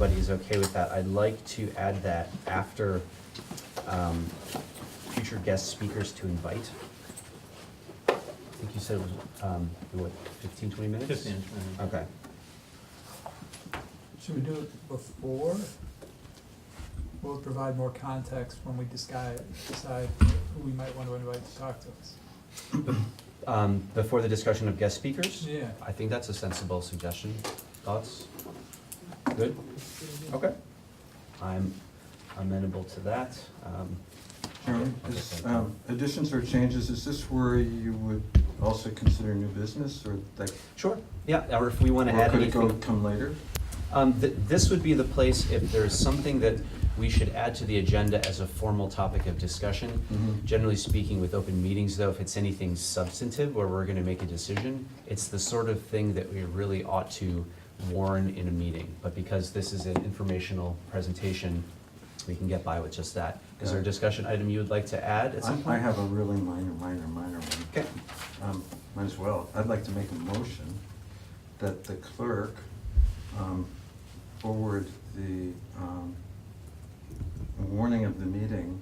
everybody is okay with that, I'd like to add that after future guest speakers to invite. I think you said it was, what, 15, 20 minutes? 15, 20. Okay. Should we do it before? Will it provide more context when we decide who we might want to invite to talk to us? Before the discussion of guest speakers? Yeah. I think that's a sensible suggestion. Thoughts? Good? Okay. I'm amenable to that. Chairman, additions or changes, is this where you would also consider new business, or like? Sure, yeah, or if we want to Or add could it anything. come later? This would be the place if there's something that we should add to the agenda as a formal topic of discussion. Mhm. Generally speaking, with open meetings though, if it's anything substantive where we're gonna make a decision, it's the sort of thing that we really ought to warn in a meeting. But because this is an informational presentation, we can get by with just that. Is there a discussion item you would like to add at some I point? have a really minor one. Okay. Might as well. I'd like to make a motion that the clerk forward the warning of the meeting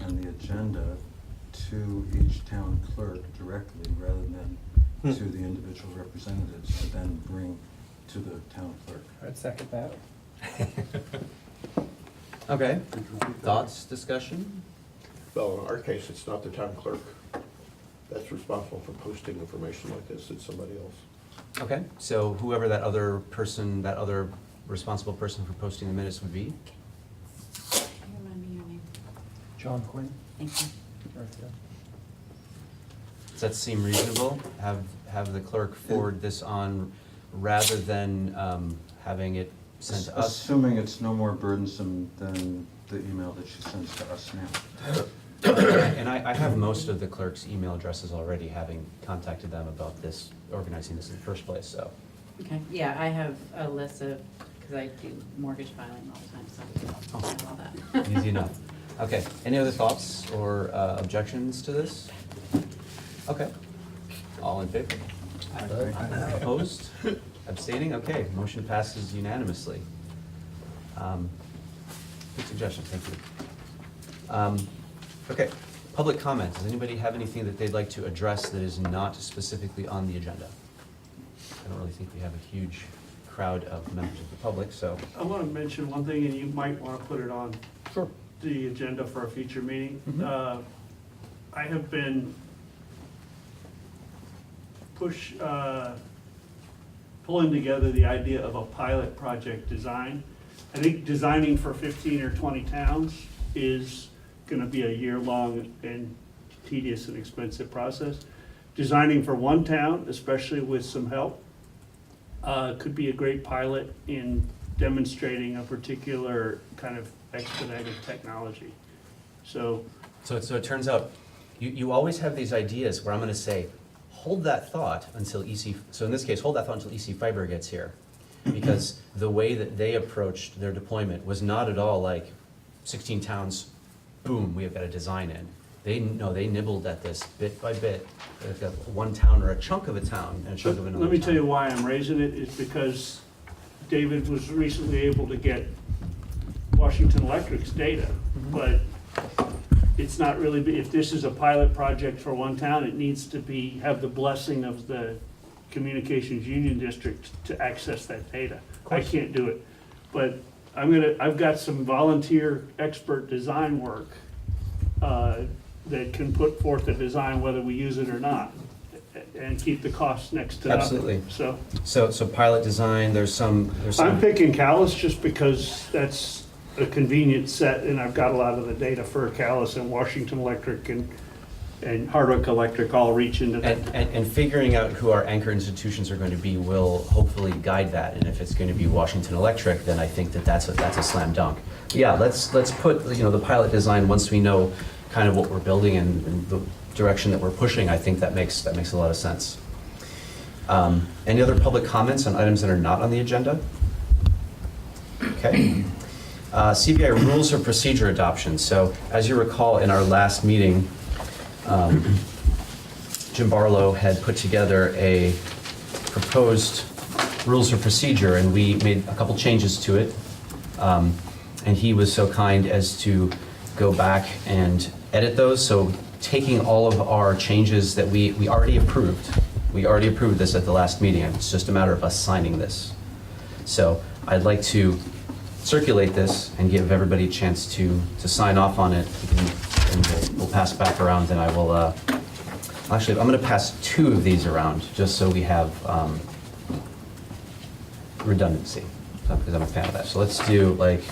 and the agenda to each town clerk directly, rather than to the individual representatives, to then bring to the town clerk. I'd second that. Okay, thoughts, discussion? Well, in our case, it's not the town clerk that's responsible for posting information like this, it's somebody else. Okay, so whoever that other person, that other responsible person for posting the minutes would be? Can you remind me your name? John Quinn? Thank you. Right there. Does that seem reasonable? Have the clerk forward this on rather than having it sent to us? Assuming it's no more burdensome than the email that she sends to us now. And I have most of the clerk's email addresses already, having contacted them about this, organizing this in the first place, so. Okay, yeah, I have a list of, because I do mortgage filing all the time, so I have all that. Easy enough. Okay, any other thoughts or objections to this? Okay, all in favor? Opposed? Abstaining? Okay, motion passes unanimously. Good suggestion, thank you. Okay, public comment. Does anybody have anything that they'd like to address that is not specifically on the agenda? I don't really think we have a huge crowd of members of the public, so. I want to mention one thing, and you might want to put it on Sure. the agenda for a future meeting. Mhm. I have been pulling together the idea of a pilot project design. I think designing for 15 or 20 towns is going to be a year-long and tedious and expensive process. Designing for one town, especially with some help, could be a great pilot in demonstrating a particular kind of expedited technology. So, So it turns out, you always have these ideas where I'm gonna say, hold that thought until so in this case, hold that thought until EC Fiber gets here. Because the way that they approached their deployment was not at all like 16 towns, boom, we have got a design in. They nibbled at this bit by bit. They've got one town or a chunk of a town and a chunk of another let me tell you town. why I'm raising it, is because David was recently able to get Washington Electric's data, but it's not really, if this is a pilot project for one town, it needs to have the blessing of the Communications Union District to access that data. I can't do it, but I've got some volunteer expert design work that can put forth a design whether we use it or not, and keep the costs next to nothing. Absolutely. So So pilot design, there's some. I'm picking Callis just because that's a convenient set, and I've got a lot of the data for Callis and Washington Electric and Hardwick Electric all reach into that. And figuring out who our anchor institutions are going to be will hopefully guide that. And if it's going to be Washington Electric, then I think that's a slam dunk. Yeah, let's put, the pilot design, once we know kind of what we're building and the direction that we're pushing, I think that makes a lot of sense. Any other public comments on items that are not on the agenda? Okay. CBI rules of procedure adoption. So as you recall, in our last meeting, Jim Barlow had put together a proposed rules of procedure, and we made a couple changes to it. And he was so kind as to go back and edit those. So taking all of our changes that we already approved. We already approved this at the last meeting. It's just a matter of us signing this. So I'd like to circulate this and give everybody a chance to sign off on it. And we'll pass it back around, and I will, actually, I'm gonna pass 2 of these around, just so we have redundancy, because I'm a fan of that. So let's do like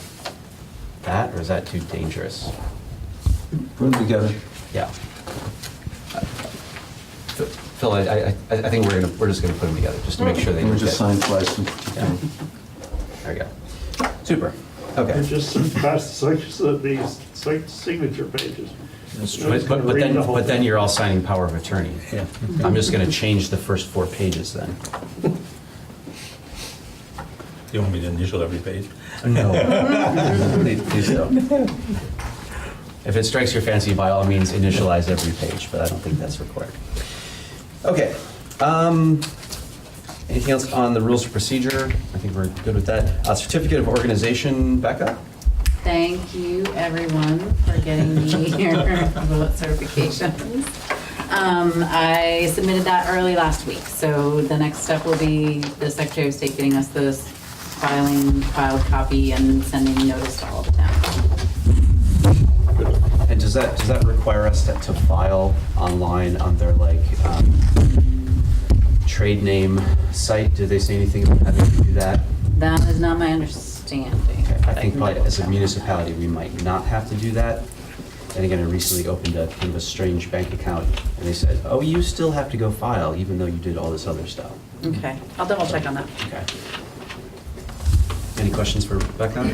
that, or is that too dangerous? Put them together. Yeah. Phil, I think we're just gonna put them together, just to make sure they. We're don't just get- sign twice. Yeah. There we go. Super, okay. And just pass these signature pages. But then you're all signing power of attorney. Yeah. I'm just gonna change the first 4 pages then. You want me to initial every page? No. Please don't. If it strikes your fancy, by all means, initialize every page, but I don't think that's required. Okay. Anything else on the rules of procedure? I think we're good with that. Certificate of organization, Becca? Thank you, everyone, for getting me your vote certifications. I submitted that early last week, so the next step will be the Secretary of State getting us this filed copy and sending notice to all the towns. And does that require us to file online on their trade name site? Do they say anything about having to do that? That is not my understanding. Okay, I but think can probably double as a check. municipality, we might not have to do that. And again, I recently opened a kind of a strange bank account, and they said, oh, you still have to go file, even though you did all this other stuff. Okay, I'll double check on that. Okay. Any questions for Becca?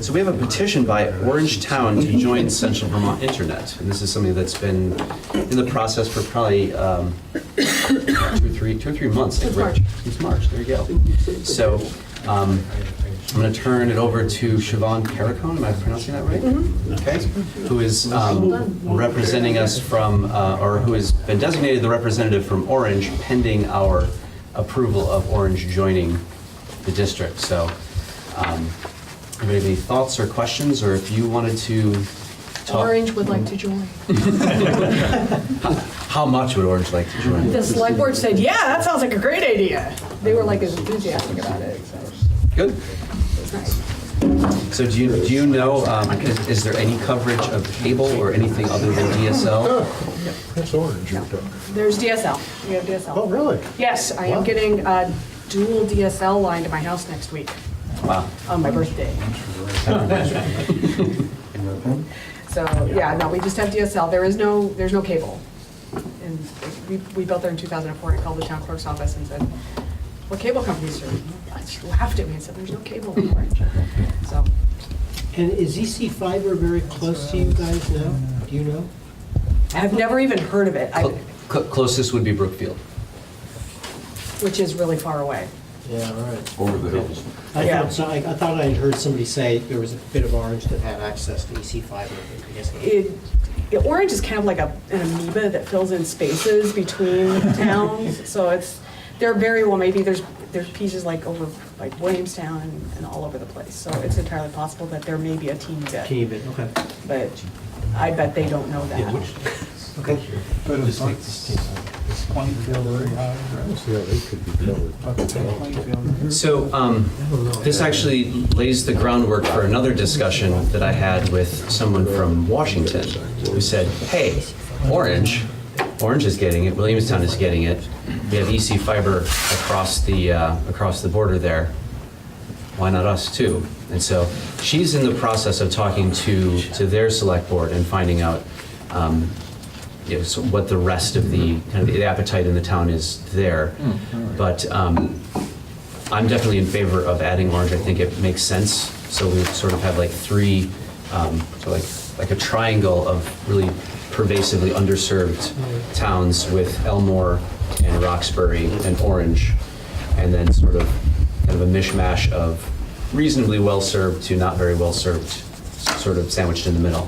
So we have a petition by Orange Town to join Central Vermont Internet. And this is something that's been in the process for probably 2 or 3 months. Since March. Since March, there you go. So I'm going to turn it over to Siobhan Caricone, am I pronouncing that right? Okay, who is representing us from, or who has been designated the representative from Orange pending our approval of Orange joining the district. So anybody have any thoughts or questions, or if you wanted to talk? Orange would like to join. How much would Orange like to join? The select board said, yeah, that sounds like a great idea. They were like as enthusiastic about it, so Good. it's nice. So do you know, is there any coverage of cable or anything other than DSL? That's orange you're talking. There's DSL, we have DSL. Oh, really? Yes, I am getting a dual DSL line to my house next week Wow. on my birthday. So, yeah, no, we just have DSL. There's no cable. And we built there in 2004, and I called the town clerk's office and said, what cable companies are, she laughed at me and said, there's no cable in Orange. So, And is EC Fiber very close to you guys now? Do you know? I've never even heard of it, Closest would be Brookfield. which is really far away. Yeah, right. Over the hills. Yeah. I thought I heard somebody say there was a bit of Orange that had access to EC Fiber, but I guess. Orange is kind of like an amoeba that fills in spaces between towns, so they're very well, maybe there's pieces like over, like Williamstown and all over the place, so it's entirely possible that there may be a teeny bit, Teeny bit, okay. but I bet they don't know that. Okay. But it's Plainfield very high, Yeah, they could be covered. So this actually lays the groundwork for another discussion that I had with someone from Washington who said, hey, Orange is getting it, Williamstown is getting it. We have EC Fiber across the border there. Why not us too? And so she's in the process of talking to their select board and finding out so what the rest of the kind of the appetite in the town is there. But I'm definitely in favor of adding Orange. I think it makes sense. So we sort of have like 3, so like a triangle of really pervasively underserved towns with Elmore and Roxbury and Orange, and then sort of kind of a mishmash of reasonably well-served to not very well-served, sort of sandwiched in the middle.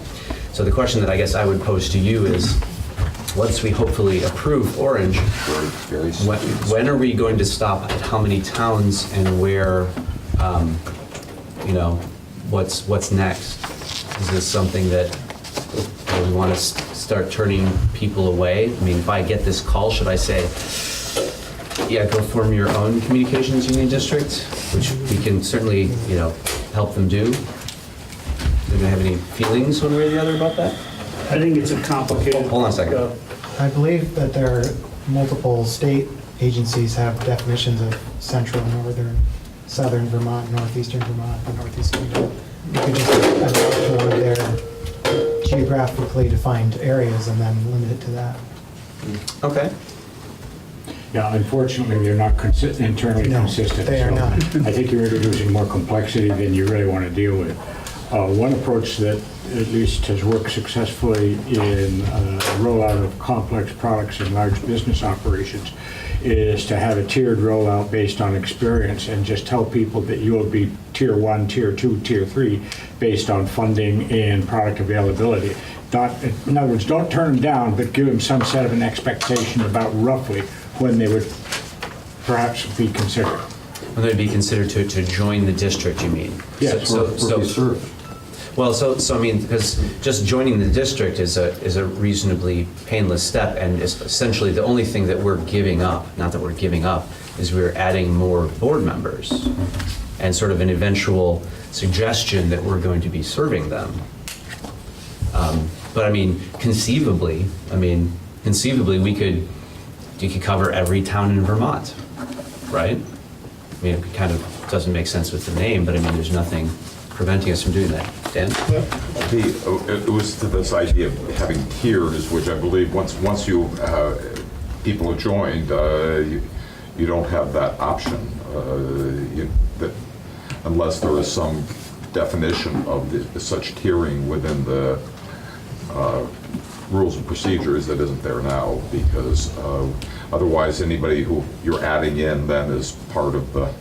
So the question that I guess I would pose to you is, once we hopefully approve Orange, when are we going to stop at how many towns and where, you know, what's next? Is this something that we want to start turning people away? I mean, if I get this call, should I say, yeah, go form your own communications union district, which we can certainly, you know, help them do? Do they have any feelings one way or the other about that? I think it's a complicated. Hold on a second. I believe that there are multiple state agencies have definitions of central, northern, southern Vermont, northeastern Vermont, and northeast Kingdom. You could just adopt to one of their geographically defined areas and then limit it to that. Okay. Yeah, unfortunately, they're not internally No, consistent. they are so not. I think you're introducing more complexity than you really want to deal with. One approach that at least has worked successfully in rollout of complex products in large business operations is to have a tiered rollout based on experience and just tell people that you will be tier 1, tier 2, tier 3 based on funding and product availability. In other words, don't turn them down, but give them some set of an expectation about roughly when they would perhaps be considered. When they'd be considered to join the district, you mean? Yes. Or be served. Well, so I mean, because just joining the district is a reasonably painless step, and is essentially the only thing that we're giving up, not that we're giving up, is we're adding more board members, and sort of an eventual suggestion that we're going to be serving them. But I mean, conceivably, you could cover every town in Vermont, right? I mean, it kind of doesn't make sense with the name, but I mean, there's nothing preventing us from doing that. Dan? It was to this idea of having tiers, which I believe once you people have joined, you don't have that option, unless there is some definition of such tiering within the rules and procedures that isn't there now, because otherwise anybody who you're adding in then is part of the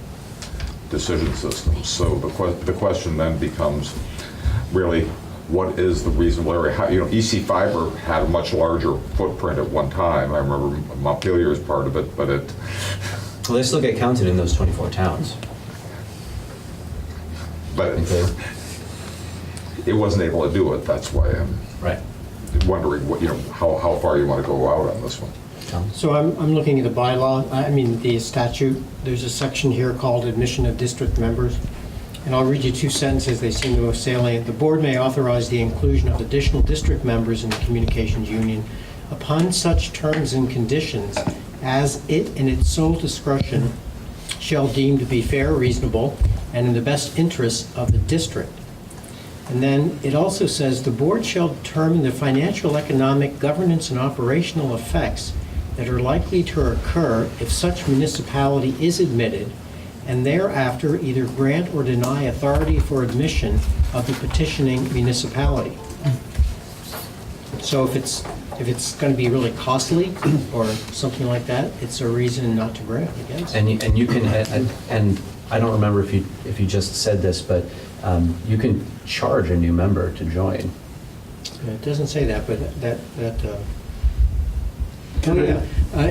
decision system. So the question then becomes really, what is the reasonable area? How, you know, EC Fiber had a much larger footprint at one time. I remember Montpelier is part of it, but it... Well, they still get counted in those 24 towns. But Okay. it wasn't able to do it. That's why I'm Right. wondering what, you know, how far you want to go out on this one. So I'm looking at the bylaw, the statute. There's a section here called admission of district members. And I'll read you two sentences, they seem the most salient. The board may authorize the inclusion of additional district members in the communications union upon such terms and conditions as it in its sole discretion shall deem to be fair, reasonable, and in the best interests of the district. And then it also says the board shall determine the financial, economic, governance, and operational effects that are likely to occur if such municipality is admitted, and thereafter either grant or deny authority for admission of the petitioning municipality. So if it's going to be really costly or something like that, it's a reason not to grant, I guess. And you can, and I don't remember if you just said this, but you can charge a new member to join. It doesn't say that, but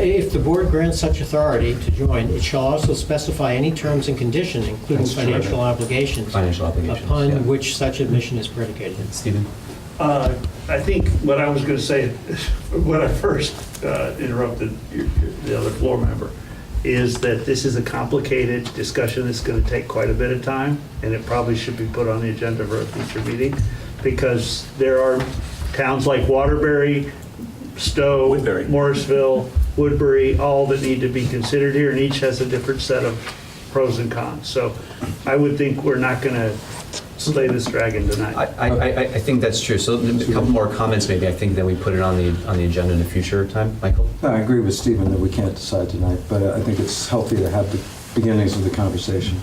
if the board grants such authority to join, it shall also specify any terms and conditions, including That's true. financial obligations, Financial obligations, upon yeah. which such admission is predicated. Stephen? I think what I was going to say, when I first interrupted the other floor member, is that this is a complicated discussion that's going to take quite a bit of time, and it probably should be put on the agenda for a future meeting, because there are towns like Waterbury, Stowe, Woodbury. Morrisville, Woodbury, all that need to be considered here, and each has a different set of pros and cons. So I would think we're not going to slay this dragon tonight. I think that's true. So a couple more comments maybe, I think, then we put it on the agenda in a future time. Michael? No, I agree with Stephen that we can't decide tonight, but I think it's healthy to have the beginnings of the conversation.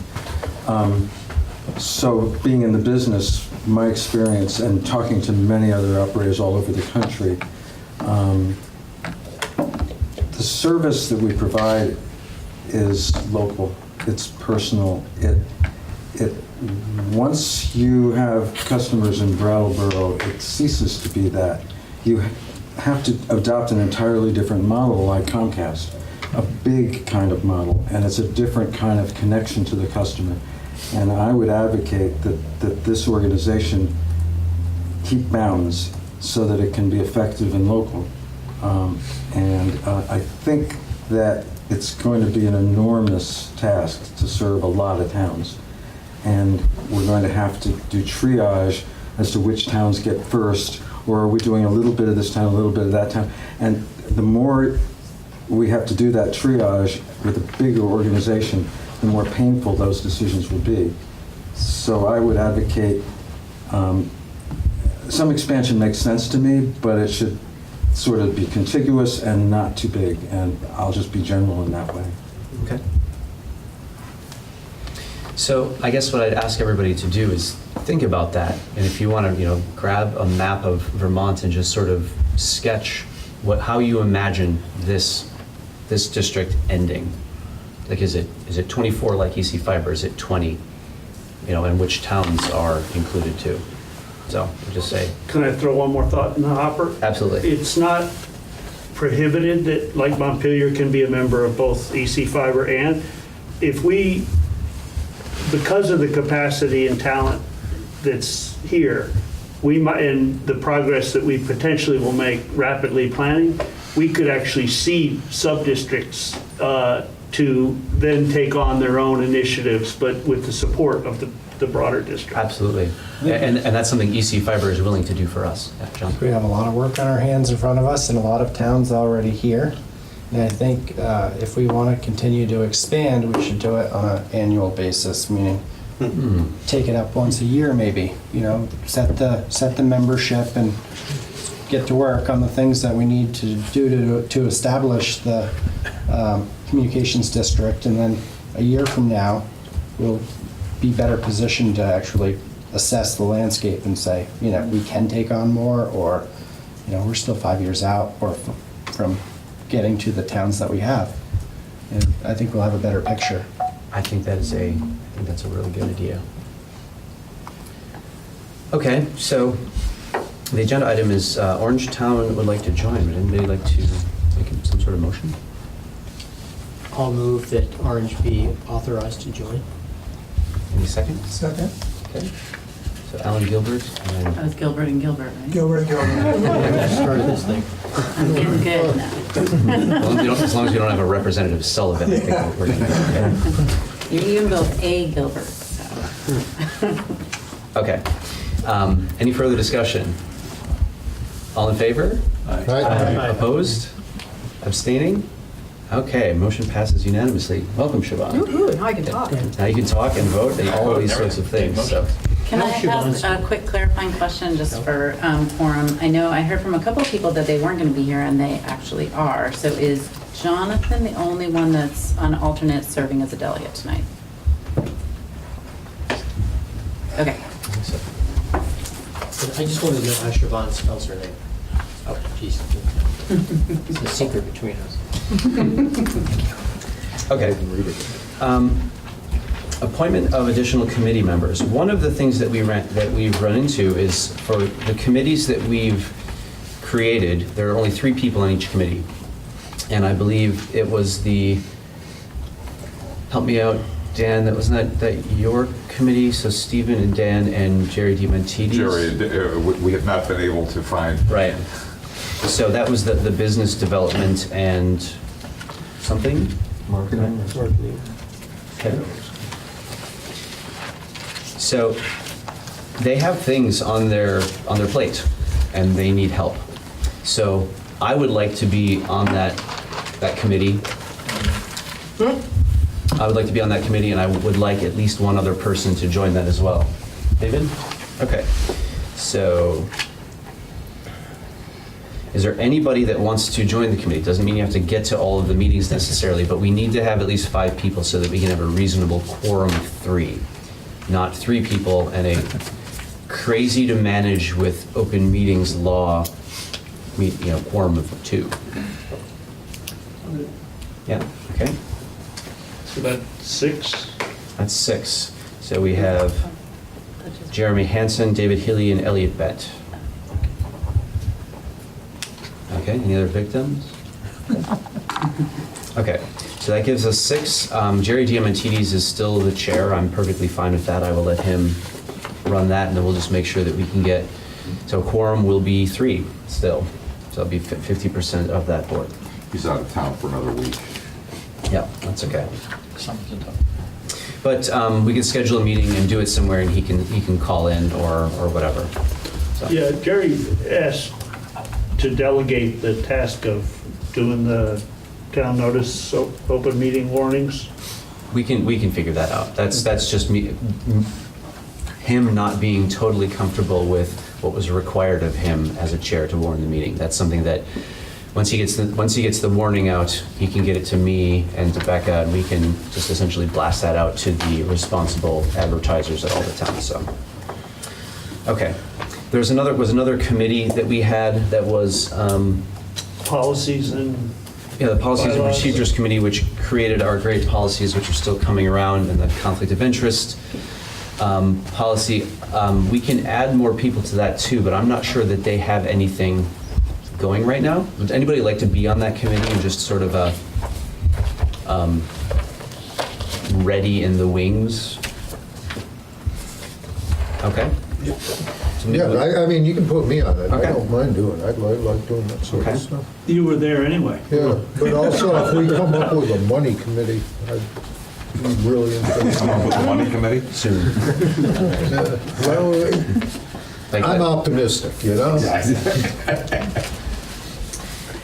So being in the business, my experience and talking to many other operators all over the country, the service that we provide is local, it's personal. Once you have customers in Brattleboro, it ceases to be that. have to adopt an entirely different model like Comcast, a big kind of model, and it's a different kind of connection to the customer. And I would advocate that this organization keep bounds so that it can be effective and local. I think that it's going to be an enormous task to serve a lot of towns. And we're going to have to do triage as to which towns get first, or are we doing a little bit of this town, a little bit of that town? And the more we have to do that triage with a bigger organization, the more painful those decisions will be. So I would advocate, some expansion makes sense to me, but it should sort of be contiguous and not too big, and I'll just be general in that way. Okay. So I guess what I'd ask everybody to do is think about that, and if you want to, grab a map of Vermont and just sort of sketch how you imagine this district ending. Like, is it 24 like EC Fiber? Is it 20? And which towns are included too? So I'll just say. Can I throw one more thought in the hopper? Absolutely. It's not prohibited that, like, Montpelier can be a member of both EC Fiber, and if we, because of the capacity and talent that's here, we might, and the progress that we potentially will make rapidly planning, we could actually seed sub-districts to then take on their own initiatives, but with the support of the broader district. Absolutely. And that's something EC Fiber is willing to do for us. Yeah, John? We have a lot of work on our hands in front of us and a lot of towns already here. And I think if we want to continue to expand, we should do it on an annual basis, meaning take it up once a year maybe, set the membership and get to work on the things that we need to do to establish the communications district, and then a year from now we'll be better positioned to actually assess the landscape and say, we can take on more, or we're still 5 years out or from getting to the towns that we have. And I think we'll have a better picture. I think that's a really good idea. Okay, so the agenda item is Orange Town would like to join. Would anybody like to make some sort of motion? I'll move that Orange be authorized to join. Any second? Second. Okay. So Alan Gilbert and That was Gilbert and Gilbert, right? Gilbert. Started this thing. I'm getting good now. as long as you don't have a Representative Sullivan, I think we're gonna be okay. You're even both a Gilbert, so. Okay. Any further discussion? All in favor? Aye. Opposed? Abstaining? Okay, motion passes unanimously. Welcome, Siobhan. Woohoo, now I can talk. Now you can talk and vote and all of these sorts of things, so. Can I ask a quick clarifying question just for forum? I know I heard from a couple of people that they weren't going to be here, and they actually are. So is Jonathan the only one that's on alternate serving as a delegate tonight? Okay. I just wanted to know how Siobhan spells her name. Oh, jeez. It's a secret between us. Okay. Appointment of additional committee members. One of the things that we've run into is for the committees that we've created, there are only 3 people on each committee. And I believe it was help me out, Dan, wasn't that your committee? So Stephen and Dan and Jerry DiMantides? Jerry, we have not been able to find. Right. So that was the business development and something? Marketing? Okay. So they have things on their plate and they need help. So I would like to be on that committee. I would like to be on that committee, and I would like at least one other person to join that as well. David? Okay. So is there anybody that wants to join the committee? Doesn't mean you have to get to all of the meetings necessarily, but we need to have at least 5 people so that we can have a reasonable quorum of 3. Not 3 people and a crazy to manage with open meetings law, quorum of 2. Yeah, okay. So that's 6. That's 6. So we have Jeremy Hansen, David Healy, and Elliot Bett. Okay, any other victims? Okay, so that gives us 6. Jerry Diamantidis is still the chair. I'm perfectly fine with that. I will let him run that, and then we'll just make sure that we can get, so quorum will be 3 still. So it'll be 50% of that board. He's out of town for another week. Yeah, that's okay. But we can schedule a meeting and do it somewhere, and he can call in or whatever. So. Yeah, Jerry asked to delegate the task of doing the town notice open meeting warnings. We can figure that out. That's just him not being totally comfortable with what was required of him as a chair to warn the meeting. That's something that once he gets the warning out, he can get it to me and to Becca, and we can just essentially blast that out to the responsible advertisers at all the towns. So, okay. Was another committee that we had that was Policies and the Policies and bylaws. Procedures Committee, which created our great policies, which are still coming around, and the conflict of interest policy. We can add more people to that too, but I'm not sure that they have anything going right now. Would anybody like to be on that committee and just sort of ready in the wings? Okay. So maybe Yeah, I mean, you can put me on it. Okay. I don't mind doing it. I like doing that sort Okay. of stuff. You were there anyway. Yeah, but also if we come up with a money committee, I'd be really interested. Come up with the money committee? soon. Well, Like I'm that. optimistic, you know?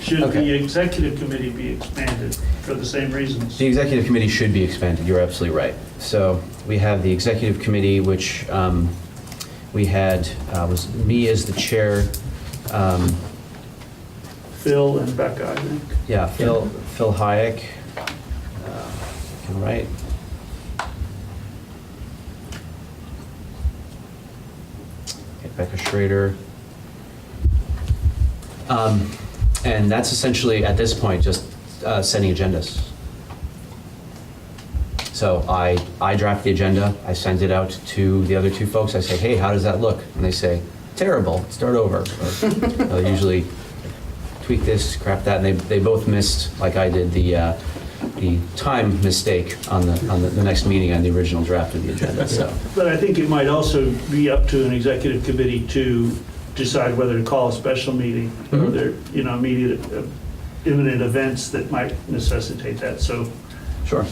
Should Okay. the executive committee be expanded for the same reasons? The executive committee should be expanded, you're absolutely right. So we have the executive committee, which we had, was me as the chair. Phil and Becca, I think. Yeah, Phil Hayek. Right. Okay, Becca Schrader. And that's essentially, at this point, just setting agendas. So I draft the agenda, I send it out to the other 2 folks, I say, hey, how does that look? And they say, terrible, start over. Or they'll usually tweak this, crap that, and they both missed, like I did, the time mistake on the next meeting on the original draft of the agenda, so. But I think it might also be up to an executive committee to decide whether to call a special meeting, or Mhm. there, immediate, imminent events that might necessitate that, so. Sure.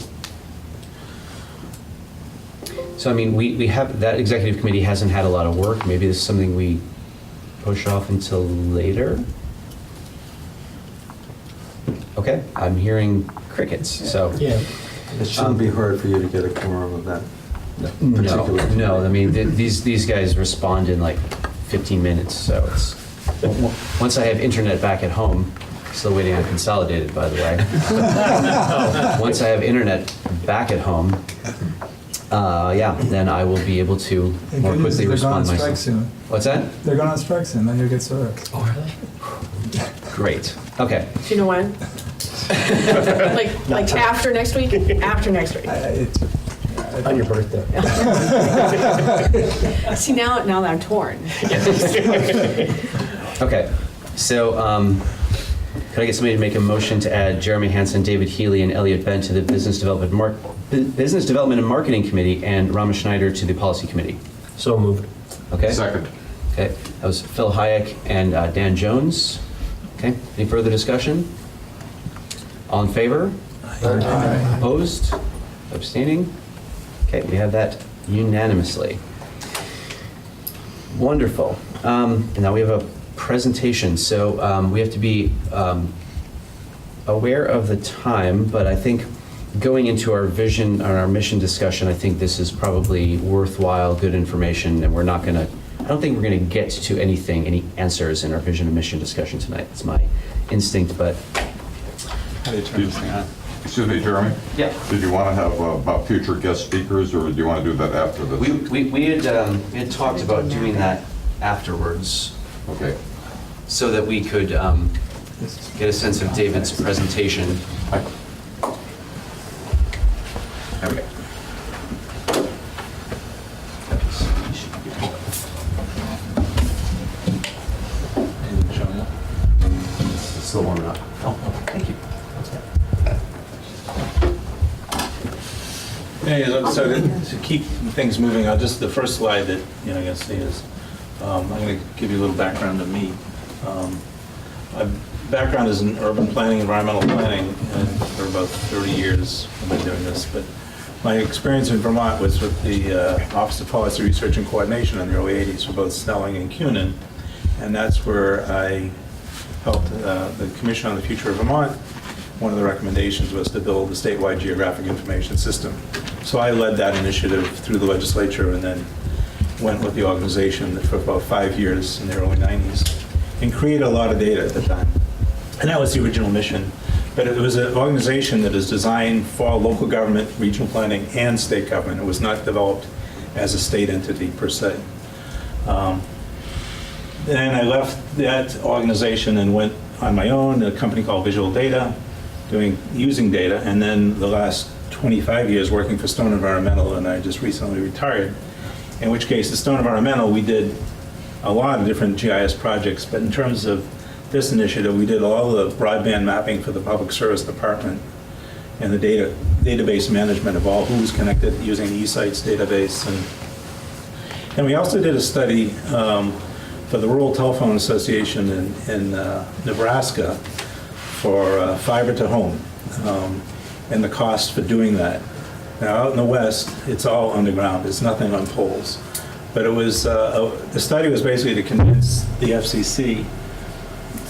So, I mean, we have, that executive committee hasn't had a lot of work. Maybe this is something we push off until later? Okay, I'm hearing crickets, so. Yeah. It shouldn't be hard for you to get a quorum of that particular. No, I mean, these guys respond in like 15 minutes, so it's, once I have internet back at home, still waiting on Consolidated, by the way. Once I have internet back at home, yeah, then I will be able to Thank more goodness quickly they're going on respond strike myself. soon. What's that? They're going on strike soon, then you'll get service. Oh, really? Great, okay. Do you know when? Like after next week? After next week. On your birthday. See, now that I'm torn. Okay, so could I get somebody to make a motion to add Jeremy Hansen, David Healy, and Elliot Bent to the Business Development and Marketing Committee, and Rama Schneider to the Policy Committee? So moved. Okay? Second. Okay, that was Phil Hayek and Dan Jones. Okay, any further discussion? All in favor? Opposed? Abstaining? Okay, we have that unanimously. Wonderful. And now we have a presentation, so we have to be aware of the time, but I think going into our vision or our mission discussion, I think this is probably worthwhile, good information, and I don't think we're gonna get to any answers in our vision and mission discussion tonight. It's my instinct, but. How do you turn this thing on? Excuse me, Jeremy? Yeah. Did you want to have about future guest speakers, or do you want to do that after this? We had talked about doing that afterwards, Okay. so that we could get a sense of David's presentation. There we go. So to keep things moving, the first slide that you're going to see is, I'm going to give you a little background of me. My background is in urban planning, environmental planning, and for about 30 years I've been doing this. But my experience in Vermont was with the Office of Policy Research and Coordination in the early 80s for both Snelling and CUNY. And that's where I helped the Commission on the Future of Vermont. One of the recommendations was to build a statewide geographic information system. So I led that initiative through the legislature and then went with the organization for about 5 years in the early 90s and created a lot of data at the time. And that was the original mission. But it was an organization that is designed for local government, regional planning, and state government. It was not developed as a state entity per se. Then I left that organization and went on my own, a company called Visual Data, using data, and then the last 25 years working for Stone Environmental, and I just recently retired. In which case, at Stone Environmental, we did a lot of different GIS projects, but in terms of this initiative, we did all the broadband mapping for the Public Service Department and the database management of all who's connected using the eSites database. And we also did a study for the Rural Telephone Association in Nebraska for fiber to home and the cost for doing that. Now, out in the West, it's all underground. It's nothing on poles. But it was the study was basically to convince the FCC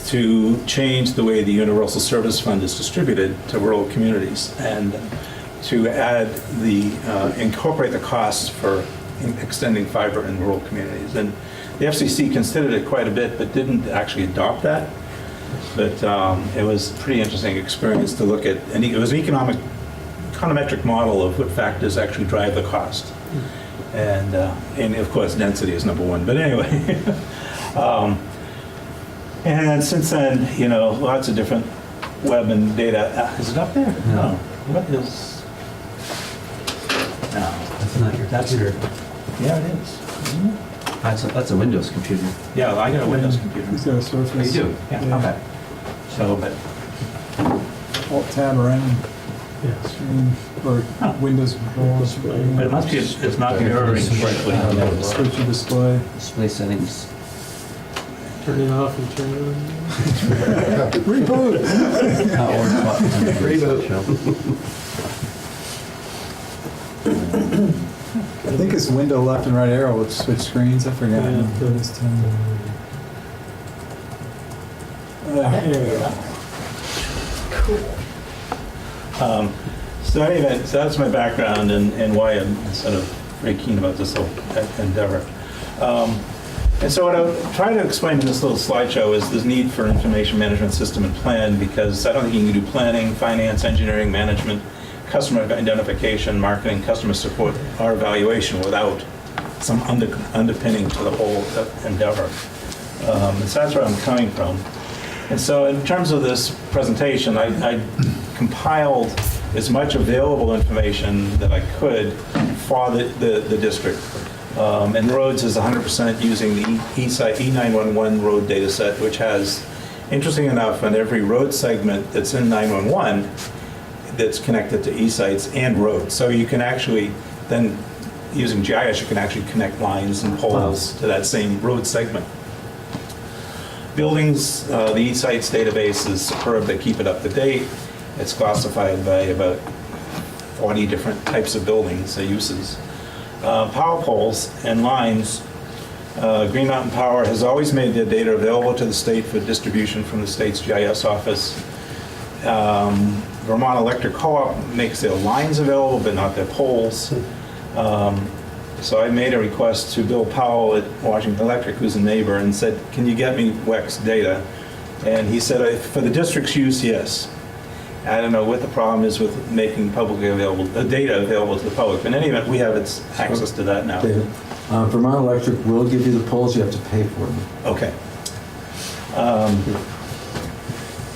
to change the way the Universal Service Fund is distributed to rural communities and to incorporate the costs for extending fiber in rural communities. And the FCC considered it quite a bit, but didn't actually adopt that. But it was a pretty interesting experience to look at. And it was an econometric model of what factors actually drive the cost. And of course, density is number one. But anyway, and since then, lots of different web and data. Is it up there? No. What is? No, That's not your computer. Yeah, it is. That's a Windows computer. Yeah, I got a Windows computer. He's got a Surface. Oh, you do? Yeah, okay. So, but Alt-tab around. Screen, or Windows controls. but it must be. It's not mirroring correctly. Switch your display. Display settings. Turn it off and turn it on. Reboot. I think it's window left and right arrow with switch screens. I forgot. Yeah. This time. So anyway, so that's my background and why I'm sort of very keen about this whole endeavor. And so what I try to explain in this little slideshow is this need for information management system and plan, because I don't think you can do planning, finance, engineering, management, customer identification, marketing, customer support, or evaluation without some underpinning to the whole endeavor. And so that's where I'm coming from. And so in terms of this presentation, I compiled as much available information that I could for the district. And roads is 100% using the E911 road data set, which has, interesting enough, on every road segment that's in 911 that's connected to eSites and roads. So you can actually then, using GIS, you can actually connect lines and poles to that same road segment. Buildings, the eSites database is superb. They keep it up to date. It's classified by about 40 different types of buildings, uses. Power poles and lines. Green Mountain Power has always made their data available to the state for distribution from the state's GIS office. Vermont Electric Co-op makes their lines available, but not their poles. So I made a request to Bill Powell at Washington Electric, who's a neighbor, and said, can you get me WEX data? And he said, for the district's use, yes. I don't know what the problem is with making publicly available, data available to the public. But in any event, we have access to that now. David, Vermont Electric will give you the poles, you have to pay for them. Okay.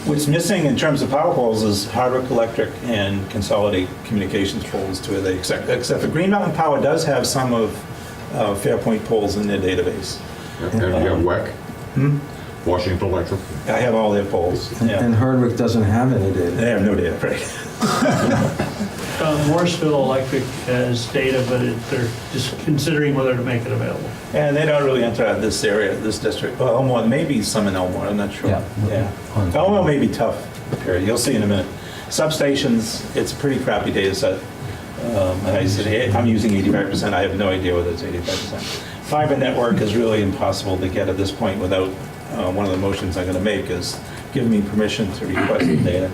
What's missing in terms of power poles is Hardwick Electric and Consolidate Communications poles to it, except for Green Mountain Power does have some of Fairpoint poles in their database. And you have WEC? Washington Electric? I have all their poles. Yeah. And Hardwick doesn't have any data. They have no data, right? Morrisville Electric has data, but they're just considering whether to make it available. And they don't really enter this area, this district. Well, Elmore, maybe some in Elmore, I'm not sure. Yeah. Elmore may be tough, period. You'll see in a minute. Substations, it's a pretty crappy data set. And I said, hey, I'm using 85%. I have no idea whether it's 85%. Fiber network is really impossible to get at this point without, one of the motions I'm going to make is give me permission to request the data.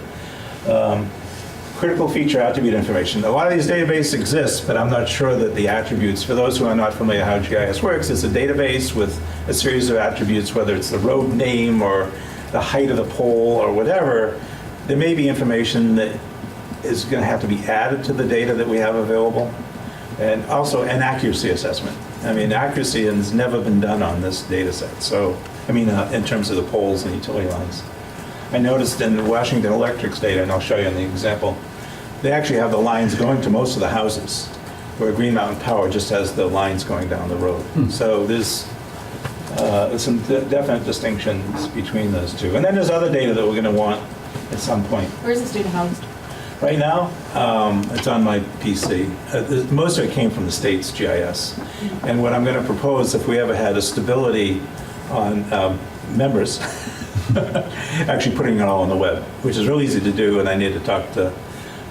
Critical feature attribute information. A lot of these databases exist, but I'm not sure that the attributes, for those who are not familiar how GIS works, it's a database with a series of attributes, whether it's the road name or the height of the pole or whatever. There may be information that is going to have to be added to the data that we have available. And also an accuracy assessment. I mean, accuracy has never been done on this data set. So, I mean, in terms of the poles and utility lines. I noticed in Washington Electric's data, and I'll show you in the example, they actually have the lines going to most of the houses, where Green Mountain Power just has the lines going down the road. So there's some definite distinctions between those two. And then there's other data that we're going to want at some point. Where's this data housed? Right now, it's on my PC. Most of it came from the state's GIS. And what I'm going to propose, if we ever had a stability on members, actually putting it all on the web, which is real easy to do, and I need to talk to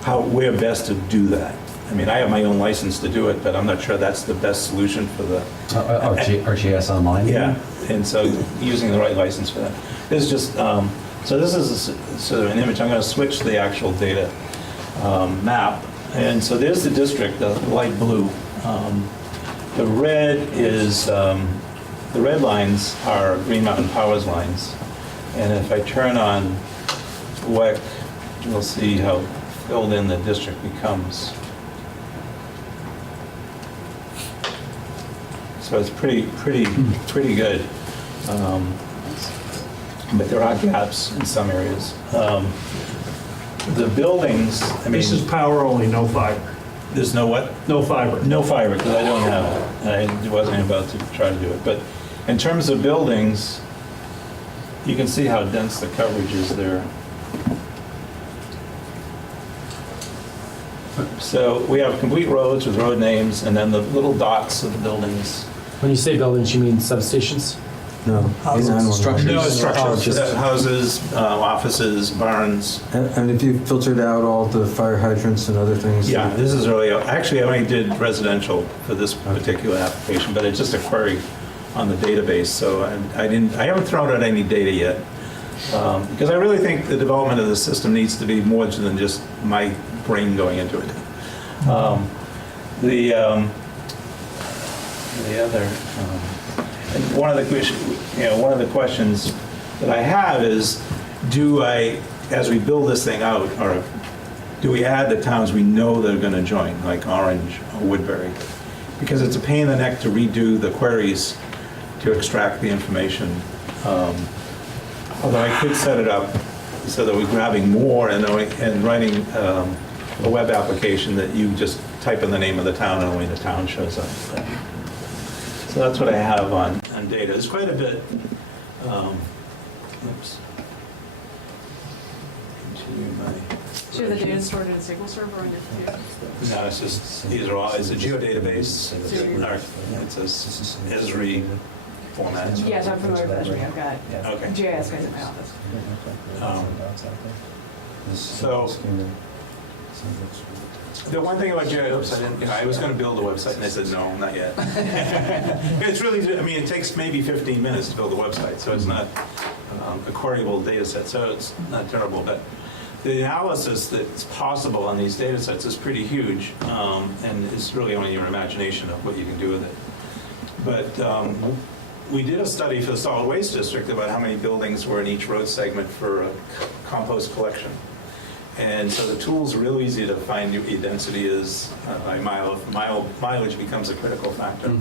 where best to do that. I mean, I have my own license to do it, but I'm not sure that's the best solution for the... RGS Online? Yeah, and so using the right license for that. This is just, so this is sort of an image. I'm going to switch the actual data map. And so there's the district, the light blue. The red is, the red lines are Green Mountain Power's lines. And if I turn on WEC, you'll see how filled in the district becomes. So it's pretty good. But there are gaps in some areas. The buildings, I mean... This is power only, no fiber. There's no what? No fiber. No fiber, because I don't have it. I wasn't about to try to do it. But in terms of buildings, you can see how dense the coverage is there. So we have complete roads with road names, and then the little dots of the buildings. When you say buildings, you mean substations? No. Structures. No, Oh, structures. just- Houses, offices, barns. And if you filtered out all the fire hydrants and other things? Yeah, this is really, actually, I only did residential for this particular application, but it's just a query on the database, so I haven't thrown out any data yet. Because I really think the development of the system needs to be more than just my brain going into it. The other, and one of the questions that I have is, do I, as we build this thing out, or do we add the towns we know that are going to join, like Orange or Woodbury? Because it's a pain in the neck to redo the queries to extract the information. Although I could set it up so that we're grabbing more and writing a web application that you just type in the name of the town and only the town shows up. So that's what I have on data. There's quite a bit. Oops. Continue my. So the data stored in a SQL server on your computer? No, it's just, these are all, it's a geodatabase. It's a Esri format. Yes, I'm familiar with Esri, I've got Okay. GIS guys in my office. So, the one thing about GIS, I was going to build a website, and they said, no, not yet. It's really, I mean, it takes maybe 15 minutes to build a website, so it's not a queryable data set, so it's not terrible. But the analysis that's possible on these data sets is pretty huge, and it's really only your imagination of what you can do with it. But we did a study for the solid waste district about how many buildings were in each road segment for a compost collection. And so the tool's real easy to find your density is by mileage becomes a critical factor.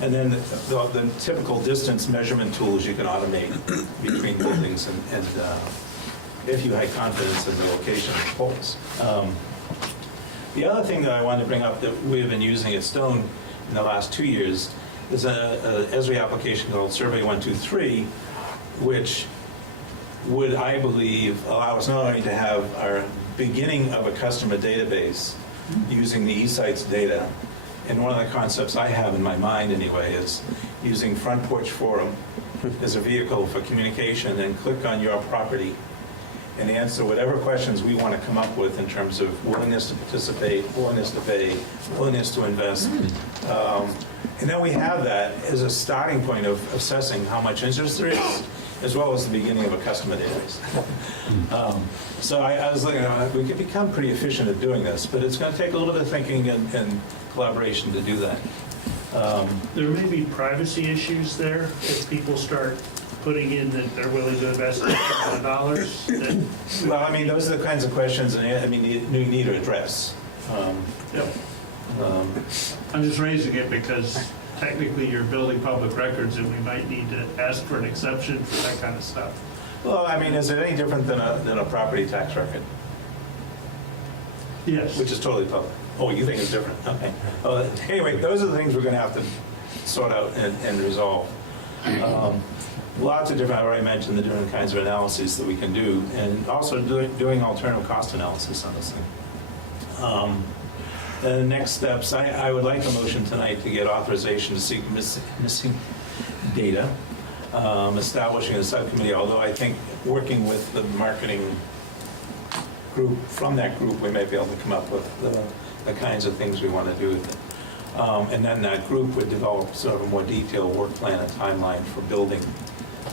And then the typical distance measurement tools you can automate between buildings and if you had confidence in the location of poles. The other thing that I wanted to bring up that we've been using at Stone in the last 2 years is a Esri application called Survey 123, which would, I believe, allow us not only to have our beginning of a customer database using the eSites data, and one of the concepts I have in my mind anyway is using Front Porch Forum as a vehicle for communication, and click on your property and answer whatever questions we want to come up with in terms of willingness to participate, willingness to pay, willingness to invest. And then we have that as a starting point of assessing how much interest there is, as well as the beginning of a customer database. So I was looking at, we could become pretty efficient at doing this, but it's going to take a little bit of thinking and collaboration to do that. There may be privacy issues there if people start putting in that they're willing to invest $1,000. that- Well, I mean, those are the kinds of questions, and I mean, you need to address. Yep. I'm just raising it because technically you're building public records and we might need to ask for an exception for that kind of stuff. Well, I mean, is it any different than a property tax record, Yes. which is totally public? Oh, you think it's different? Okay. Anyway, those are the things we're going to have to sort out and resolve. Lots of different, I already mentioned the different kinds of analyses that we can do, and also doing alternative cost analysis on this thing. The next steps, I would like a motion tonight to get authorization to seek missing data, establishing a subcommittee, although I think working with the marketing group, from that group, we may be able to come up with the kinds of things we want to do with it. And then that group would develop sort of a more detailed work plan and timeline for building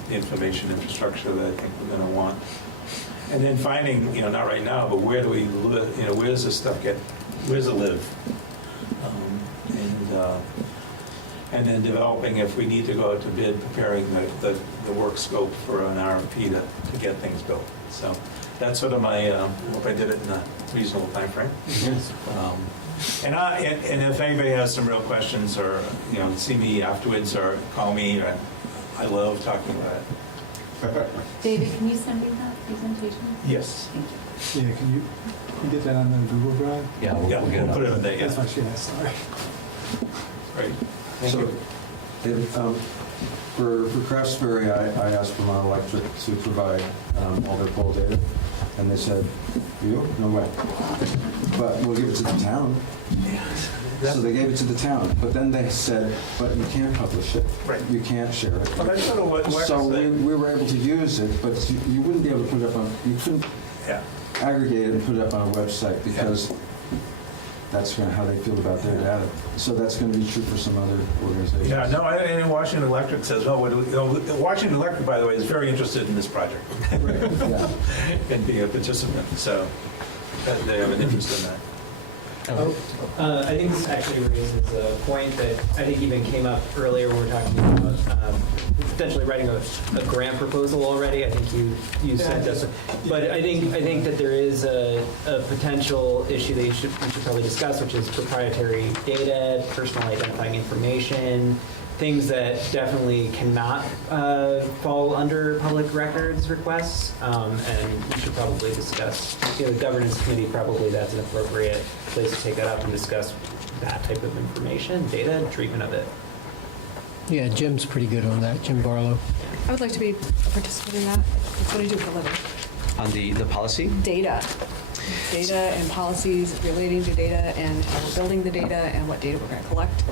the information infrastructure that I think we're going to want. And then finding, not right now, but where do we live, where does this stuff where does it live? And then developing, if we need to go out to bid, preparing the work scope for an RFP to get things built. So that's sort of my, hope I did it in a reasonable timeframe. And if anybody has some real questions, or, see me afterwards, or call me, I love talking about it. David, can you send me that presentation? Yes. Thank you. Yeah, can you get that on the Google Drive? Yeah, Yeah, we'll get it put it up. in there, That's yeah. what she asked, sorry. Great. Thank So, you. David, for Craftsbury, I asked Vermont Electric to provide all their poll data, and they said, you? No way. But we'll give it to the town. So they gave it to the town, but then they said, but you can't publish it. Right. You can't share it. Well, that's sort of what Mark So said. we were able to use it, but you wouldn't be able to put it up on, you couldn't Yeah. aggregate it and put it up on a website, because that's how they feel about their data. So that's going to be true for some other organizations. Yeah, no, and Washington Electric says, oh, Washington Electric, by the way, is very interested in this project Yeah. and being a participant, so they have an interest in that. I think this actually raises a point that I think even came up earlier when we were talking about potentially writing a grant proposal already. I think you sent us, but I think that there is a potential issue that we should probably discuss, which is proprietary data, personal identifying information, things that definitely cannot fall under public records requests, and we should probably discuss, the governance committee, probably that's an appropriate place to take that up and discuss that type of information, data, treatment of it. Yeah, Jim's pretty good on that, Jim Barlow. I would like to be a participant in that. That's what I do for a living. On the policy? Data and policies relating to data, and how we're building the data, and what data we're going to collect,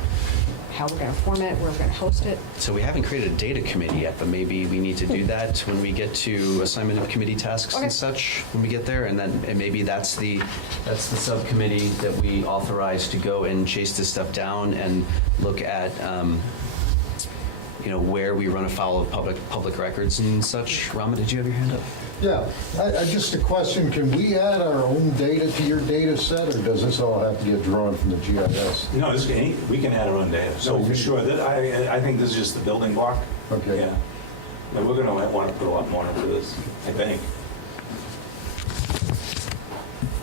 how we're going to form it, where we're going to host it. So we haven't created a data committee yet, but maybe we need to do that when we get to assignment of committee tasks Okay. and such, when we get there, and maybe that's the subcommittee that we authorize to go and chase this stuff down and look at, where we run afoul of public records and such. Rama, did you have your hand up? Yeah, just a question, can we add our own data to your data set, or does this all have to get drawn from the GIS? No, we can add our own data, so for sure, I think this is just the building block. Okay. Yeah. But we're going to want to put a lot more into this, I think.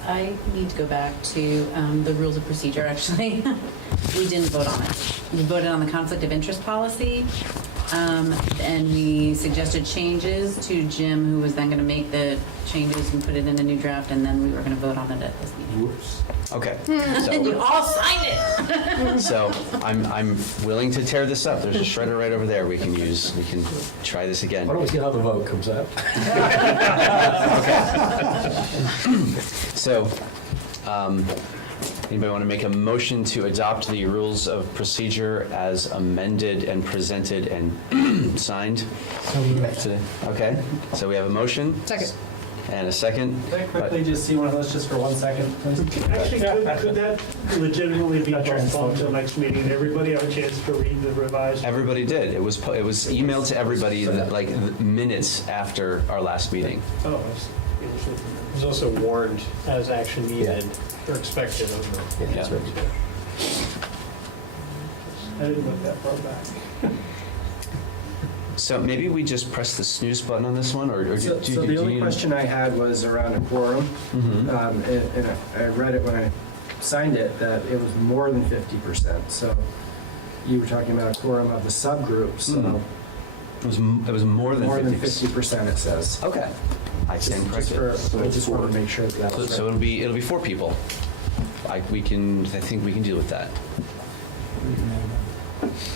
I need to go back to the rules of procedure, actually. We didn't vote on it. We voted on the conflict of interest policy. And we suggested changes to Jim, who was then gonna make the changes and put it in a new draft, and then we were gonna vote on it at this meeting. Okay. And you all signed it! So I'm willing to tear this up. There's a shredder right over there we can use. We can try this again. Why don't we see how the vote comes out? So, anybody want to make a motion to adopt the rules of procedure as amended and presented and signed? today? Okay, so we have a motion. Second. And a second. Can I quickly just see one of those just for 1 second, please? Actually, could that legitimately be postponed till next meeting? Everybody have a chance to read the revised? Everybody did. It was emailed to everybody like minutes after our last meeting. Oh, It was also warned as action needed or expected on the. Yeah. I didn't look that far back. So maybe we just press the snooze button on this one, or So the only question I had was around a quorum. Mhm. And I read it when I signed it, that it was more than 50%. So you were talking about a quorum of the subgroup, so It was more than 50%, it says. Okay, I stand Just corrected. I just wanted to make sure that was So right. it'll be 4 people. I think we can deal with that.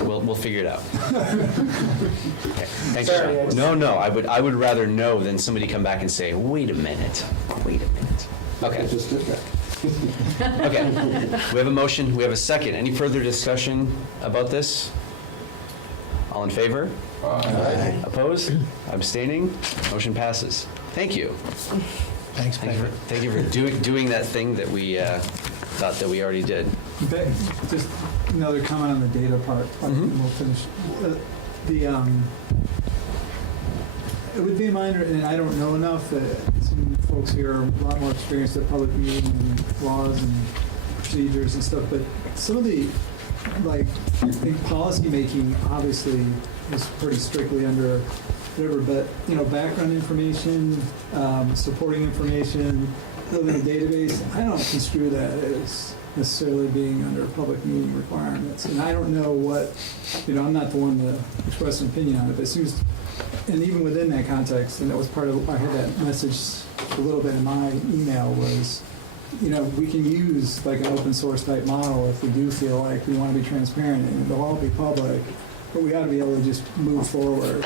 We'll figure it out. Okay, thanks, Sorry, I John. just- No, I would rather know than somebody come back and say, wait a minute. Okay. Just did that. Okay, we have a motion, we have a second. Any further discussion about this? All in favor? Aye. Opposed? Abstaining? Motion passes. Thank you. Thanks, Thank you for doing that thing that we thought that we already did. Just another comment on the data part, and we'll finish. It would be my, and I don't know enough, some folks here are a lot more experienced at public meeting and laws and procedures and stuff, but some of the, I think policy making obviously is pretty strictly under whatever, but, background information, supporting information, building a database, I don't construe that as necessarily being under public meeting requirements. And I don't know what, I'm not the one to express an opinion on it, but it seems, and even within that context, and that was part of, I had that message a little bit in my email was, we can use like an open source type model if we do feel like we want to be transparent and they'll all be public, but we ought to be able to just move forward.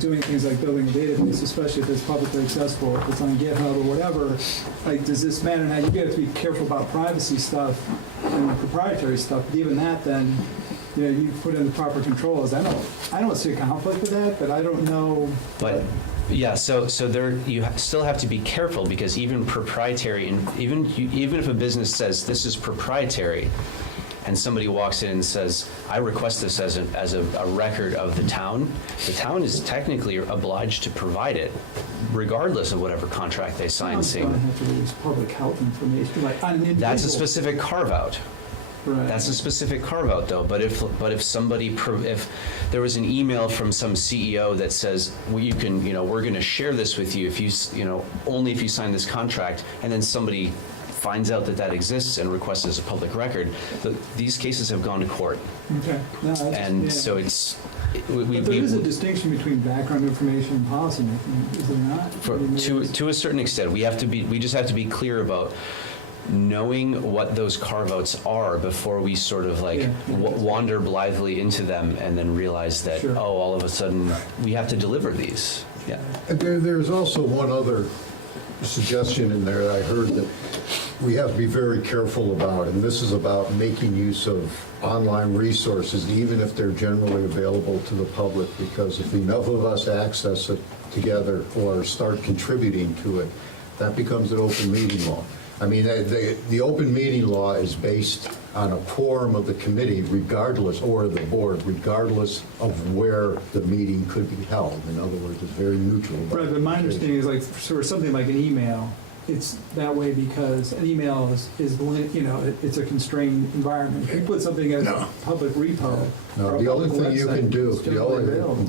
Doing things like building a database, especially if it's publicly accessible, if it's on GitHub or whatever, does this matter? Now, you have to be careful about privacy stuff and proprietary stuff, but even that then, you put in the proper controls. I don't see a conflict with that, but I don't know. But yeah, so there you still have to be careful because even proprietary, and even if a business says this is proprietary, and somebody walks in and says, I request this as a record of the town is technically obliged to provide it, regardless of whatever contract they sign. It's going to have to release public health information, like on an individual. That's a specific carve-out. Right. That's a specific carve-out, though. But if there was an email from some CEO that says, well, you can, we're going to share this with you if you, only if you sign this contract, and then somebody finds out that exists and requests it as a public record, these cases have gone to court. Okay. No, So it's but there is a distinction between background information and policy making, is there not? To a certain extent, we just have to be clear about knowing what those carve-outs are before we sort of wander blithely into them and then realize that, Sure. all of a sudden we have to deliver these. Yeah. There's also one other suggestion in there that I heard that we have to be very careful about, and this is about making use of online resources, even if they're generally available to the public, because if enough of us access it together or start contributing to it, that becomes an open meeting law. I mean, the open meeting law is based on a quorum of the committee regardless, or the board, regardless of where the meeting could be held. In other words, it's very neutral. Right, but my understanding is for something like an email, it's that way because an email is it's a constrained environment. If you put something as a public repo. No, or the a only public thing you website, can do, it's generally available.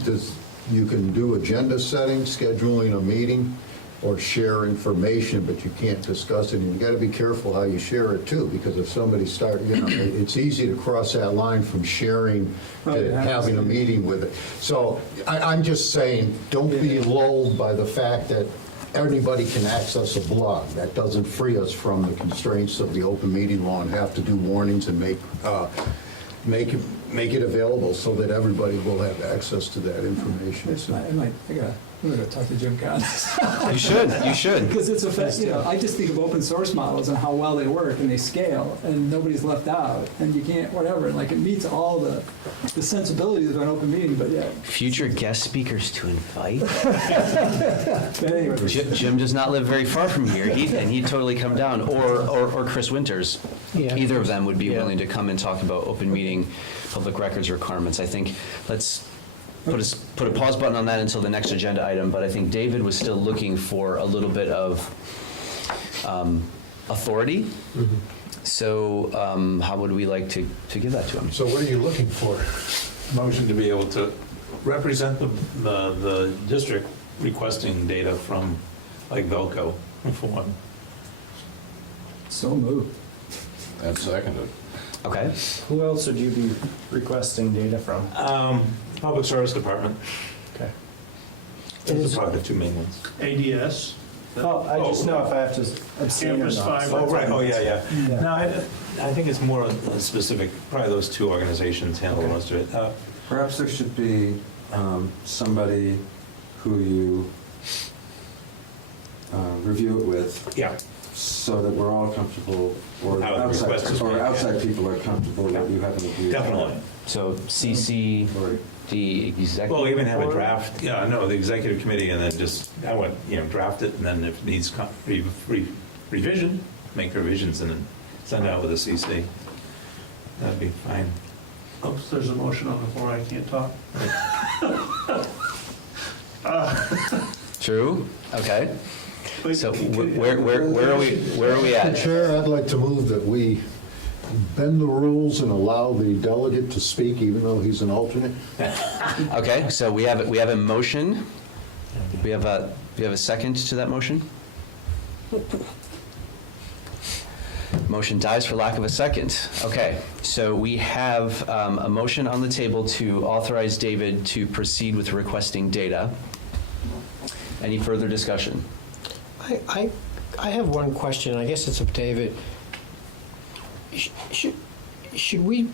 you can do agenda setting, scheduling a meeting, or share information, but you can't discuss it. And you got to be careful how you share it too, because if somebody it's easy to cross that line from sharing to having a meeting with it. So I'm just saying, don't be lulled by the fact that anybody can access a blog. That doesn't free us from the constraints of the open meeting law and have to do warnings and make it available so that everybody will have access to that information. I'm going to talk to Jim Collins. You should. Because it's I just think of open source models and how well they work and they scale and nobody's left out and you can't, whatever, like it meets all the sensibilities of an open meeting, but yeah. Future guest speakers to invite? But anyway. Jim does not live very far from here, and he'd totally come down, or Chris Winters. Yeah. Either of them would be willing to come and talk about open meeting, public records requirements. I think, let's put a pause button on that until the next agenda item, but I think David was still looking for a little bit of authority. So how would we like to give that to him? So what are you looking for? Motion to be able to represent the district requesting data from, like, Velco, for one. So moved. And seconded. Okay. Who else would you be requesting data from? Public Service Department. Okay. Those are probably the two main ones. ADS, Oh, I just know if I have to abstain or Campus not. Fiber. Oh, right, oh, yeah. No, I think it's more specific, probably those two organizations handle most of it. Perhaps there should be somebody who you review it with, Yeah. so that we're all comfortable, or How the request is made, outside yeah. people are comfortable that you haven't reviewed. Definitely. So CC the executive. Well, even have a board? draft, the executive committee, and then just, draft it, and then if it needs revision, make revisions, and then send out with a CC. That'd be fine. oops, there's a motion on the floor, I can't talk. True, okay. Wait, So can- where are we at? Chair, I'd like to move that we bend the rules and allow the delegate to speak even though he's an alternate. Okay, so we have a motion. We have a second to that motion? Motion dies for lack of a second. Okay, so we have a motion on the table to authorize David to proceed with requesting data. Any further discussion? I have one question, I guess it's of David. Should we,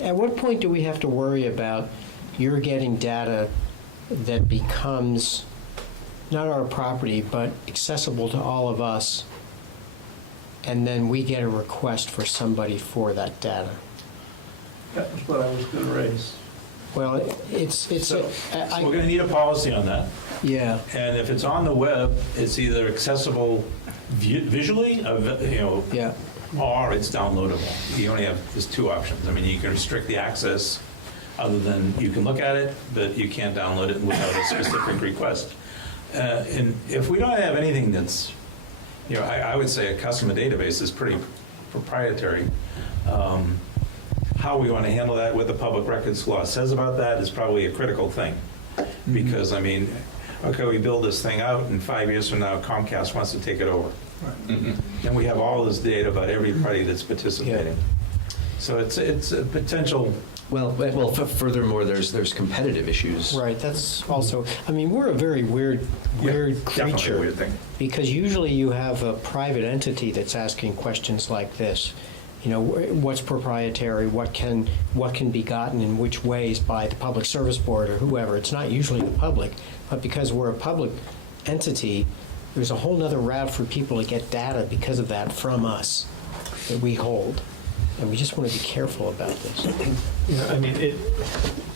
at what point do we have to worry about you're getting data that becomes not our property, but accessible to all of us, and then we get a request for somebody for that data? That was what I was gonna raise. Well, it's, So we're going to need a policy on that. yeah. And if it's on the web, it's either accessible visually, Yeah. or it's downloadable. There's two options. I mean, you can restrict the access, other than you can look at it, but you can't download it without a specific request. And if we don't have anything that's, I would say a customer database is pretty proprietary. How we want to handle that, what the public records law says about that is probably a critical thing. Because, okay, we build this thing out, and 5 years from now, Comcast wants to take it over. And we have all this data about every party that's participating. So it's a potential. Well, furthermore, there's competitive issues. Right, that's also, we're a very weird Definitely creature. a weird thing. Because usually you have a private entity that's asking questions like this. What's proprietary, what can be gotten in which ways by the Public Service Board or whoever. It's not usually the public, but because we're a public entity, there's a whole nother route for people to get data because of that from us that we hold. And we just want to be careful about this. It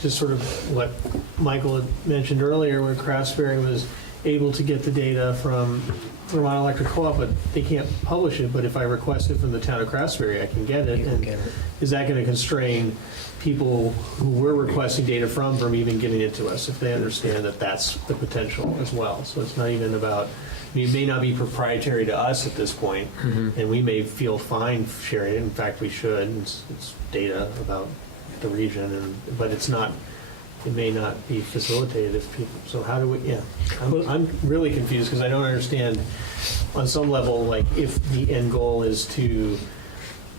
just sort of what Michael had mentioned earlier, where Craftsberry was able to get the data from Vermont Electric Co-op, but they can't publish it. But if I request it from the town of Craftsberry, I can get it. And is that going to constrain people who we're requesting data from even getting it to us if they understand that that's the potential as well? So it's not even about. It may not be proprietary to us at this point, and we may feel fine sharing it. In fact, we should. It's data about the region, but it's not it may not be facilitated if people, so how do we, yeah. I'm really confused because I don't understand on some level, like if the end goal is to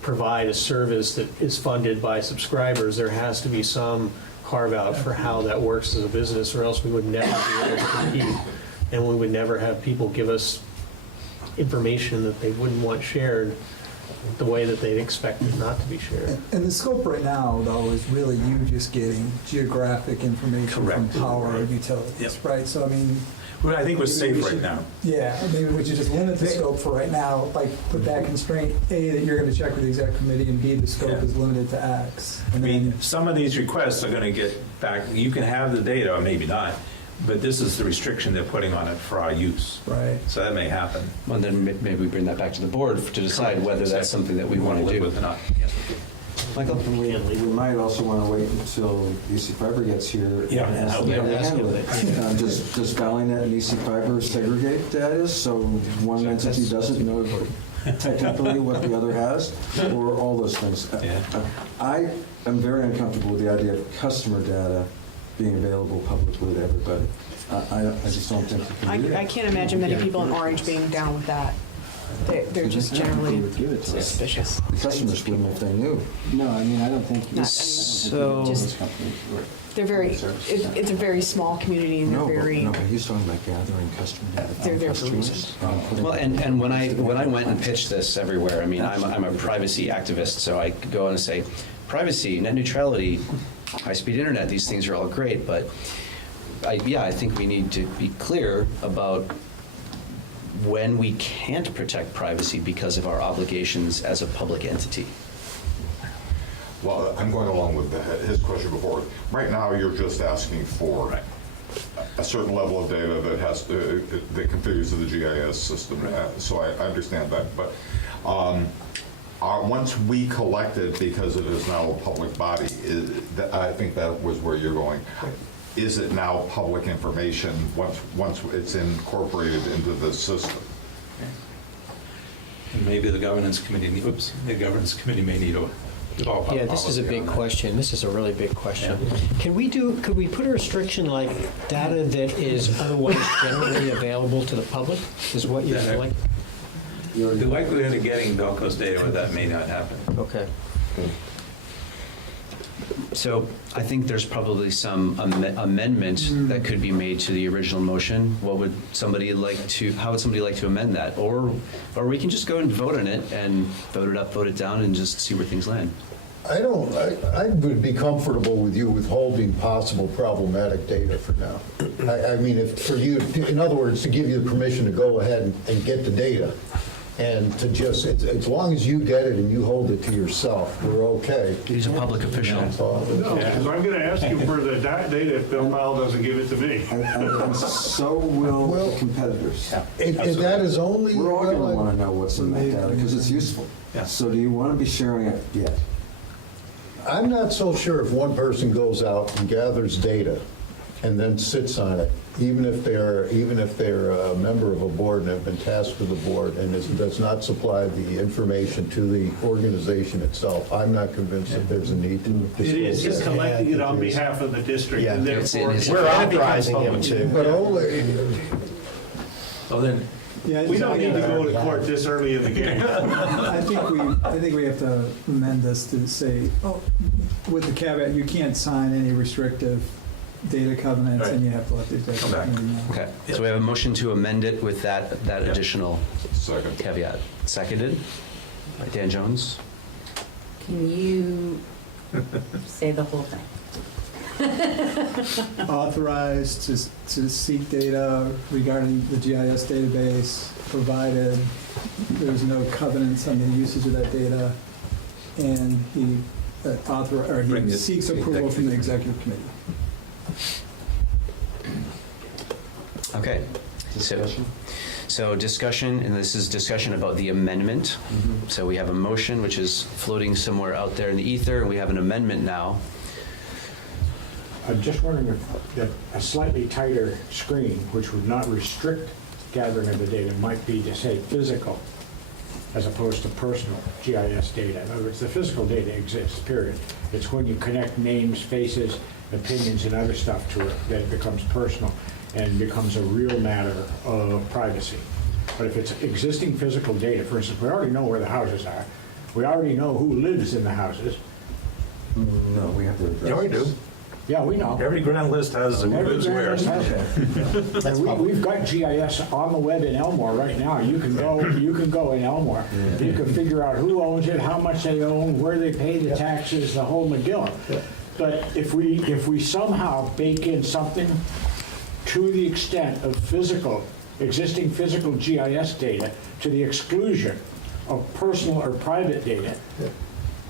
provide a service that is funded by subscribers, there has to be some carve out for how that works as a business, or else we would never be able to compete. And we would never have people give us information that they wouldn't want shared the way that they'd expect it not to be shared. And the scope right now, though, is really you just getting geographic information Correct. from power utilities, Yep. right? So, I mean, Well, I think we're maybe safe we right should- now. yeah, maybe we should just limit the scope for right now, like put that constraint, A, that you're going to check with the exec committee, and B, the scope Yeah. is limited to X. I And mean, then, some of these requests are gonna get back, you can have the data, or maybe not, but this is the restriction they're putting on it for our use. right. So that may happen. Well, then maybe we bring that back to the board to decide whether that's something that we want to live do. with or not. Yes. Michael? We might also want to wait until EC Fiber gets here. Yeah, and ask I'll them how they ask handle him it. Does Valleynet and EC Fiber segregate data so one entity doesn't know technically what the other has, or all those things? Yeah. I am very uncomfortable with the idea of customer data being available publicly to everybody. I just don't think you can do that. I can't imagine many people in Orange being down with that. They're just generally Who would give it to us? suspicious. The customers wouldn't if they knew. No, I mean, I don't think. Not- So- Just- They're very, it's a very small community and No, they're very, but he's talking about gathering customer data. from They're there for customers reasons. and putting Well, it- and when I went and pitched this everywhere, I mean, I'm a privacy activist, so I could go and say, privacy, net neutrality, high-speed internet, these things are all great, but I think we need to be clear about when we can't protect privacy because of our obligations as a public entity. Well, I'm going along with his question before. Right now, you're just asking for a certain level of data that that configures to the GIS system. So I understand that. But once we collect it, because it is now a public body, I think that was where you're going. Is it now public information once it's incorporated into the system? And maybe the governance committee, may need to develop a Yeah, this is a policy big on that. question. This is a really big question. Could we put a restriction like data that is otherwise generally available to the public, is what you're like? The likelihood of getting Belco's data with that may not happen. Okay. So I think there's probably some amendment that could be made to the original motion. How would somebody like to amend that? Or we can just go and vote on it and vote it up, vote it down, and just see where things land. I would be comfortable with you withholding possible problematic data for now. I mean, in other words, to give you the permission to go ahead and get the data, and to just, as long as you get it and you hold it to yourself, we're okay. He's a public official. No, because I'm going to ask you for the data if Bill Powell doesn't give it to me. And so will the competitors. And that is only. We're all going to want to know what's in that data because it's useful. Yeah. So do you want to be sharing it yet? I'm not so sure if one person goes out and gathers data and then sits on it, even if they're a member of a board and have been tasked with the board and does not supply the information to the organization itself. I'm not convinced that there's a need to It is, he's disclose that. collecting it on behalf of the district, and Yeah, therefore. we're authorizing him to. But only, So then, Yeah, We don't need to go to court this early in the game. I think we have to amend this to say, with the caveat, you can't sign any restrictive data covenants, and you have to let the Come executive back. committee know. Okay, so we have a motion to amend it with that additional Second. caveat. Seconded by Dan Jones. Can you say the whole thing? Authorized to seek data regarding the GIS database, provided there's no covenants on the usage of that data, and he seeks approval from the executive committee. Okay, so discussion, and this is discussion about the amendment. So we have a motion which is floating somewhere out there in the ether, and we have an amendment now. I'm just wondering if a slightly tighter screen, which would not restrict gathering of the data, might be to say physical as opposed to personal GIS data. In other words, the physical data exists, period. It's when you connect names, faces, opinions and other stuff to it, that it becomes personal and becomes a real matter of privacy. But if it's existing physical data, for instance, we already know where the houses are. We already know who lives in the houses. No, we have to address. Yeah, we do. this. Yeah, we know. Every grand list has who Every lives where. grand list has it. And we've got GIS on the web in Elmore right now. You can go in Elmore. You can figure out who owns it, how much they own, where they pay the taxes, the whole McGill. But if we somehow bake in something to the extent of existing physical GIS data to the exclusion of personal or private data,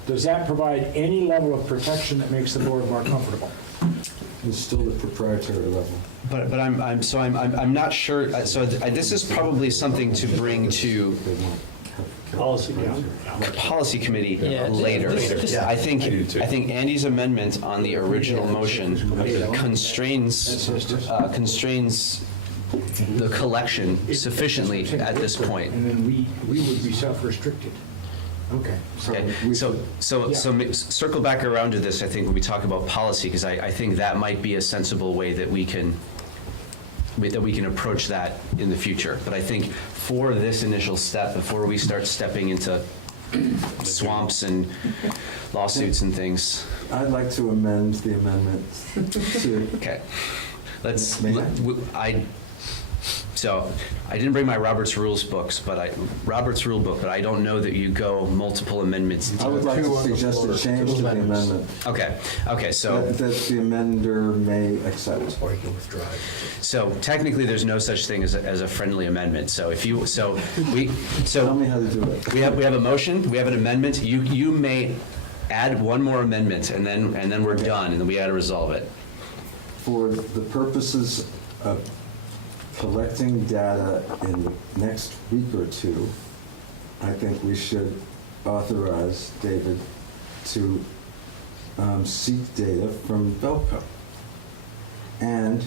does that provide any level of protection that makes the board more comfortable? It's still the proprietary level. But I'm not sure, so this is probably something to bring to policy committee later. I think Andy's amendment on the original motion constrains the collection sufficiently at this point. And then we would be self-restricted. Okay. Okay, so circle back around to this, I think, when we talk about policy, because I think that might be a sensible way that we can approach that in the future. But I think for this initial step, before we start stepping into swamps and lawsuits and things. I'd like to amend the amendment to. Okay, So I didn't bring my Robert's Rules books, but Robert's Rule book, but I don't know that you go multiple amendments. I would like to suggest a change to the amendment. Okay, so. That the amender may accept. Or you can withdraw it. So technically, there's no such thing as a friendly amendment. So Tell me how to do it. We have a motion, we have an amendment. You may add one more amendment, and then we're done, and then we got to resolve it. For the purposes of collecting data in the next week or two, I think we should authorize David to seek data from Velco. And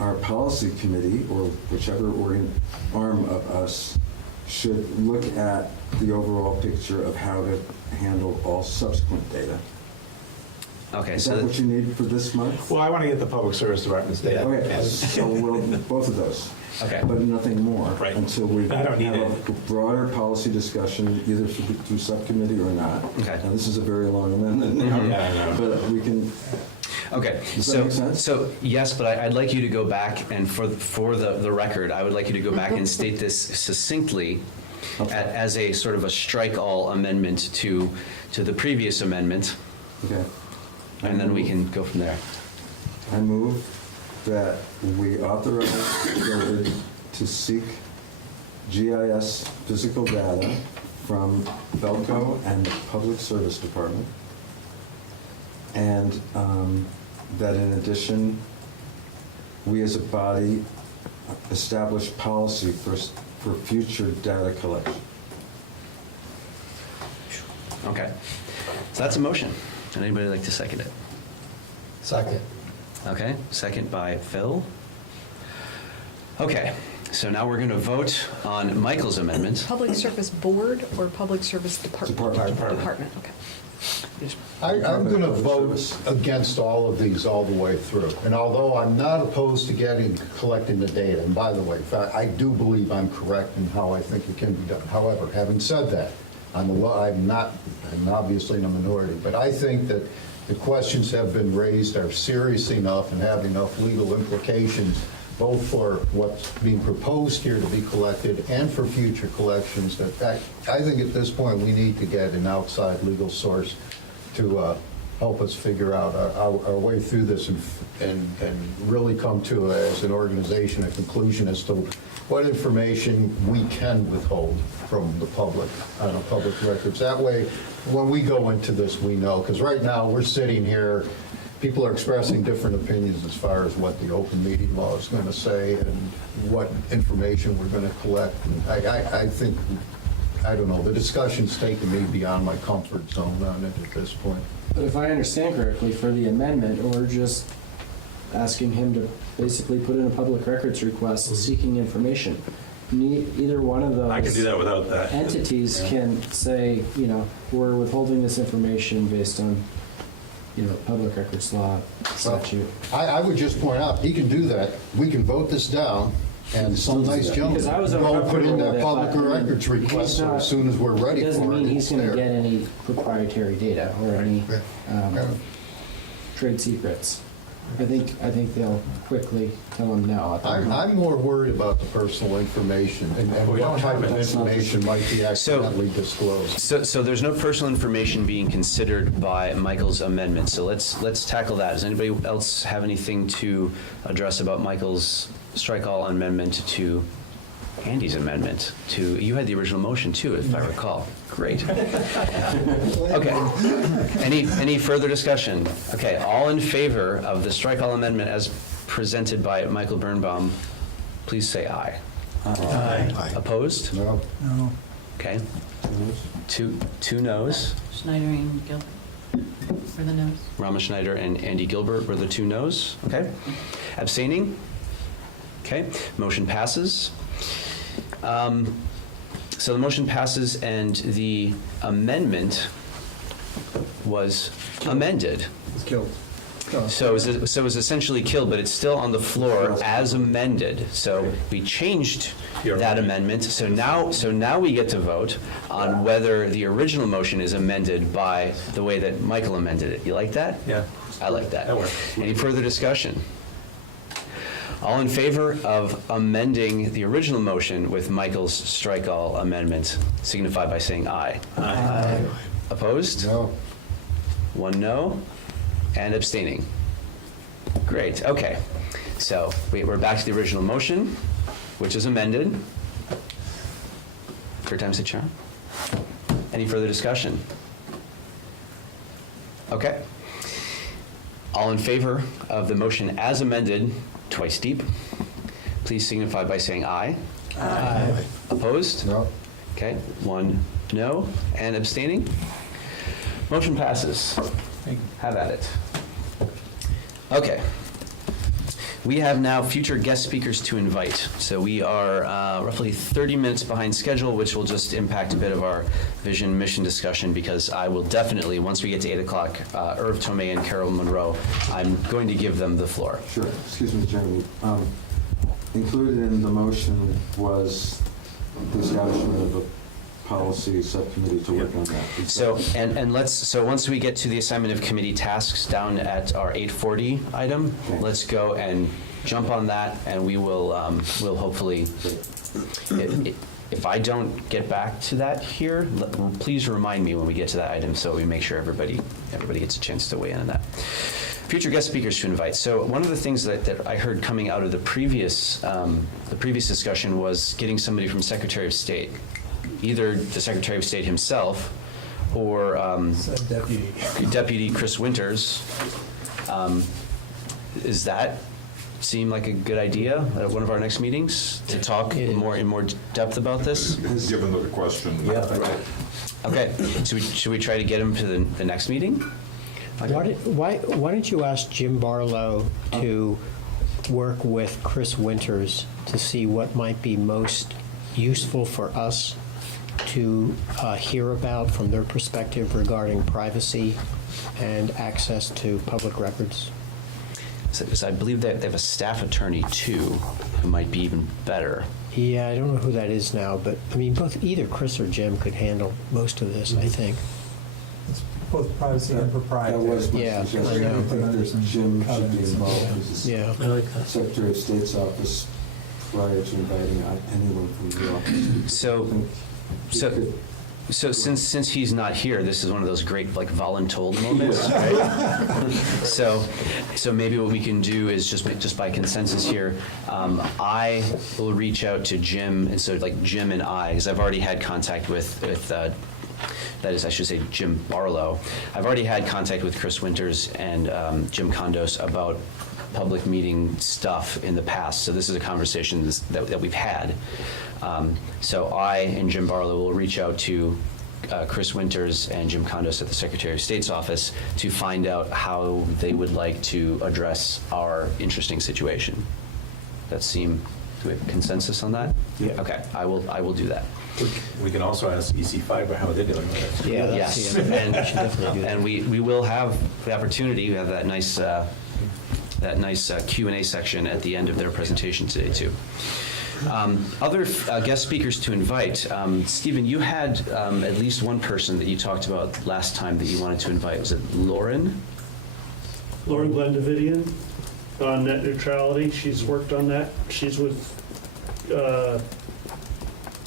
our policy committee, or whichever arm of us, should look at the overall picture of how to handle all subsequent data. Okay, Is that what you need for this month? Well, I want to get the public service department's data. Okay, so we'll, both of those. Okay. But nothing more. Right. Until we I don't need have a broader policy discussion, either through subcommittee or not. Okay. Now, this is a very long amendment now, Yeah, I know. but we can, Okay, Does that make sense? so yes, but I'd like you to go back, and for the record, I would like you to go back and state this succinctly as a sort of a strike-all amendment to the previous amendment, okay. and then we can go from there. I move that we authorize David to seek GIS physical data from Velco and the Public Service Department. And that in addition, we as a body establish policy for future data collection. Okay, so that's a motion. Would anybody like to second it? Second. Okay, second by Phil. Okay, so now we're going to vote on Michael's amendment. Public Service Board or Public Service Department? Department, okay. I'm going to vote against all of these all the way through. And although I'm not opposed to collecting the data, and by the way, in fact, I do believe I'm correct in how I think it can be done. However, having said that, I'm obviously in a minority, but I think that the questions have been raised are serious enough and have enough legal implications, both for what's being proposed here to be collected and for future collections, that I think at this point we need to get an outside legal source to help us figure out our way through this and really come to, as an organization, a conclusion as to what information we can withhold from the public on public records. That way, when we go into this, we know, because right now we're sitting here, people are expressing different opinions as far as what the open meeting law is going to say and what information we're going to collect. And I think, I don't know, the discussion's taken me beyond my comfort zone on it at this point. But if I understand correctly, for the amendment, we're just asking him to basically put in a public records request seeking information. Either one of those I can do that without that. entities can say, we're withholding this information based on public records law statute. I would just point out, he can do that. We can vote this down, and some nice gentleman Because I was will put in uncomfortable that with it, public but records request he's not- as soon as we're ready for it. Doesn't mean he's it's going to there. get any proprietary data or any trade secrets. I think they'll quickly tell him no. I'm more worried about the personal information and We don't what type have of it. information might be accidentally disclosed. So there's no personal information being considered by Michael's amendment, so let's tackle that. Does anybody else have anything to address about Michael's strike-all amendment to Andy's amendment to, you had the original motion too, if I recall. Great. Okay. Any further discussion? Okay, all in favor of the strike-all amendment as presented by Michael Birnbaum, please say aye. Aye. Opposed? No. No. Okay. Two noes. Schneider and Gilbert for the noes. Rama Schneider and Andy Gilbert were the two noes. Okay. Abstaining? Okay. Motion passes. So the motion passes and the amendment was amended. It's killed. So it was essentially killed, but it's still on the floor as amended. So we changed that amendment. So now we get to vote on whether the original motion is amended by the way that Michael amended it. You like that? Yeah. I like that. That works. Any further discussion? All in favor of amending the original motion with Michael's strike-all amendment signify by saying aye. Aye. Opposed? No. One no, and abstaining. Great, okay. So we're back to the original motion, which is amended. Third time's the charm. Any further discussion? Okay. All in favor of the motion as amended, twice deep, please signify by saying aye. Aye. Opposed? No. Okay, one no, and abstaining? Motion passes. Have at it. Okay. We have now future guest speakers to invite. So we are roughly 30 minutes behind schedule, which will just impact a bit of our vision mission discussion, because I will definitely, once we get to 8 o'clock, Irv Tomei and Carol Monroe, I'm going to give them the floor. Sure, excuse me, Jeremy. Included in the motion was the establishment of a policy subcommittee to work on that. So, so once we get to the assignment of committee tasks down at our 8:40 item, Okay. let's go and jump on that, and we will, we'll hopefully, if I don't get back to that here, please remind me when we get to that item, so we make sure everybody gets a chance to weigh in on that. Future guest speakers to invite. So one of the things that I heard coming out of the previous discussion was getting somebody from Secretary of State, either the Secretary of State himself or Deputy Chris Winters. Does that seem like a good idea at one of our next meetings to talk in more depth about this? Given the question. Yeah. Okay, so should we try to get him to the next meeting? Why don't you ask Jim Barlow to work with Chris Winters to see what might be most useful for us to hear about from their perspective regarding privacy and access to public records? Because I believe that they have a staff attorney too, who might be even better. Yeah, I don't know who that is now, but I mean, either Chris or Jim could handle most of this, I think. Both privacy and proprietary. That was my Yeah, suggestion. I know. I think that Jim should be involved as Yeah. the Secretary of State's office prior to inviting anyone from the office. So since he's not here, this is one of those great like voluntold moments, right? So maybe what we can do is just by consensus here, I will reach out to Jim, and so like Jim and I, because I've already had contact with that is, I should say, Jim Barlow. I've already had contact with Chris Winters and Jim Condos about public meeting stuff in the past. So this is a conversation that we've had. So I and Jim Barlow will reach out to Chris Winters and Jim Condos at the Secretary of State's office to find out how they would like to address our interesting situation. That seem Do we have consensus on that? Yeah. Okay, I will do that. We can also ask EC Fiber how they're doing with it. Yes, and we will have the opportunity, we have that nice Q&A section at the end of their presentation today, too. Other guest speakers to invite. Stephen, you had at least one person that you talked about last time that you wanted to invite. Was it Lauren? Lauren Glendavidian on net neutrality. She's worked on that. She's with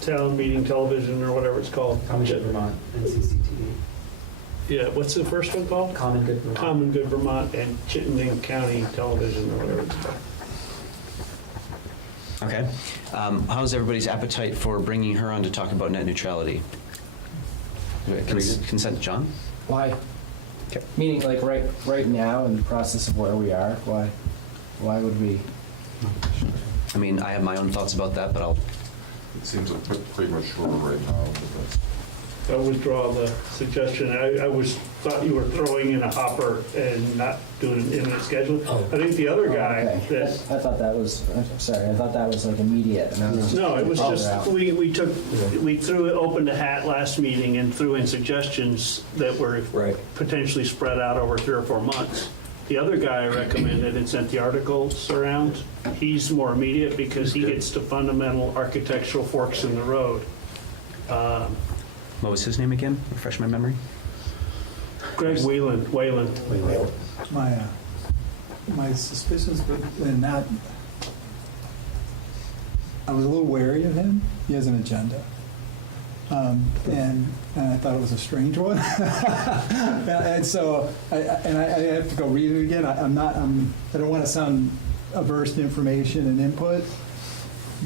Town Meeting Television or whatever it's called. Common Good Vermont and CCTV. Yeah, what's the first one called? Common Good Vermont. Common Good Vermont and Chittenden County Television or whatever it's called. Okay. How's everybody's appetite for bringing her on to talk about net neutrality? Consent, John? Why? Meaning, like, right now in the process of where we are, why would we? I mean, I have my own thoughts about that, but I'll... It seems a bit premature right now, but that's... I withdraw the suggestion. I thought you were throwing in a hopper and not doing an imminent schedule. I think the other guy Okay. I thought that was, I'm sorry, I thought that was like immediate. And I was just, no, it was just, we threw it, opened the hat last meeting and threw in suggestions that were potentially spread out over 3 or 4 months. The other guy I recommended and sent the articles around, he's more immediate because he gets to fundamental architectural forks in the road. What was his name again? Refresh my memory. Greg Wayland. My suspicions, but they're not. I was a little wary of him. He has an agenda, and I thought it was a strange one. And so I have to go read it again. I don't want to sound averse to information and input,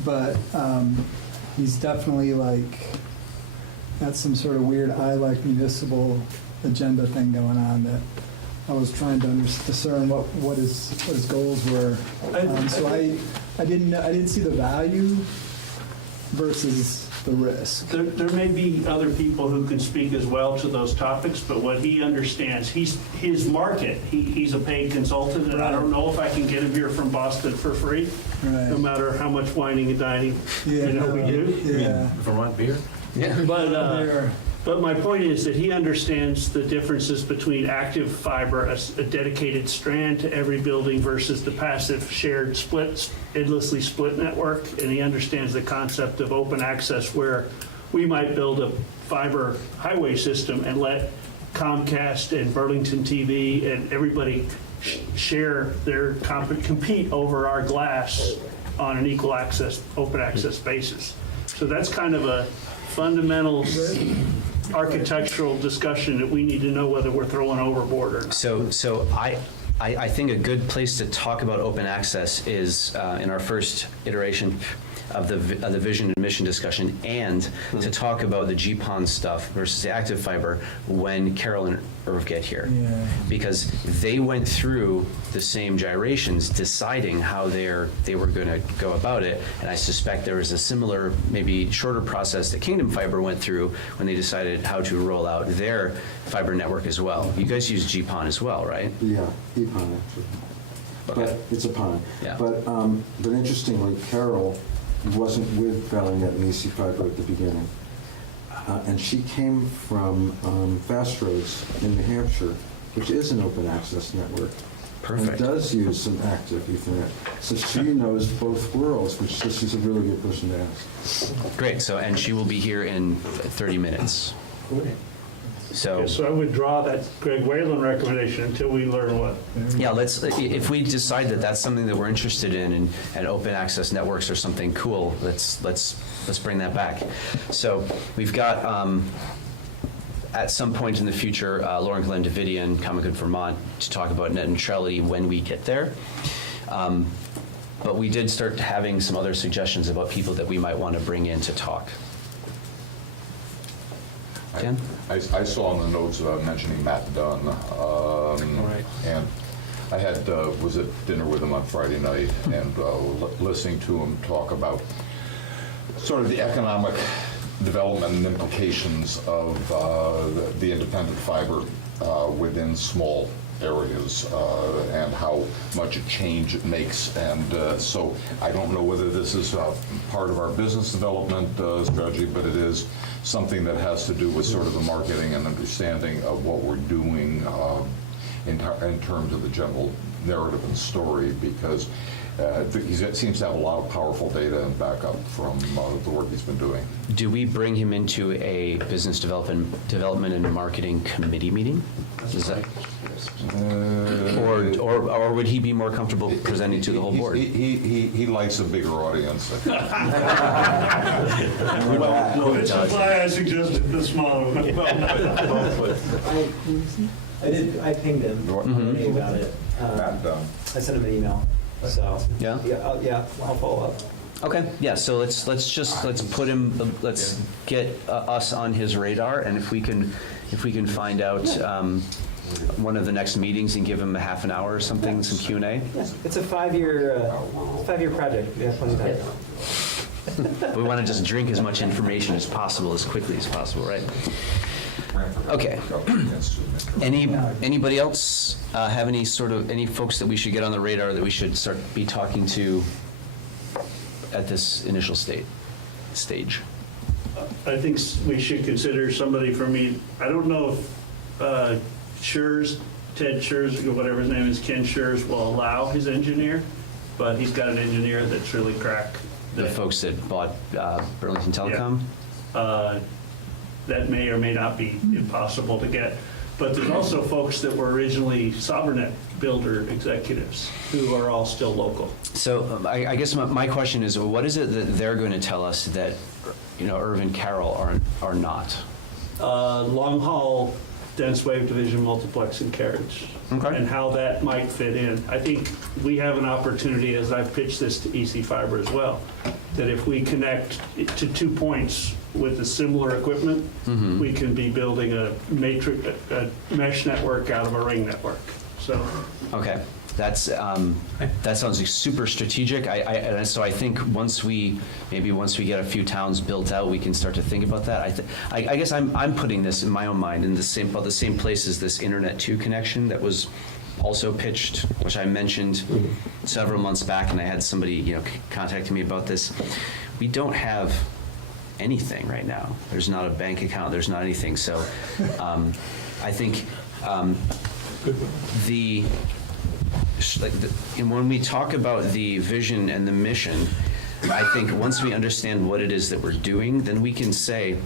but he's definitely like. That's some sort of weird I like municipal agenda thing going on that I was trying to discern what his goals were. So I didn't see the value versus the risk. There may be other people who can speak as well to those topics, but what he understands, his market, he's a paid consultant, and I don't know if I can get him here from Boston for free, no matter how much whining and dining we do. Yeah. Vermont beer? Yeah. But my point is that he understands the differences between active fiber, a dedicated strand to every building, versus the passive shared endlessly split network. And he understands the concept of open access, where we might build a fiber highway system and let Comcast and Burlington TV and everybody share their compete over our glass on an equal access, open access basis. So that's kind of a fundamental architectural discussion that we need to know whether we're throwing overboard or not. So I think a good place to talk about open access is in our first iteration of the vision and mission discussion, and to talk about the GPON stuff versus the active fiber when Carol and Irv get here. Yeah. Because they went through the same gyrations deciding how they were going to go about it, and I suspect there was a similar, maybe shorter process that Kingdom Fiber went through when they decided how to roll out their fiber network as well. You guys use GPON as well, right? Yeah, EPON actually. Okay. But it's a PON. Yeah. But interestingly, Carol wasn't with ValleyNet and EC Fiber at the beginning. And she came from Fast Roads in New Hampshire, which is an open access network. Perfect. And does use some active Ethernet. So she knows both worlds, which she's a really good person to ask. Great. And she will be here in 30 minutes. So I withdraw that Greg Wayland recommendation until we learn what. yeah, if we decide that that's something that we're interested in, and open access networks are something cool, let's bring that back. So we've got at some point in the future, Lauren Glendavidian, Common Good Vermont, to talk about net neutrality when we get there. But we did start having some other suggestions about people that we might want to bring in to talk. Ken? I saw in the notes mentioning Matt Dunn. And I was at dinner with him on Friday night, and listening to him talk about sort of the economic development and implications of the independent fiber within small areas and how much a change it makes. And so I don't know whether this is part of our business development strategy, but it is something that has to do with sort of the marketing and understanding of what we're doing in terms of the general narrative and story, because he seems to have a lot of powerful data and backup from the work he's been doing. Do we bring him into a business development and marketing committee meeting? Is that, or would he be more comfortable presenting to the whole board? He likes a bigger audience. Well, which is why I suggested the smaller one. I pinged him already about it. I sent him an email, so. Yeah? I'll follow up. Okay, yeah, so let's put him, let's get us on his radar, and if we can find out one of the next meetings and give him a half an hour or something, some Q&A. Yeah, it's a 5-year project. We have plenty of time. We want to just drink as much information as possible, as quickly as possible, right? Okay. Anybody else have any folks that we should get on the radar that we should start be talking to at this initial stage? I think we should consider somebody for me. I don't know if Ted Schurz, or whatever his name is, Ken Schurz, will allow his engineer, but he's got an engineer that's really crack. The folks that bought Burlington Telecom? Yeah. That may or may not be impossible to get. But there's also folks that were originally Sobernet builder executives who are all still local. So I guess my question is, what is it that they're going to tell us that, Irvin Carroll are not? Long haul, dense wave division, multiplex, and carriage. Okay. And how that might fit in. I think we have an opportunity, as I've pitched this to EC Fiber as well, that if we connect to 2 points with a similar equipment, we can be building a mesh network out of a ring network. So. Okay. That sounds like super strategic. So I think once we get a few towns built out, we can start to think about that. I guess I'm putting this in my own mind in the same place as this Internet 2 connection that was also pitched, which I mentioned several months back, and I had somebody contacting me about this. We don't have anything right now. There's not a bank account. There's not anything. So I think when we talk about the vision and the mission, I think once we understand what it is that we're doing, then we can say,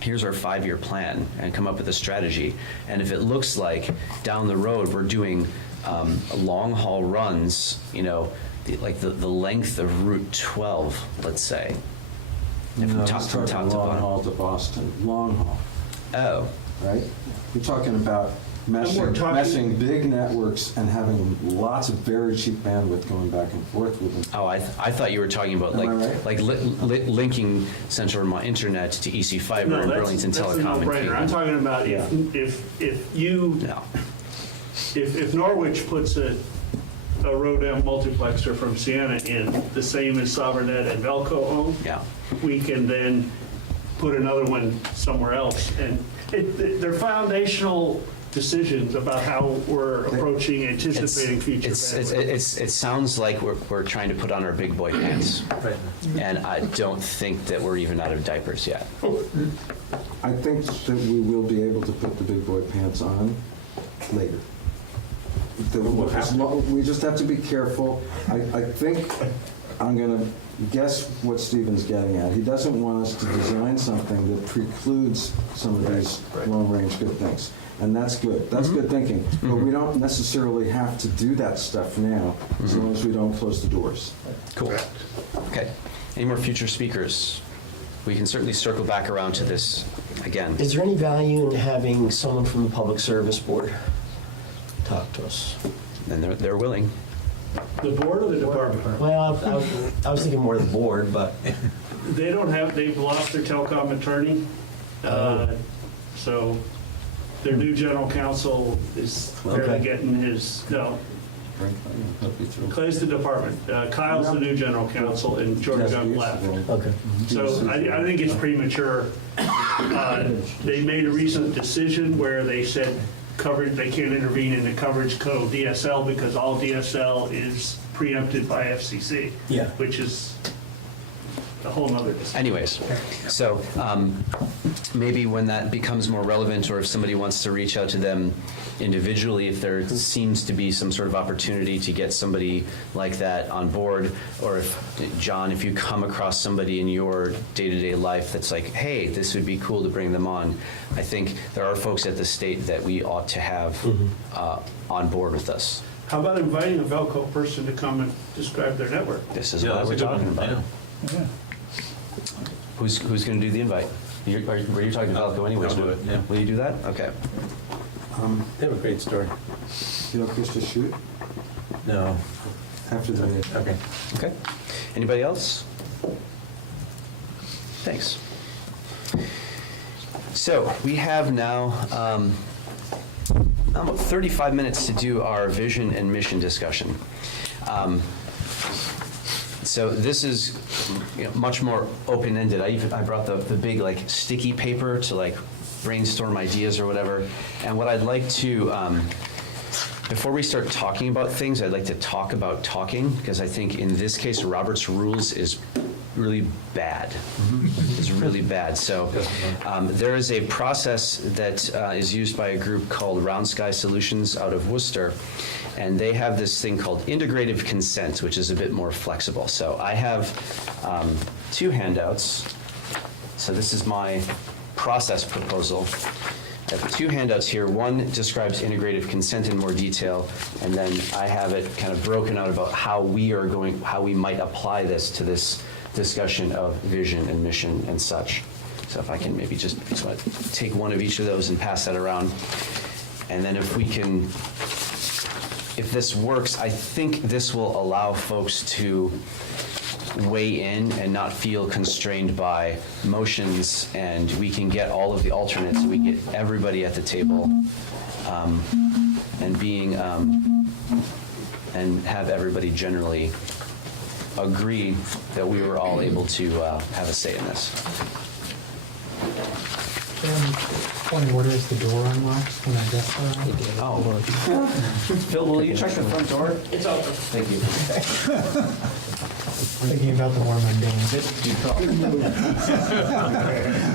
here's our 5-year plan, and come up with a strategy. And if it looks like down the road we're doing long haul runs, like the length of Route 12, let's say. Top to long haul to Boston, long haul. Oh. Right? You're talking about meshing big networks and having lots of very cheap bandwidth going back and forth with them. Oh, I thought you were talking about linking Central Vermont Internet to EC Fiber and Burlington Telecom. No-brainer. I'm talking about if Norwich puts a ROADM multiplexer from Sienna in, the same as Sobernet and Velco own, we can then put another one somewhere else. And they're foundational decisions about how we're approaching, anticipating future. It sounds like we're trying to put on our big boy pants, and I don't think that we're even out of diapers yet. I think that we will be able to put the big boy pants on later. We just have to be careful. I think I'm going to guess what Stephen's getting at. He doesn't want us to design something that precludes some of these long-range good things. And that's good. That's good thinking. But we don't necessarily have to do that stuff now, as long as we don't close the doors. Cool. Okay. Any more future speakers? We can certainly circle back around to this again. Is there any value in having someone from the Public Service Board talk to us? And they're willing. The board or the department? Well, I was thinking more the board, but they've lost their telecom attorney. So their new general counsel is barely getting his, Clay's the department. Kyle's the new general counsel, and George Young left. Okay. So I think it's premature. They made a recent decision where they said, coverage, they can't intervene in the coverage code DSL because all DSL is preempted by FCC. Yeah. Which is a whole nother discussion. Anyways, so maybe when that becomes more relevant, or if somebody wants to reach out to them individually, if there seems to be some sort of opportunity to get somebody like that on board, or if, John, if you come across somebody in your day-to-day life that's like, hey, this would be cool to bring them on, I think there are folks at the state that we ought to have on board with us. How about inviting a Velco person to come and describe their network? This is what we're talking about. Yeah. Who's going to do the invite? Were you talking about Velco anyways? I'll do it, yeah. Will you do that? Okay. They have a great story. You want Chris to shoot No. after the meeting? Okay. Okay. Anybody else? Thanks. So we have now about 35 minutes to do our vision and mission discussion. So this is much more open-ended. I brought the big like sticky paper to like brainstorm ideas or whatever. And what I'd like to, before we start talking about things, I'd like to talk about talking, because I think in this case, Robert's rules is really bad. It's really bad. So there is a process that is used by a group called Round Sky Solutions out of Worcester. And they have this thing called integrative consent, which is a bit more flexible. So I have 2 handouts. So this is my process proposal. I have 2 handouts here. One describes integrative consent in more detail, and then I have it kind of broken out about how we might apply this to this discussion of vision and mission and such. So if I can maybe just take one of each of those and pass that around. And then if this works, I think this will allow folks to weigh in and not feel constrained by motions, and we can get all of the alternates, we get everybody at the table, and have everybody generally agree that we were all able to have a say in this. Point of order, is the door unlocked when I guess that? Oh. Phil, will you check the front door? It's open. Thank you. Thinking about the more mundane.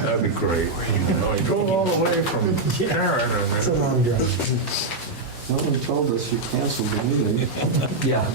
That'd be great. I drove all the way from Karen It's a long drive. No one told us you canceled the meeting. Yeah.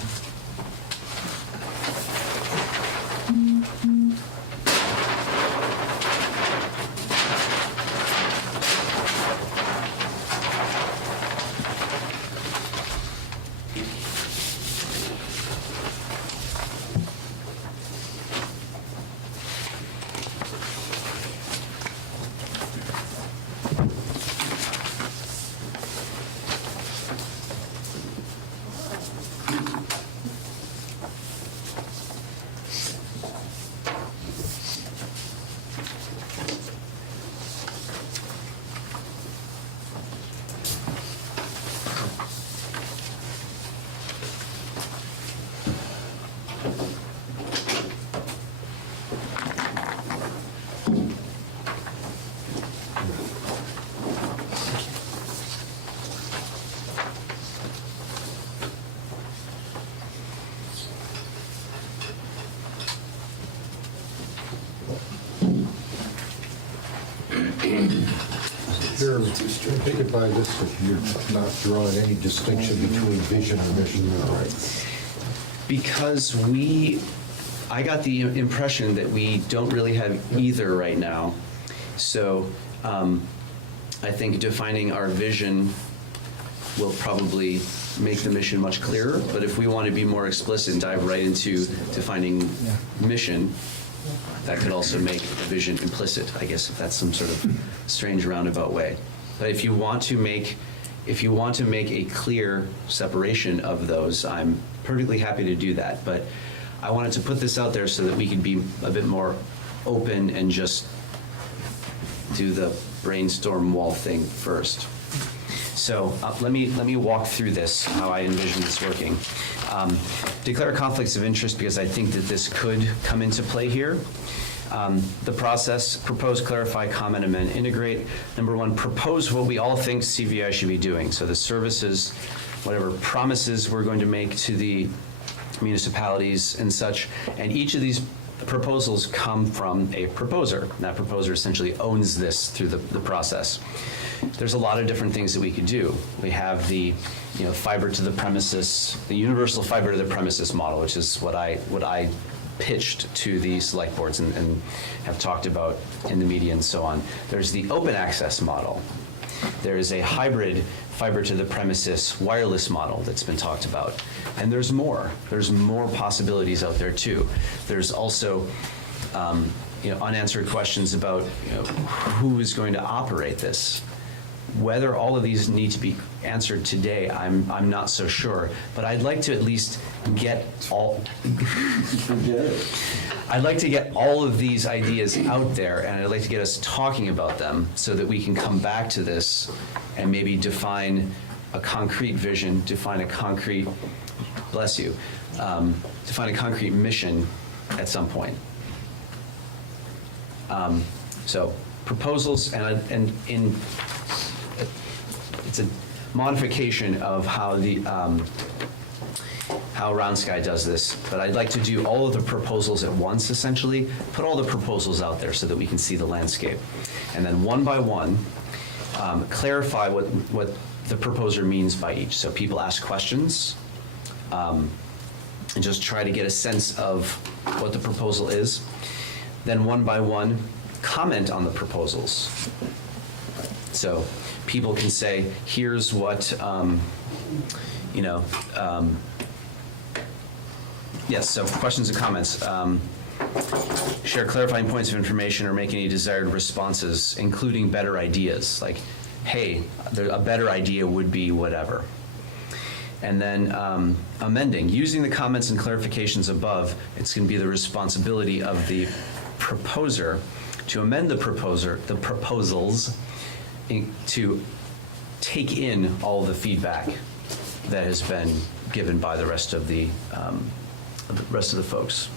Jeremy, take it by this, that you're not drawing any distinction between vision and mission, right? Because I got the impression that we don't really have either right now. So I think defining our vision will probably make the mission much clearer. But if we want to be more explicit and dive right into defining mission, that could also make the vision implicit, I guess, if that's some sort of strange roundabout way. But if you want to make a clear separation of those, I'm perfectly happy to do that. But I wanted to put this out there so that we could be a bit more open and just do the brainstorm wall thing first. So let me walk through this, how I envision this working. Declare conflicts of interest, because I think that this could come into play here. The process: propose, clarify, comment, amend, integrate. Number one, propose what we all think CVI should be doing. So the services, whatever promises we're going to make to the municipalities and such. And each of these proposals come from a proposer. And that proposer essentially owns this through the process. There's a lot of different things that we could do. We have the fiber to the premises, the universal fiber to the premises model, which is what I pitched to the select boards and have talked about in the media and so on. There's the open access model. There is a hybrid fiber to the premises wireless model that's been talked about. And there's more. There's more possibilities out there too. There's also unanswered questions about who is going to operate this. Whether all of these need to be answered today, I'm not so sure. But I'd like to at least get all. I'd like to get all of these ideas out there, and I'd like to get us talking about them so that we can come back to this and maybe define a concrete vision, define a concrete, bless you, define a concrete mission at some point. So proposals, and in it's a modification of how the how Round Sky does this, but I'd like to do all of the proposals at once, essentially, put all the proposals out there so that we can see the landscape. And then one by one, clarify what the proposer means by each. So people ask questions, and just try to get a sense of what the proposal is. Then one by one, comment on the proposals. So people can say, here's what, yes, so questions and comments. Share clarifying points of information or make any desired responses, including better ideas. Like, hey, a better idea would be whatever. And then amending. Using the comments and clarifications above, it's going to be the responsibility of the proposer to amend the proposals to take in all the feedback that has been given by the rest of the folks.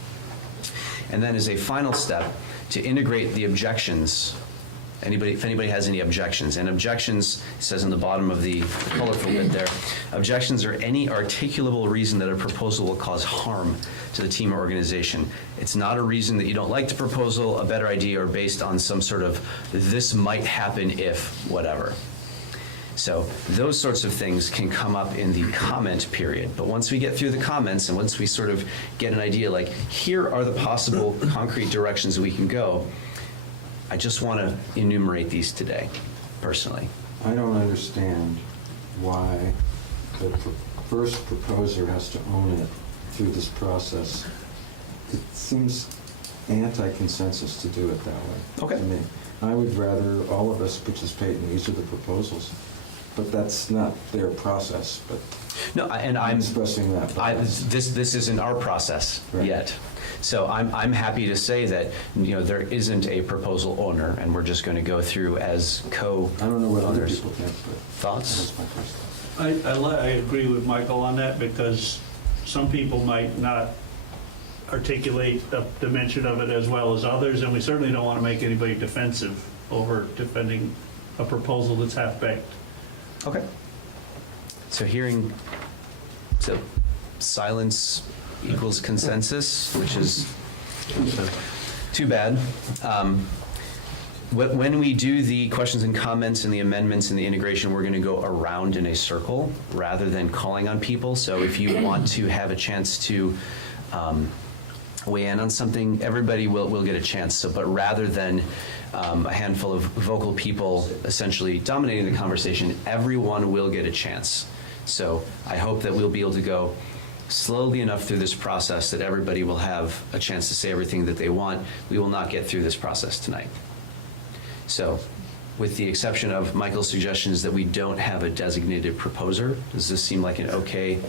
And then as a final step, to integrate the objections. If anybody has any objections, and objections, it says on the bottom of the colorful bit there, objections are any articulable reason that a proposal will cause harm to the team or organization. It's not a reason that you don't like the proposal, a better idea, or based on some sort of this might happen if whatever. So those sorts of things can come up in the comment period. But once we get through the comments and once we sort of get an idea, like here are the possible concrete directions we can go, I just want to enumerate these today, personally. I don't understand why the first proposer has to own it through this process. It seems anti-consensus to do it that way. Okay. To me. I would rather all of us participate in each of the proposals, but that's not their process. But no, and I'm expressing that. This isn't our process Right. yet. So I'm happy to say that there isn't a proposal owner, and we're just going to go through as co-owners. I don't know what other people think, but Thoughts? that's my first thought. I agree with Michael on that, because some people might not articulate a dimension of it as well as others, and we certainly don't want to make anybody defensive over defending a proposal that's half-baked. Okay. So silence equals consensus, which is too bad. When we do the questions and comments and the amendments and the integration, we're going to go around in a circle rather than calling on people. So if you want to have a chance to weigh in on something, everybody will get a chance. So, but rather than a handful of vocal people essentially dominating the conversation, everyone will get a chance. So I hope that we'll be able to go slowly enough through this process that everybody will have a chance to say everything that they want. We will not get through this process tonight. So, with the exception of Michael's suggestions that we don't have a designated proposer, does this seem like an okay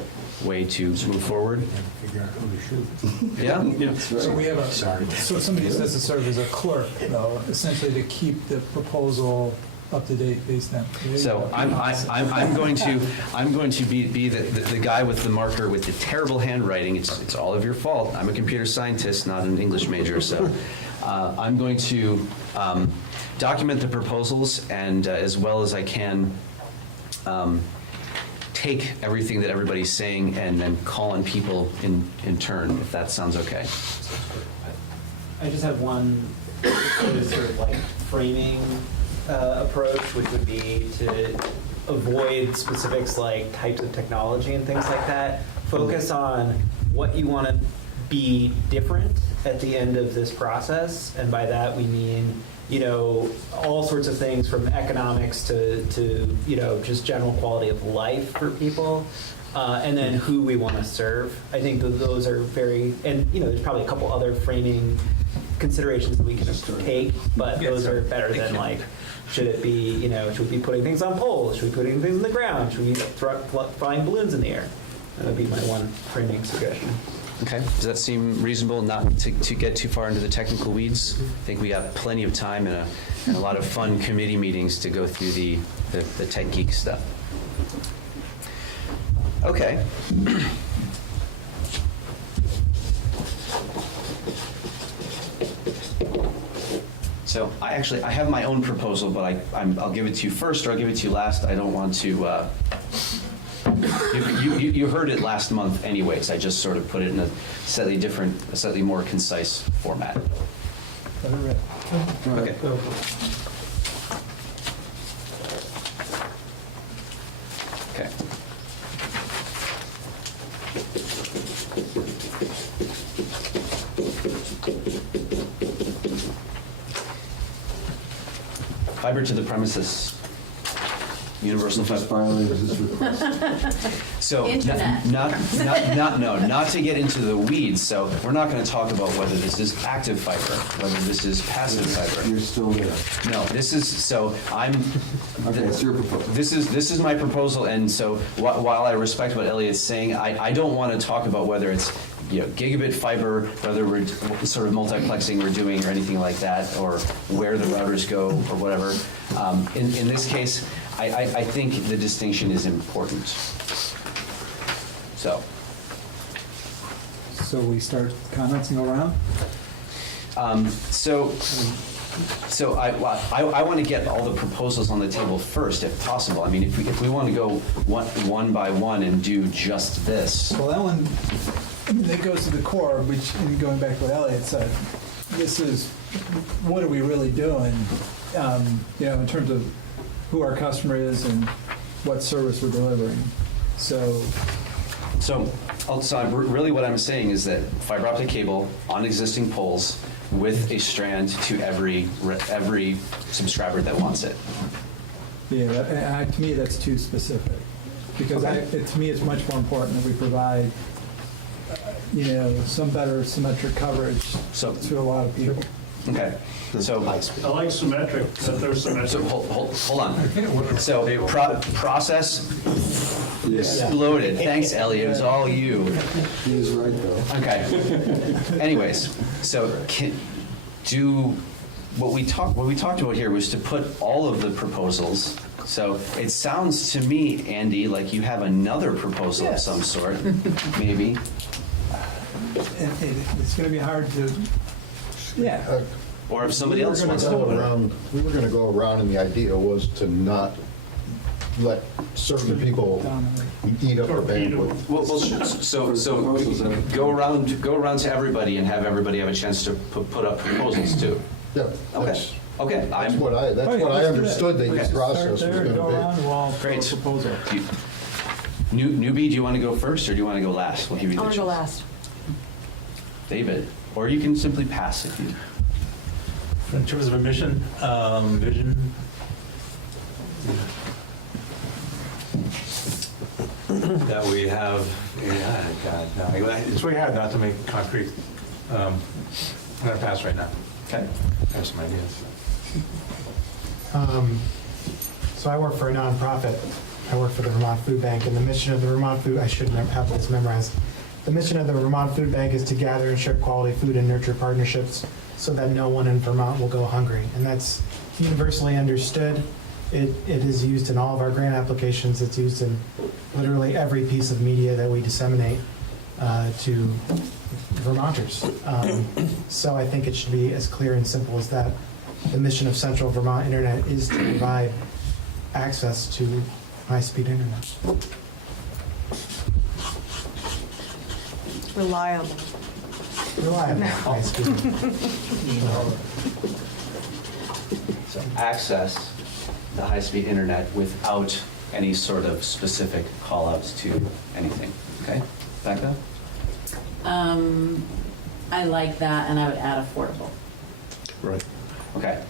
way to move forward? Figure out who to shoot. Yeah? Yeah. So we have so somebody says to serve as a clerk, though, essentially to keep the proposal up to date based on. So I'm going to be the guy with the marker with the terrible handwriting. It's all of your fault. I'm a computer scientist, not an English major, so I'm going to document the proposals and as well as I can take everything that everybody's saying and then call on people in turn, if that sounds okay. I just have one sort of like framing approach, which would be to avoid specifics like types of technology and things like that. Focus on what you want to be different at the end of this process, and by that we mean, you know, all sorts of things from economics to you know, just general quality of life for people, and then who we want to serve. I think that those are very, and you know, there's probably a couple other framing considerations that we can take, but those are better than like, should it be, you know, should we be putting things on poles? Should we be putting things in the ground? Should we be flying balloons in the air? That would be my one framing suggestion. Okay, does that seem reasonable, not to get too far into the technical weeds? I think we got plenty of time and a lot of fun committee meetings to go through the tech geek stuff. Okay. So I have my own proposal, but I'll give it to you first or I'll give it to you last. I don't want to, you heard it last month anyways. I just sort of put it in a slightly more concise format. Okay. Okay. Fiber to the premises, universal fiber. So, Internet. not to get into the weeds, so we're not going to talk about whether this is active fiber, whether this is passive fiber. You're still there. No, this is, so I'm. Okay, it's your proposal. This is my proposal, and so while I respect what Elliot's saying, I don't want to talk about whether it's, you know, gigabit fiber, whether we're sort of multiplexing we're doing or anything like that, or where the routers go or whatever. In this case, I think the distinction is important. So we start comments and go around? So I want to get all the proposals on the table first, if possible. I mean, if we want to go one by one and do just this. Well, that one, that goes to the core, which, and going back to what Elliot said, this is, what are we really doing, you know, in terms of who our customer is and what service we're delivering. So really what I'm saying is that fiber optic cable on existing poles with a strand to every subscriber that wants it. Yeah, to me, that's too specific. Because to me, it's much more important that we provide, you know, some better symmetric coverage to a lot of people. Okay. So I like symmetric, that they're symmetric. So hold on. So process exploded. Thanks, Elliot. It was all you. He is right, though. Okay. Anyways, so what we talked about here was to put all of the proposals. So it sounds to me, Andy, like you have another proposal of some sort, maybe. It's going to be hard to, yeah. Or if somebody else wants to go do it. around. We were going to go around, and the idea was to not let certain people eat up our bandwidth. Well, so go around to everybody and have everybody have a chance to put up proposals too. Yeah. Okay. That's what I understood that your process was going to be. Great. Newbie, do you want to go first or do you want to go last? We'll give you the I want to go choice. last. David, or you can simply pass if you. In terms of a mission, vision, that we have, it's very hard not to make concrete. I'm going to pass right now. Okay. I have some ideas. So I work for a nonprofit. I work for the Vermont Food Bank, and the mission of the Vermont Food, I shouldn't have this memorized. The mission of the Vermont Food Bank is to gather and share quality food and nurture partnerships so that no one in Vermont will go hungry. And that's universally understood. It is used in all of our grant applications. It's used in literally every piece of media that we disseminate to Vermonters. So I think it should be as clear and simple as that. The mission of Central Vermont Internet is to provide access to high-speed internet. Reliable. Reliable high-speed. So access the high-speed internet without any sort of specific call-outs to anything, okay? Becca? I like that, and I would add affordable. Right. Okay,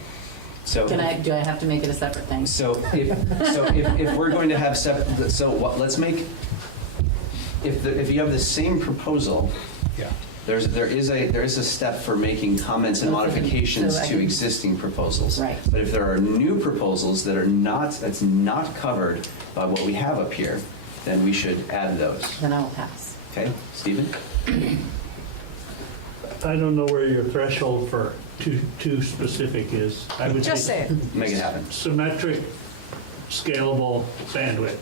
so. Do I have to make it a separate thing? So if we're going to have let's make, if you have the same proposal, there is a step for making comments and modifications to existing proposals. Right. But if there are new proposals that's not covered by what we have up here, then we should add those. Then I will pass. Okay, Stephen? I don't know where your threshold for too specific is. I would Just say it. Make it happen. Symmetric, scalable bandwidth.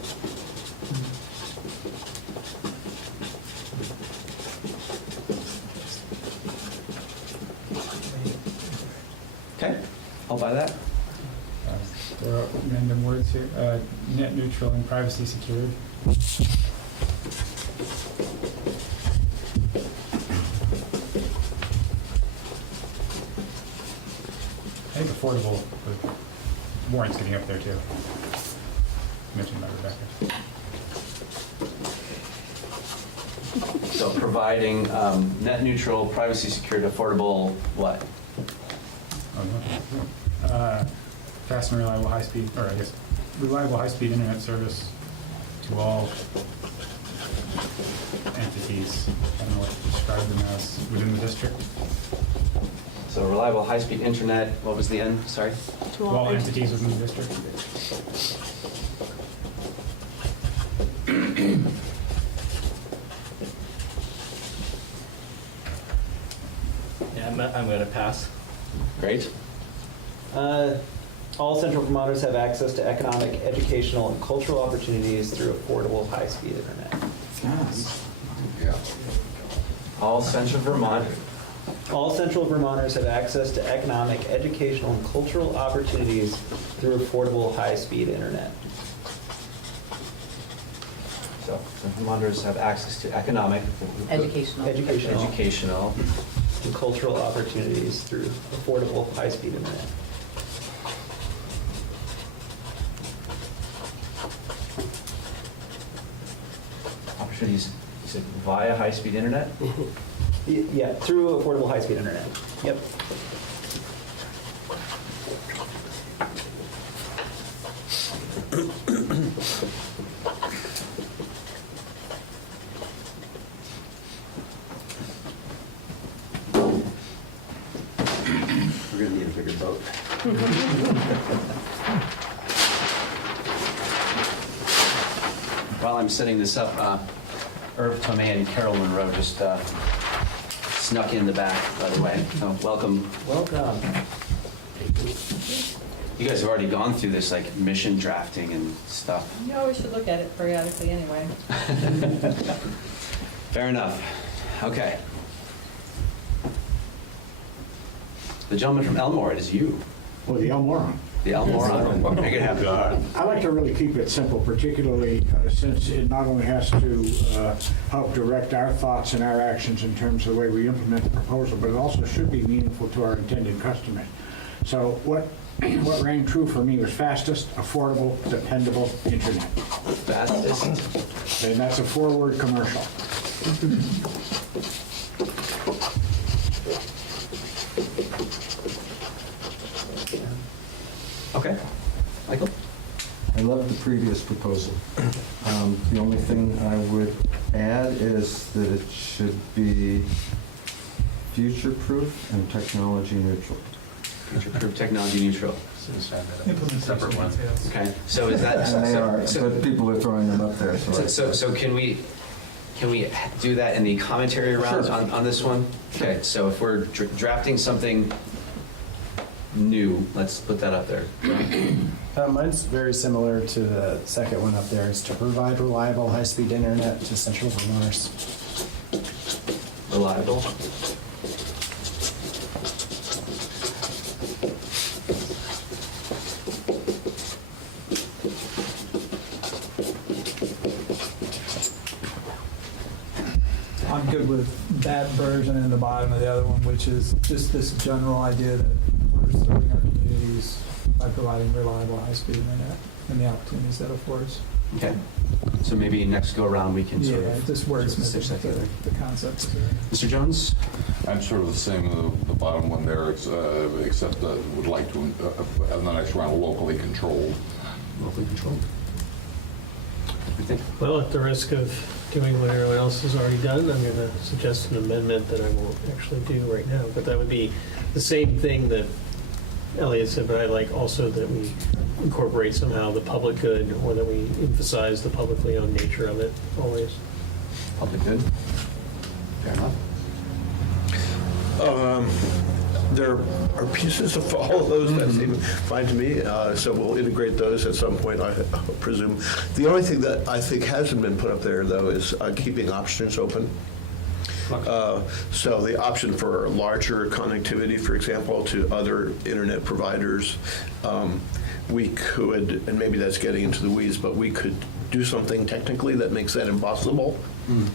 Okay, I'll buy that. There are random words here. Net neutral and privacy secured. I think affordable, but Warren's getting up there too. Mentioned by Rebecca. So providing net neutral, privacy secured, affordable, what? Oh, no. Fast and reliable high-speed, or I guess, reliable high-speed internet service to all entities. I don't know what to describe them as within the district. So reliable high-speed internet, what was the end, sorry? To all entities within the district. Yeah, I'm going to pass. Great. All Central Vermonters have access to economic, educational, and cultural opportunities through affordable, high-speed internet. Yeah. All Central Vermont. All Central Vermonters have access to economic, educational, and cultural opportunities through affordable, high-speed internet. So Central Vermonters have access to economic, Educational. educational, and cultural opportunities through affordable, high-speed internet. opportunities, you said via high-speed internet? Yeah, through affordable, high-speed internet. Yep. We're gonna need a bigger boat. While I'm setting this up, Irv Tomei and Carol Monroe just snuck in the back, by the way. So welcome. Welcome. You guys have already gone through this like mission drafting and stuff. You always should look at it periodically anyway. Fair enough. Okay. The gentleman from Elmore, it is you. Well, the Elmoron. The Elmoron. Make it happen. I like to really keep it simple, particularly since it not only has to help direct our thoughts and our actions in terms of the way we implement the proposal, but it also should be meaningful to our intended customers. So what rang true for me was fastest, affordable, dependable internet. Fastest. And that's a 4-word commercial. Okay. Michael? I love the previous proposal. The only thing I would add is that it should be future-proof and technology neutral. Future-proof, technology neutral. Separate ones. Okay. So is that? And they are, so, but people are throwing them up there, so can we do that in the commentary round Sure. on this one? Okay. So if we're drafting something new, let's put that up there. Mine's very similar to the second one up there. It's to provide reliable high-speed internet to Central Vermonters. reliable. I'm good with that version and the bottom of the other one, which is just this general idea that we're serving our communities by providing reliable, high-speed internet and the opportunities that affords. Okay. So maybe next go around we can sort Yeah, of just stitch that together. wordsmith the concept. Mr. Jones? I'm sort of the same, the bottom one there, except that would like to, have the next round, locally controlled. Locally controlled. What do you think? Well, at the risk of doing what everyone else has already done, I'm going to suggest an amendment that I won't actually do right now. But that would be the same thing that Elliot said, but I like also that we incorporate somehow the public good, or that we emphasize the publicly owned nature of it always. Public good? Fair enough. There are pieces of all of those that seem fine to me, so we'll integrate those at some point, I presume. The only thing that I think hasn't been put up there, though, is keeping options open. So the option for larger connectivity, for example, to other internet providers, we could, and maybe that's getting into the weeds, but we could do something technically that makes that impossible,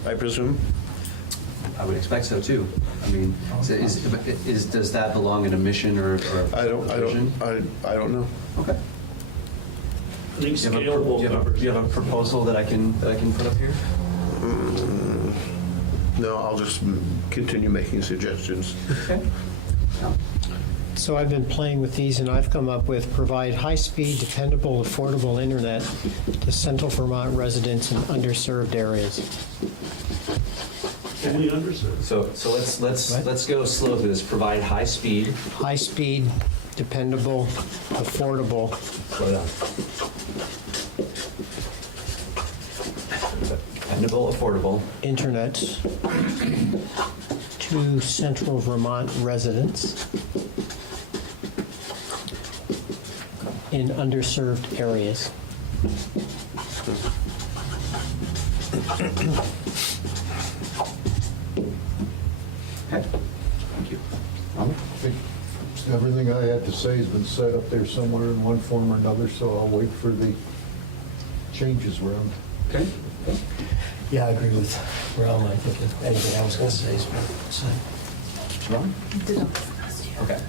I presume. I would expect so too. I mean, does that belong in a mission or I don't know. Okay. I think Do scalable numbers. you have a proposal that I can put up here? No, I'll just continue making suggestions. Okay. No. So I've been playing with these, and I've come up with provide high-speed, dependable, affordable internet to Central Vermont residents in underserved areas. Only underserved. So let's go slow through this. Provide high speed. High-speed, dependable, affordable. Slow down. Dependable, affordable. Internet to Central Vermont residents in underserved areas. Okay. Thank you. Everything I had to say has been said up there somewhere in one form or another, so I'll wait for the changes round. Okay. Yeah, I agree with Ralph. I think anything I was going to say is Ron? Okay.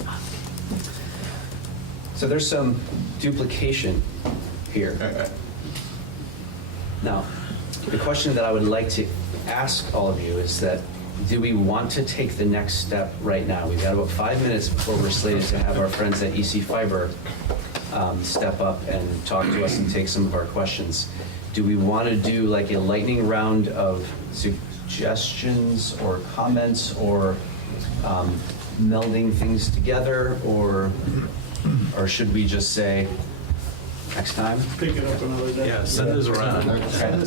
So there's some duplication here. Now, the question that I would like to ask all of you is that, do we want to take the next step right now? We've got about 5 minutes before we're slated to have our friends at EC Fiber step up and talk to us and take some of our questions. Do we want to do like a lightning round of suggestions or comments, or melding things together, or should we just say next time? Pick it up another day. Yeah, send this around. Okay.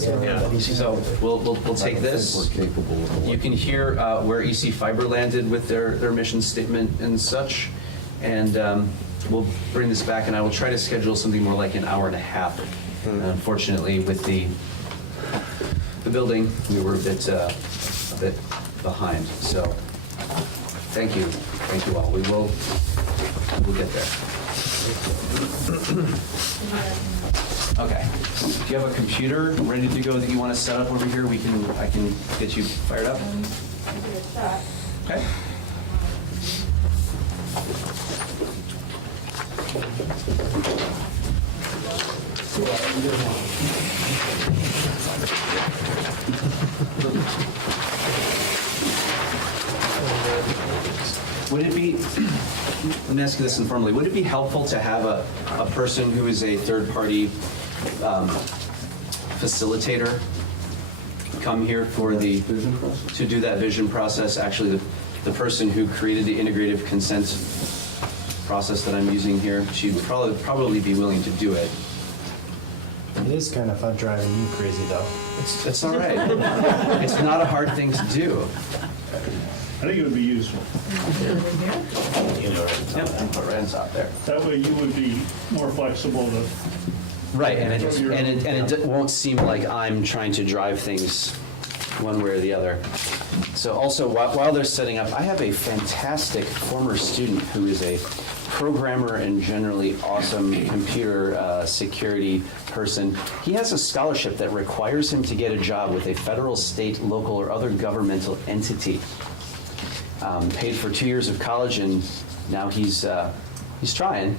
So we'll take this. We're capable of You can hear where EC Fiber landed with their mission statement and such, and we'll bring this back, and I will try to schedule something more like an hour and a half. Unfortunately, with the building, we were a bit behind. So thank you all. We'll get there. Okay. Do you have a computer ready to go that you want to set up over here? I can get you fired up. Okay. Would it be, let me ask you this informally, would it be helpful to have a person who is a third-party facilitator come here for to do that vision process? Actually, the person who created the integrative consent process that I'm using here, she would probably be willing to do it. It is kind of fun driving you crazy, though. It's all right. It's not a hard thing to do. I think it would be useful. Yep, and put Rand's out there. That way you would be more flexible to. Right, and it won't seem like I'm trying to drive things one way or the other. So also, while they're setting up, I have a fantastic former student who is a programmer and generally awesome computer security person. He has a scholarship that requires him to get a job with a federal, state, local, or other governmental entity. Paid for 2 years of college, and now he's trying.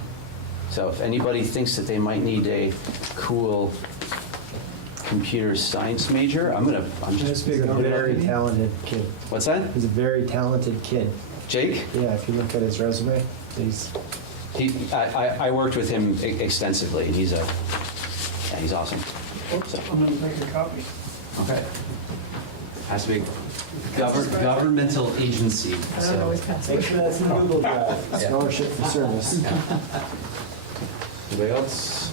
So if anybody thinks that they might need a cool computer science major, I'm just He's a very talented kid. What's that? He's a very talented kid. Jake? Yeah, if you look at his resume, I worked with him extensively, and he's awesome. Oops, I'm gonna make a copy. Okay. Has to be governmental agency. I don't know his password. make sure that's a Google Drive. Scholarship for service. Anybody else?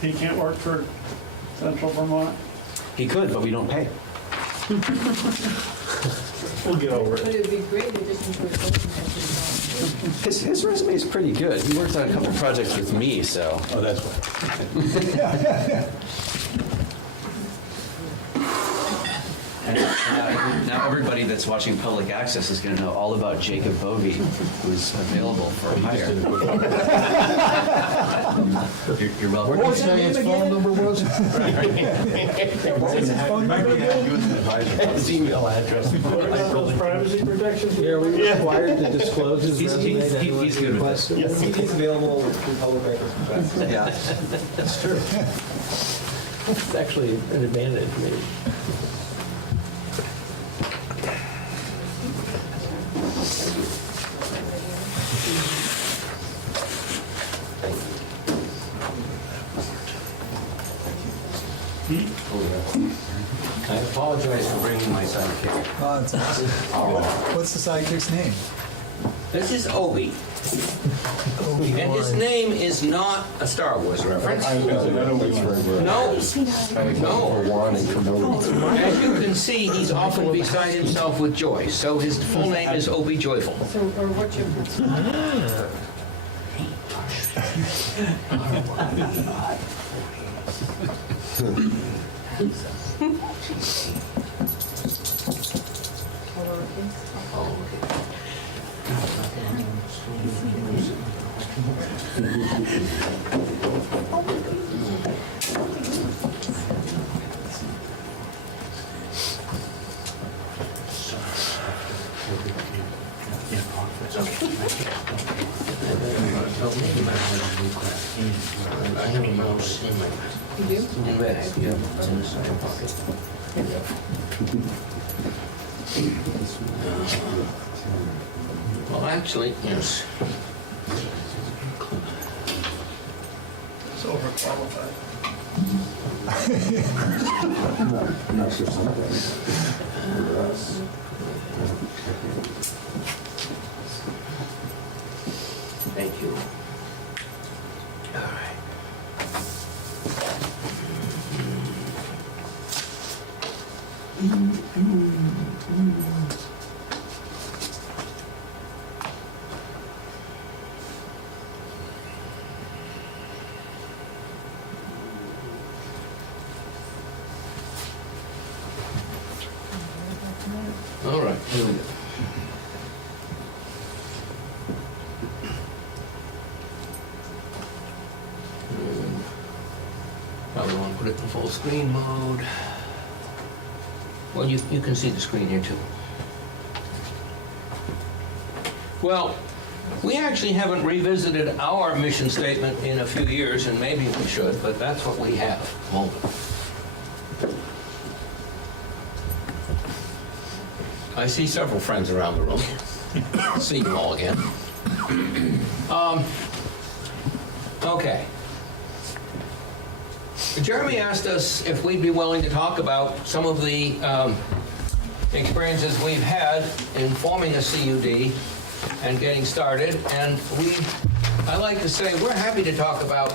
He can't work for Central Vermont. He could, but we don't pay. We'll get over But it. it would be great addition to his building. His resume is pretty good. He worked on a couple projects with me, so. Oh, that's why. And now everybody that's watching public access is going to know all about Jacob Bovee, who's available for hire. You're welcome. What did you say his phone number was? His email address. Those privacy protections? Yeah, we were required to disclose his resume. to anyone He's who good with requests it. Yes, he's available through public records. Yeah. That's true. It's actually an advantage, maybe. I apologize for bringing my sidekick. Oh, that's awesome. What's the sidekick's name? This is Obi. And his name is not a Star Wars reference. No, no. As you can see, he's often beside himself with joy, so his full name is Obi Joyful. So, or what's your? I have a mouse in my... You do? In red, yeah, it's in the side pocket. Well, actually, yes. It's overqualified. I'm not sure something. Thank you. All right. All right, here we go. Probably want to put it in full screen mode. Well, you can see the screen here too. Well, we actually haven't revisited our mission statement in a few years, and maybe we should, but that's what we have at the moment. I see several friends around the room. See you all again. Okay. Jeremy asked us if we'd be willing to talk about some of the experiences we've had in forming a CUD and getting started. And I like to say, we're happy to talk about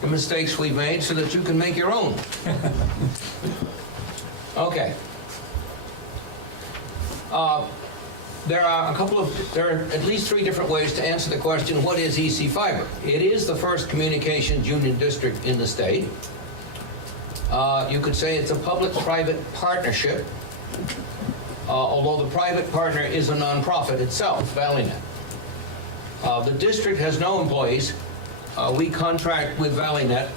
the mistakes we've made so that you can make your own. Okay. there are at least 3 different ways to answer the question, what is EC Fiber? It is the first communications union district in the state. You could say it's a public-private partnership, although the private partner is a nonprofit itself, ValleyNet. The district has no employees. We contract with ValleyNet.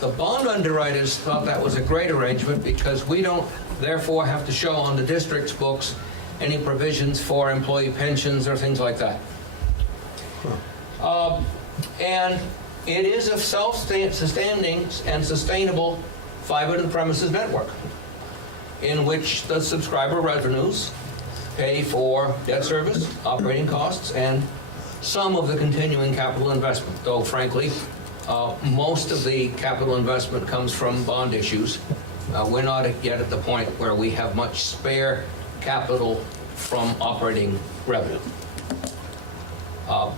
The bond underwriters thought that was a great arrangement because we don't therefore have to show on the district's books any provisions for employee pensions or things like that. And it is a self-sustaining and sustainable fiber to the premises network in which the subscriber revenues pay for debt service, operating costs, and some of the continuing capital investment, though frankly, most of the capital investment comes from bond issues. We're not yet at the point where we have much spare capital from operating revenue.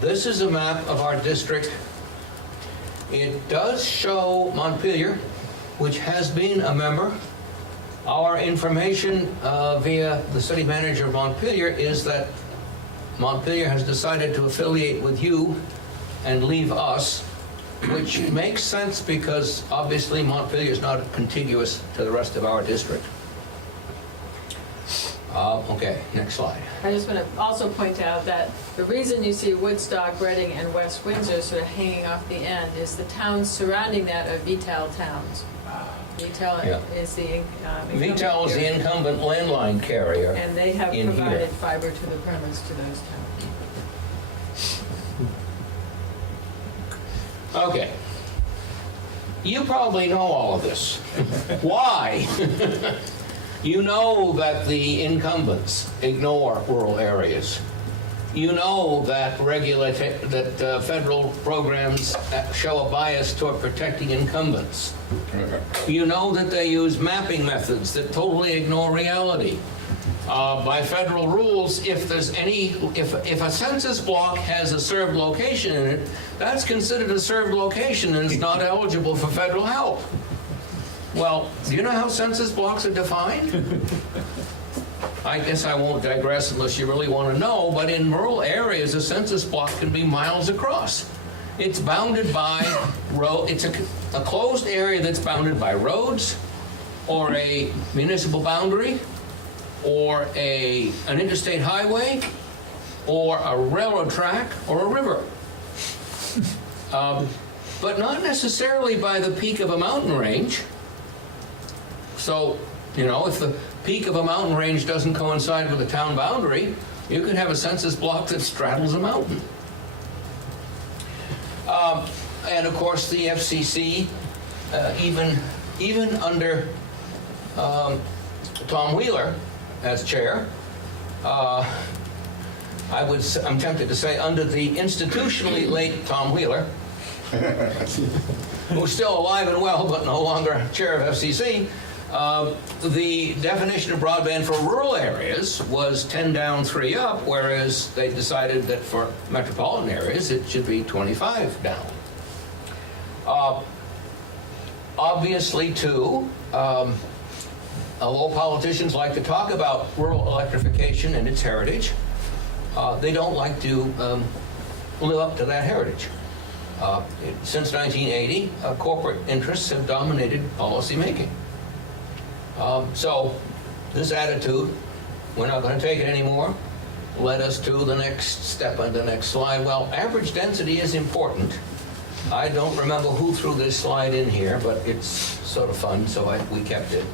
This is a map of our district. It does show Montpelier, which has been a member. Our information via the city manager of Montpelier is that Montpelier has decided to affiliate with you and leave us, which makes sense because obviously Montpelier is not contiguous to the rest of our district. Okay, next slide. I just want to also point out that the reason you see Woodstock, Reading, and West Windsor sort of hanging off the end is the towns surrounding that are VTEL towns. VTEL Yeah. is the VTEL is the incumbent landline carrier. and they have in provided here. fiber to the premise to those towns. Okay. You probably know all of this. Why? You know that the incumbents ignore rural areas. You know that federal programs show a bias toward protecting incumbents. You know that they use mapping methods that totally ignore reality. By federal rules, if a census block has a served location in it, that's considered a served location and it's not eligible for federal help. Well, do you know how census blocks are defined? I guess I won't digress unless you really want to know, but in rural areas, a census block can be miles across. It's bounded by it's a closed area that's bounded by roads, or a municipal boundary, or an interstate highway, or a railroad track, or a river. But not necessarily by the peak of a mountain range. So, you know, if the peak of a mountain range doesn't coincide with a town boundary, you could have a census block that straddles a mountain. And of course, the FCC, even under Tom Wheeler as chair, I'm tempted to say under the institutionally late Tom Wheeler, who's still alive and well but no longer chair of FCC, the definition of broadband for rural areas was 10 down, 3 up, whereas they decided that for metropolitan areas it should be 25 down. Obviously, too, although politicians like to talk about rural electrification and its heritage, they don't like to live up to that heritage. Since 1980, corporate interests have dominated policy making. So this attitude, we're not going to take it anymore, led us to the next step on the next slide. Well, average density is important. I don't remember who threw this slide in here, but it's sort of fun, so we kept it.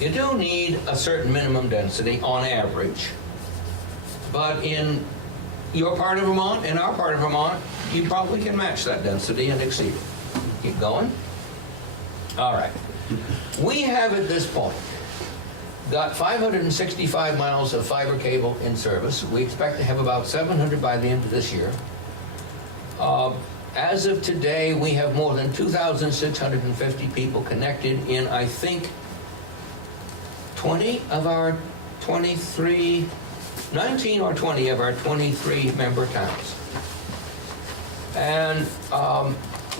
You do need a certain minimum density on average, but in your part of Vermont and our part of Vermont, you probably can match that density and exceed it. Keep going. All right. We have at this point got 565 miles of fiber cable in service. We expect to have about 700 by the end of this year. As of today, we have more than 2,650 people connected in, I think, 19 or 20 of our 23 member towns. And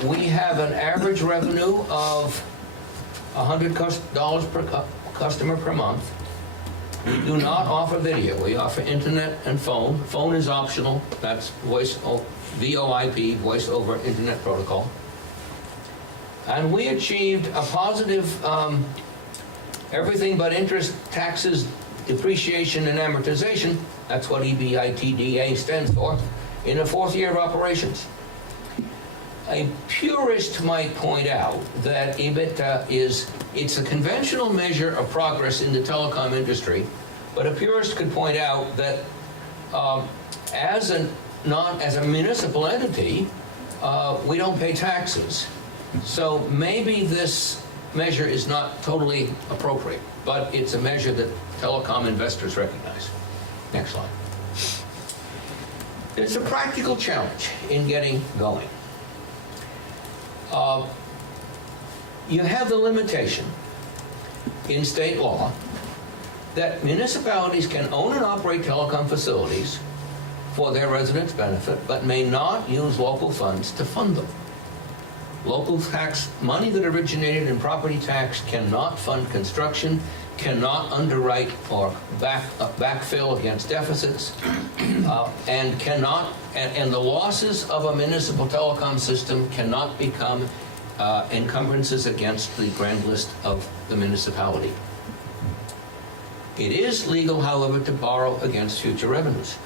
we have an average revenue of $100 per customer per month. We do not offer video. We offer internet and phone. Phone is optional. That's VoIP, Voice over Internet Protocol. And we achieved a positive everything but interest, taxes, depreciation, and amortization. That's what EBITDA stands for, in the 4th year of operations. A purist might point out that EBITDA it's a conventional measure of progress in the telecom industry, but a purist could point out that as a municipal entity, we don't pay taxes. So maybe this measure is not totally appropriate, but it's a measure that telecom investors recognize. Next slide. It's a practical challenge in getting going. You have the limitation in state law that municipalities can own and operate telecom facilities for their residents' benefit, but may not use local funds to fund them. Local tax money that originated in property tax cannot fund construction, cannot underwrite or backfill against deficits, and the losses of a municipal telecom system cannot become encumbrances against the grand list of the municipality. It is legal, however, to borrow against future revenues.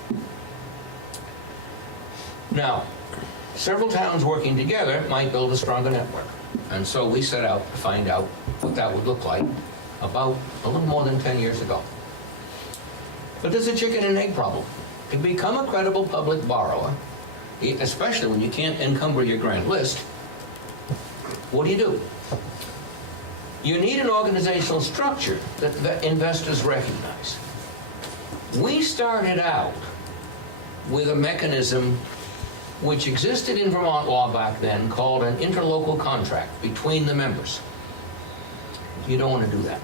Now, several towns working together might build a stronger network. And so we set out to find out what that would look like about a little more than 10 years ago. But there's a chicken and egg problem. To become a credible public borrower, especially when you can't encumber your grand list, what do? You need an organizational structure that investors recognize. We started out with a mechanism which existed in Vermont law back then called an interlocal contract between the members. You don't want to do that.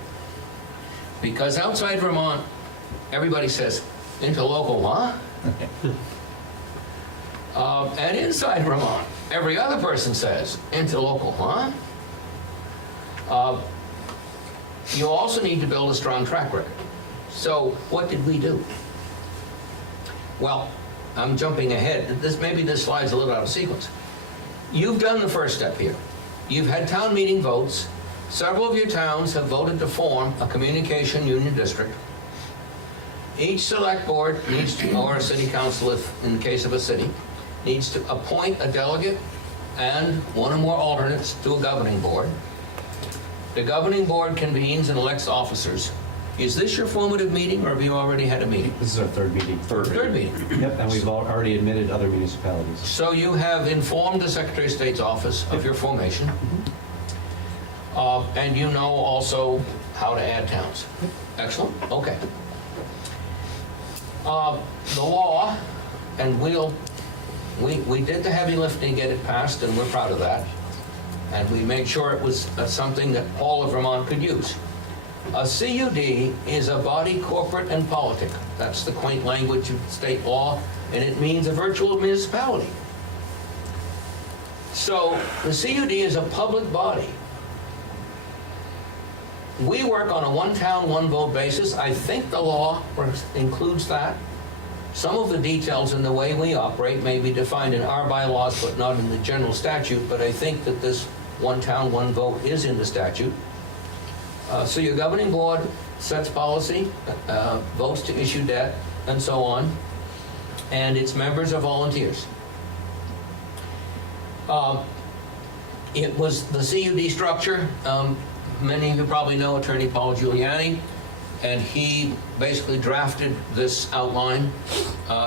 Because outside Vermont, everybody says, interlocal, huh? And inside Vermont, every other person says, interlocal, huh? You also need to build a strong track record. So what did we do? Well, I'm jumping ahead. Maybe this slide's a little out of sequence. You've done the first step here. You've had town meeting votes. Several of your towns have voted to form a communication union district. Each select board needs to, or a city council, if in the case of a city, needs to appoint a delegate and one or more alternates to a governing board. The governing board convenes and elects officers. Is this your formative meeting, or have you already had a meeting? This is our third meeting. Third meeting. Yep, and we've already admitted other municipalities. So you have informed the Secretary of State's office of your formation. And you know also how to add towns. Excellent. Okay. The law, and we did the heavy lifting to get it passed, and we're proud of that. And we made sure it was something that all of Vermont could use. A CUD is a body corporate and politic. That's the quaint language of state law, and it means a virtual municipality. So the CUD is a public body. We work on a one town, one vote basis. I think the law includes that. Some of the details in the way we operate may be defined in our bylaws, but not in the general statute, but I think that this one town, one vote is in the statute. So your governing board sets policy, votes to issue debt, and so on, and its members are volunteers. It was the CUD structure. Many of you probably know Attorney Paul Giuliani, and he basically drafted this outline,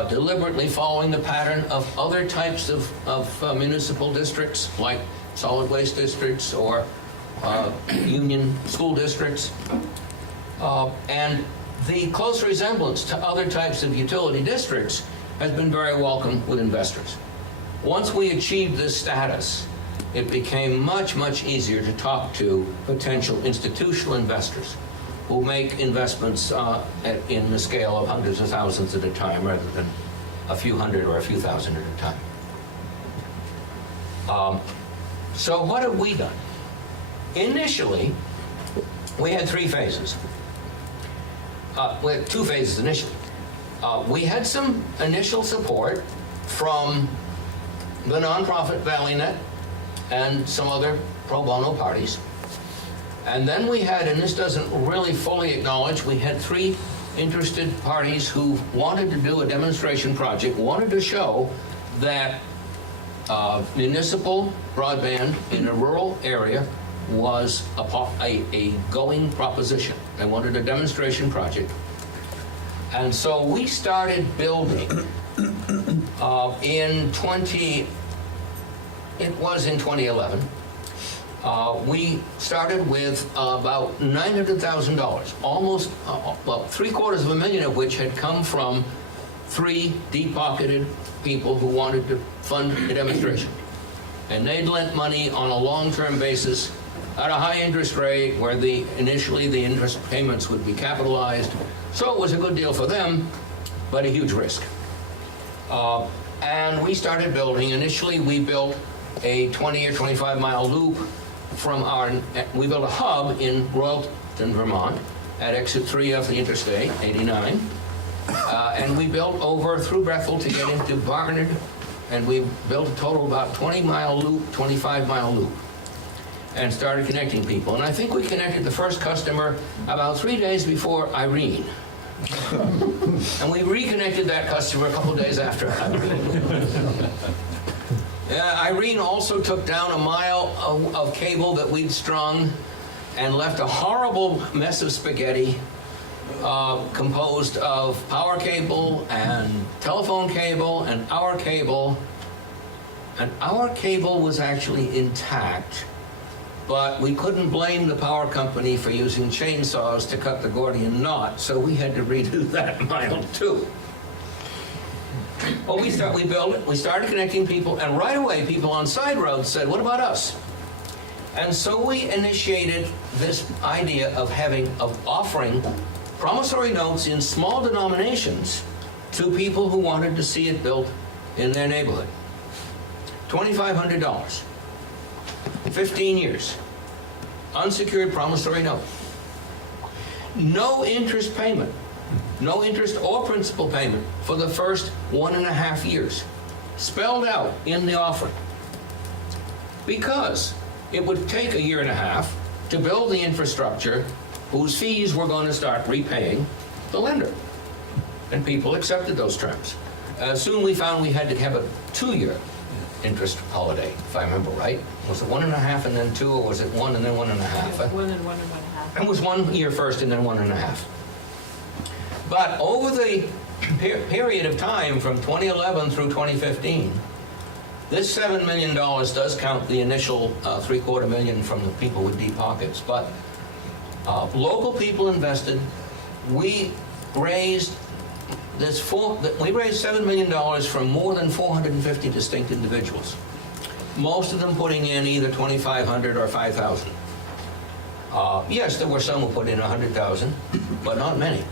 deliberately following the pattern of other types of municipal districts, like solid waste districts or union school districts. And the close resemblance to other types of utility districts has been very welcome with investors. Once we achieved this status, it became much, much easier to talk to potential institutional investors who make investments in the scale of hundreds of thousands at a time rather than a few hundred or a few thousand at a time. So what have we done? Initially, we had three phases. with 2 phases initially. We had some initial support from the nonprofit ValleyNet and some other pro bono parties. And then we had, and this doesn't really fully acknowledge, we had 3 interested parties who wanted to do a demonstration project, wanted to show that municipal broadband in a rural area was a going proposition. They wanted a demonstration project. And so we started building in 2011. We started with about $900,000, almost, well, $750,000 of which had come from 3 deep-pocketed people who wanted to fund a demonstration. And they'd lent money on a long-term basis at a high interest rate where initially the interest payments would be capitalized. So it was a good deal for them, but a huge risk. And we started building. Initially, we built a 20 or 25 mile loop we built a hub in Royalton, Vermont, at exit 3 of the Interstate 89. And we built over through Bethel to get into Barnard, and we built a total of about 20 mile loop, 25 mile loop, and started connecting people. And I think we connected the first customer about 3 days before Irene. And we reconnected that customer a couple days after Irene. Irene also took down a mile of cable that we'd strung and left a horrible mess of spaghetti composed of power cable and telephone cable and our cable. And our cable was actually intact, but we couldn't blame the power company for using chainsaws to cut the Gordian knot, so we had to redo that mile too. Well, we built it, we started connecting people, and right away people on side roads said, what about us? And so we initiated this idea of offering promissory notes in small denominations to people who wanted to see it built in their neighborhood. $2,500, 15 years, unsecured promissory note. No interest payment. No interest or principal payment for the first 1.5 years, spelled out in the offering. Because it would take 1.5 years to build the infrastructure whose fees we're going to start repaying the lender. And people accepted those terms. Soon we found we had to have a 2-year interest holiday, if I remember right. Was it 1.5 and then 2, or was it 1 and then 1.5? 1 and 1.5. It was 1 year first and then 1.5. But over the period of time from 2011 through 2015, this $7 million does count the initial $750,000 from the people with deep pockets. But local people invested. We raised $7 million from more than 450 distinct individuals. Most of them putting in either $2,500 or $5,000. Yes, there were some who put in $100,000, but not many.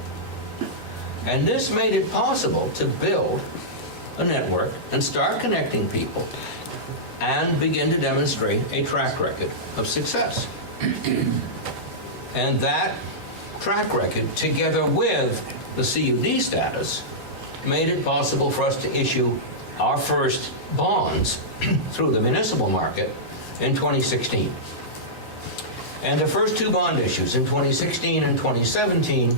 And this made it possible to build a network and start connecting people and begin to demonstrate a track record of success. And that track record, together with the CUD status, made it possible for us to issue our first bonds through the municipal market in 2016. And the first 2 bond issues in 2016 and 2017,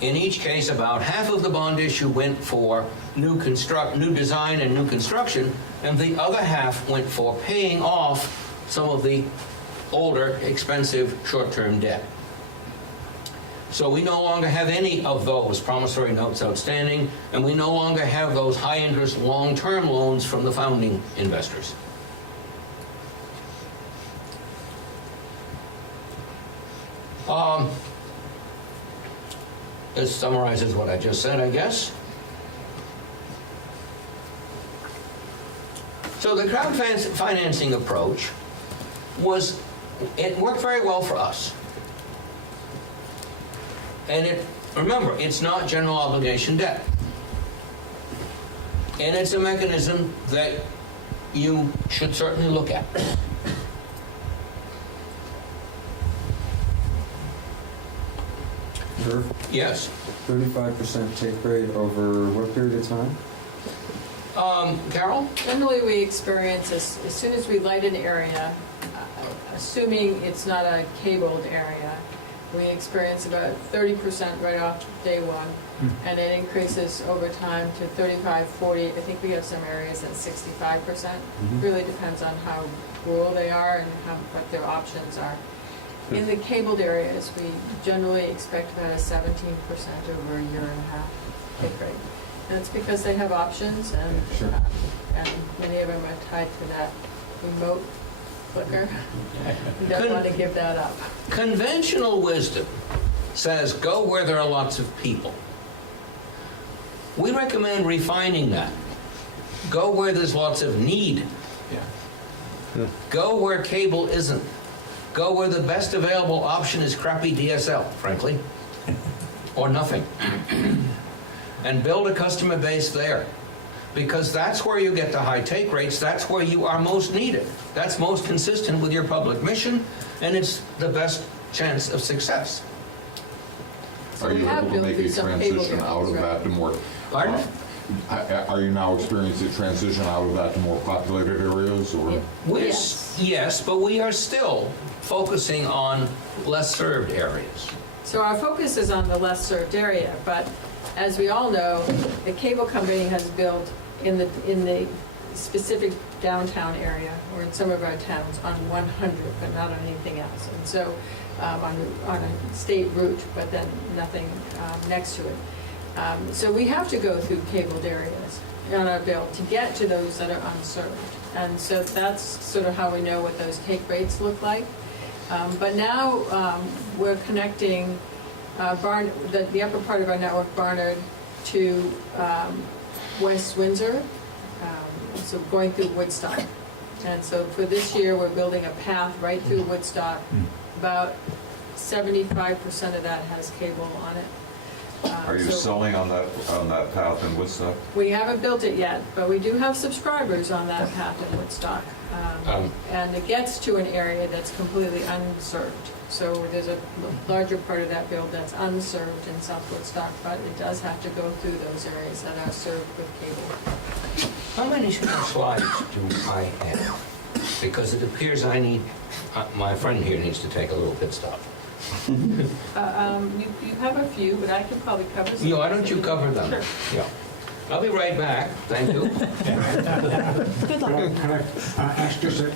in each case, about half of the bond issue went for new design and new construction, and the other half went for paying off some of the older, expensive, short-term debt. So we no longer have any of those promissory notes outstanding, and we no longer have those high-interest, long-term loans from the founding investors. This summarizes what I just said, I guess. So the crowdfinancing approach it worked very well for us. And remember, it's not general obligation debt. And it's a mechanism that you should certainly look at. Sure. Yes. 35% take rate over what period of time? Carol? Generally, we experience as soon as we light an area, assuming it's not a cabled area, we experience about 30% right off day one, and it increases over time to 35, 40. I think we have some areas at 65%. Really depends on how rural they are and what their options are. In the cabled areas, we generally expect about a 17% over a year and a half take rate. And it's because they have options, and many of them are tied to that remote clicker. We don't want to give that up. Conventional wisdom says go where there are lots of people. We recommend refining that. Go where there's lots of need. Go where cable isn't. Go where the best available option is crappy DSL, frankly, or nothing. And build a customer base there. Because that's where you get the high take rates, that's where you are most needed. That's most consistent with your public mission, and it's the best chance of success. So Are we you have able to built make through a some transition cable out of companies, that to more? Pardon? Are you now experiencing a transition out of that to more populated areas, or? Yes, but we are still focusing on less served areas. So our focus is on the less served area, but as we all know, the cable company has built in the specific downtown area, or in some of our towns, on 100, but not on anything else. And so on a state route, but then nothing next to it. So we have to go through cabled areas on our bill to get to those that are unserved. And so that's sort of how we know what those take rates look like. But now we're connecting the upper part of our network, Barnard, to West Windsor, so going through Woodstock. And so for this year, we're building a path right through Woodstock. About 75% of that has cable on it. Are you selling on that path in Woodstock? We haven't built it yet, but we do have subscribers on that path in Woodstock. And it gets to an area that's completely unserved. So there's a larger part of that build that's unserved in South Woodstock, but it does have to go through those areas that are served with cable. How many slides do I have? Because it appears I need, my friend here needs to take a little pit stop. You have a few, but I could probably cover some. Yeah, why don't you cover them? Sure. Yeah. I'll be right back. Thank you. Good luck. Can I ask just a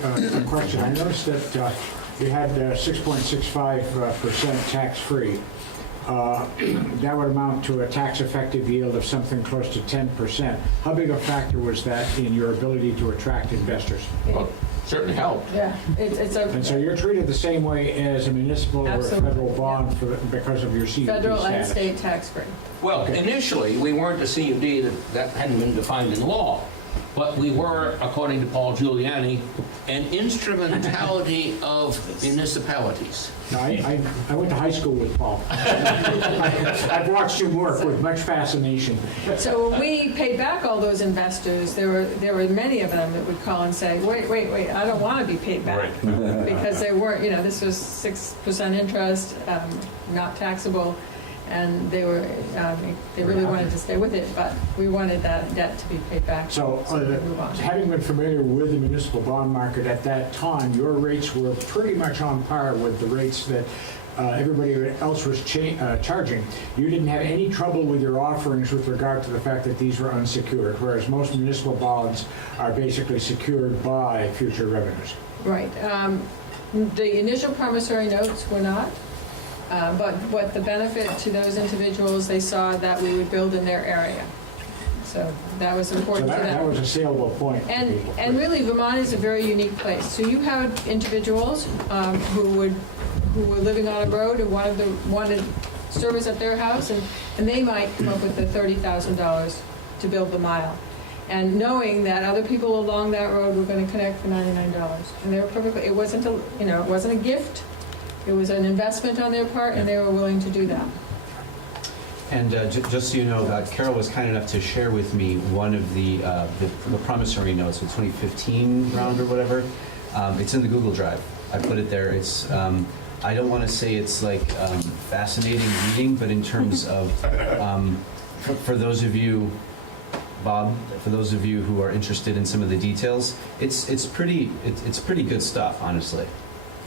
question? I noticed that you had 6.65% tax-free. That would amount to a tax-effective yield of something close to 10%. How big a factor was that in your ability to attract investors? Well, certainly helped. Yeah, it's a. And so you're treated the same way as a municipal or a federal bond because of your CUD Federal and status. state tax free. Well, initially, we weren't a CUD, that hadn't been defined in law. But we were, according to Paul Giuliani, an instrumentality of municipalities. No, I went to high school with Paul. I've watched him work with much fascination. So when we paid back all those investors, there were many of them that would call and say, wait, I don't want to be paid back. Because they weren't, this was 6% interest, not taxable. And they really wanted to stay with it, but we wanted that debt to be paid back. So, having been familiar with the municipal bond market at that time, your rates were pretty much on par with the rates that everybody else was charging. You didn't have any trouble with your offerings with regard to the fact that these were unsecured, whereas most municipal bonds are basically secured by future revenues. Right. The initial promissory notes were not. But what the benefit to those individuals, they saw that we would build in their area. So that was important to them. That was a saleable point. And really, Vermont is a very unique place. So you have individuals who were living on a road and wanted service at their house, and they might come up with the $30,000 to build the mile. And knowing that other people along that road were going to connect for $99. And they were perfectly, it wasn't a gift. It was an investment on their part, and they were willing to do that. And just so you know, Carol was kind enough to share with me one of the promissory notes, the 2015 round or whatever. It's in the Google Drive. I put it there. It's I don't want to say it's like fascinating reading, but in terms of, for those of you, Bob, for those of you who are interested in some of the details, it's pretty good stuff, honestly.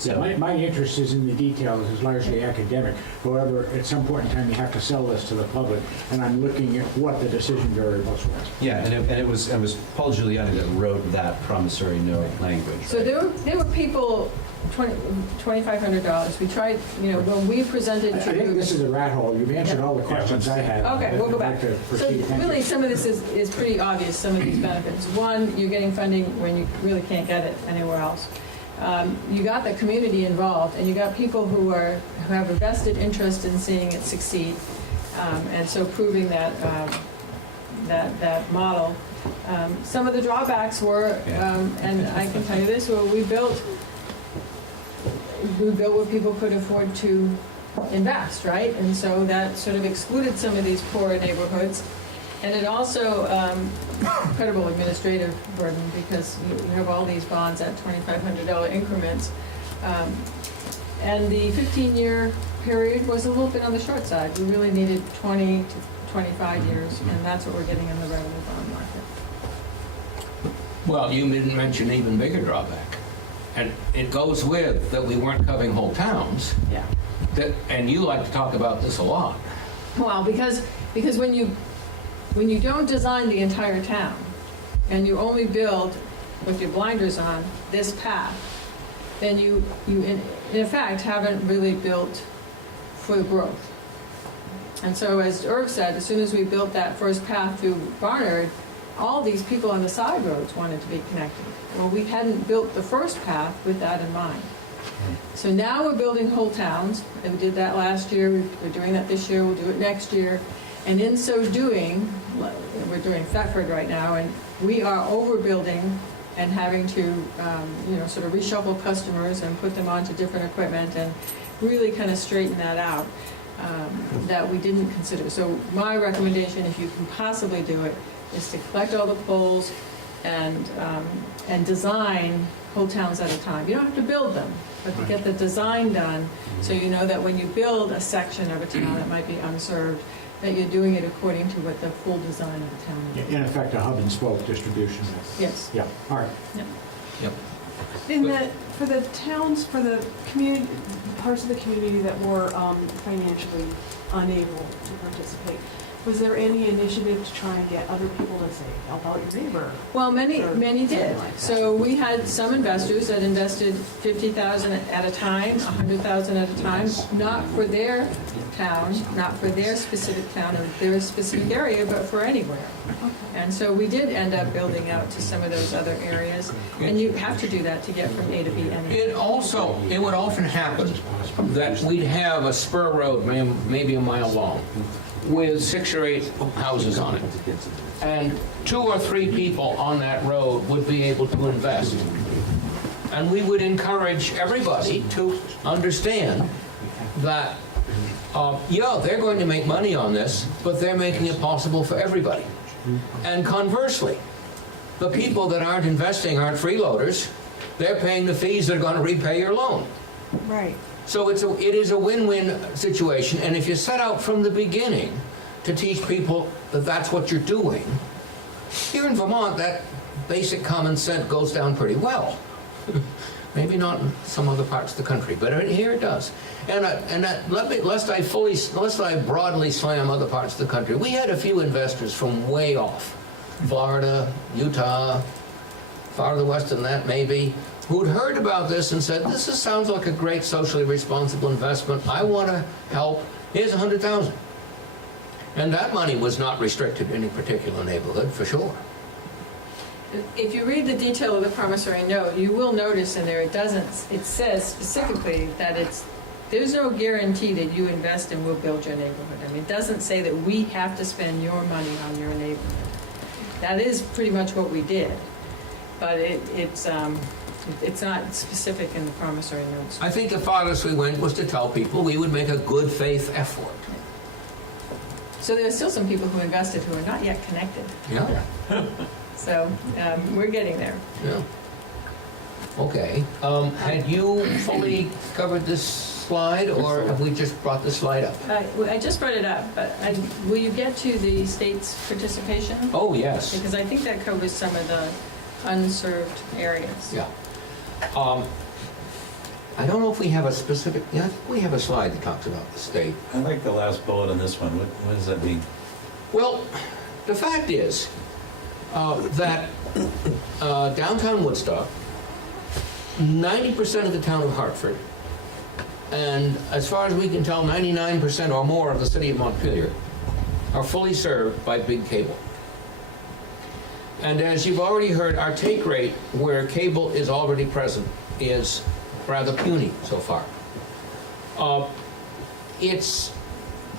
Yeah, So, my interest is in the details, is largely academic. However, at some point in time, you have to sell this to the public, and I'm looking at what the decision variables were. yeah, and it was Paul Giuliani that wrote that promissory note language. So there were people, $2,500. We tried, when we presented I to. think this is a rat hole. You've answered all the questions I had. Okay, we'll go back. I'd like to So proceed. Thank you. really, some of this is pretty obvious, some of these benefits. One, you're getting funding when you really can't get it anywhere else. You got the community involved, and you got people who have a vested interest in seeing it succeed, and so proving that model. Some of the drawbacks were, and I can tell you this, where we built where people could afford to invest, right? And so that sort of excluded some of these poorer neighborhoods. And it also, incredible administrative burden, because you have all these bonds at $2,500 increments. And the 15-year period was a little bit on the short side. We really needed 20 to 25 years, and that's what we're getting in the revenue bond market. Well, you didn't mention an even bigger drawback. And it goes with that we weren't covering whole towns. Yeah. And you like to talk about this a lot. Well, because when you don't design the entire town, and you only build, with your blinders on, this path, then you in effect haven't really built for the growth. And so, as Irv said, as soon as we built that first path through Barnard, all these people on the side roads wanted to be connected. Well, we hadn't built the first path with that in mind. So now we're building whole towns, and we did that last year, we're doing that this year, we'll do it next year. And in so doing, we're doing Thetford right now, and we are overbuilding and having to, sort of reshuffle customers and put them onto different equipment and really kind of straighten that out, that we didn't consider. So my recommendation, if you can possibly do it, is to collect all the poles and design whole towns at a time. You don't have to build them, but to get the design done, so you know that when you build a section of a town that might be unserved, that you're doing it according to what the full design of the town is. In effect, a hub and spoke distribution. Yes. Yeah, all right. Yep. For the towns, for the community, parts of the community that were financially unable to participate, was there any initiative to try and get other people to say, help out your neighbor? Well, many did. Like So we had some investors that invested $50,000 at a time, $100,000 at a time, not for their town, not for their specific town or their specific area, but for anywhere. And so we did end up building out to some of those other areas, and you have to do that to get from A to B anyway. It would often happen that we'd have a spur road, maybe a mile long, with 6 or 8 houses on it. And 2 or 3 people on that road would be able to invest. And we would encourage everybody to understand that, they're going to make money on this, but they're making it possible for everybody. And conversely, the people that aren't investing aren't freeloaders. They're paying the fees that are going to repay your loan. Right. So it is a win-win situation, and if you set out from the beginning to teach people that that's what you're doing, here in Vermont, that basic common sense goes down pretty well. Maybe not in some other parts of the country, but here it does. Lest I broadly slam other parts of the country, we had a few investors from way off, Florida, Utah, farther west than that maybe, who'd heard about this and said, this sounds like a great socially responsible investment. I want to help. Here's $100,000. And that money was not restricted to any particular neighborhood, for sure. If you read the detail of the promissory note, you will notice in there it says specifically that there's no guarantee that you invest and we'll build your neighborhood. I mean, it doesn't say that we have to spend your money on your neighborhood. That is pretty much what we did, but it's not specific in the promissory notes. I think the farthest we went was to tell people we would make a good faith effort. So there are still some people who invested who are not yet connected. Yeah. So we're getting there. Yeah. Okay. Had you fully covered this slide, or have we just brought the slide up? I just brought it up, but will you get to the state's participation? Oh, yes. Because I think that covers some of the unserved areas. Yeah. I don't know if we have a specific, yeah, I think we have a slide that talks about the state. I like the last bullet on this one. What does that mean? Well, the fact is that downtown Woodstock, 90% of the town of Hartford, and as far as we can tell, 99% or more of the city of Montpelier are fully served by big cable. And as you've already heard, our take rate where cable is already present is rather puny so far.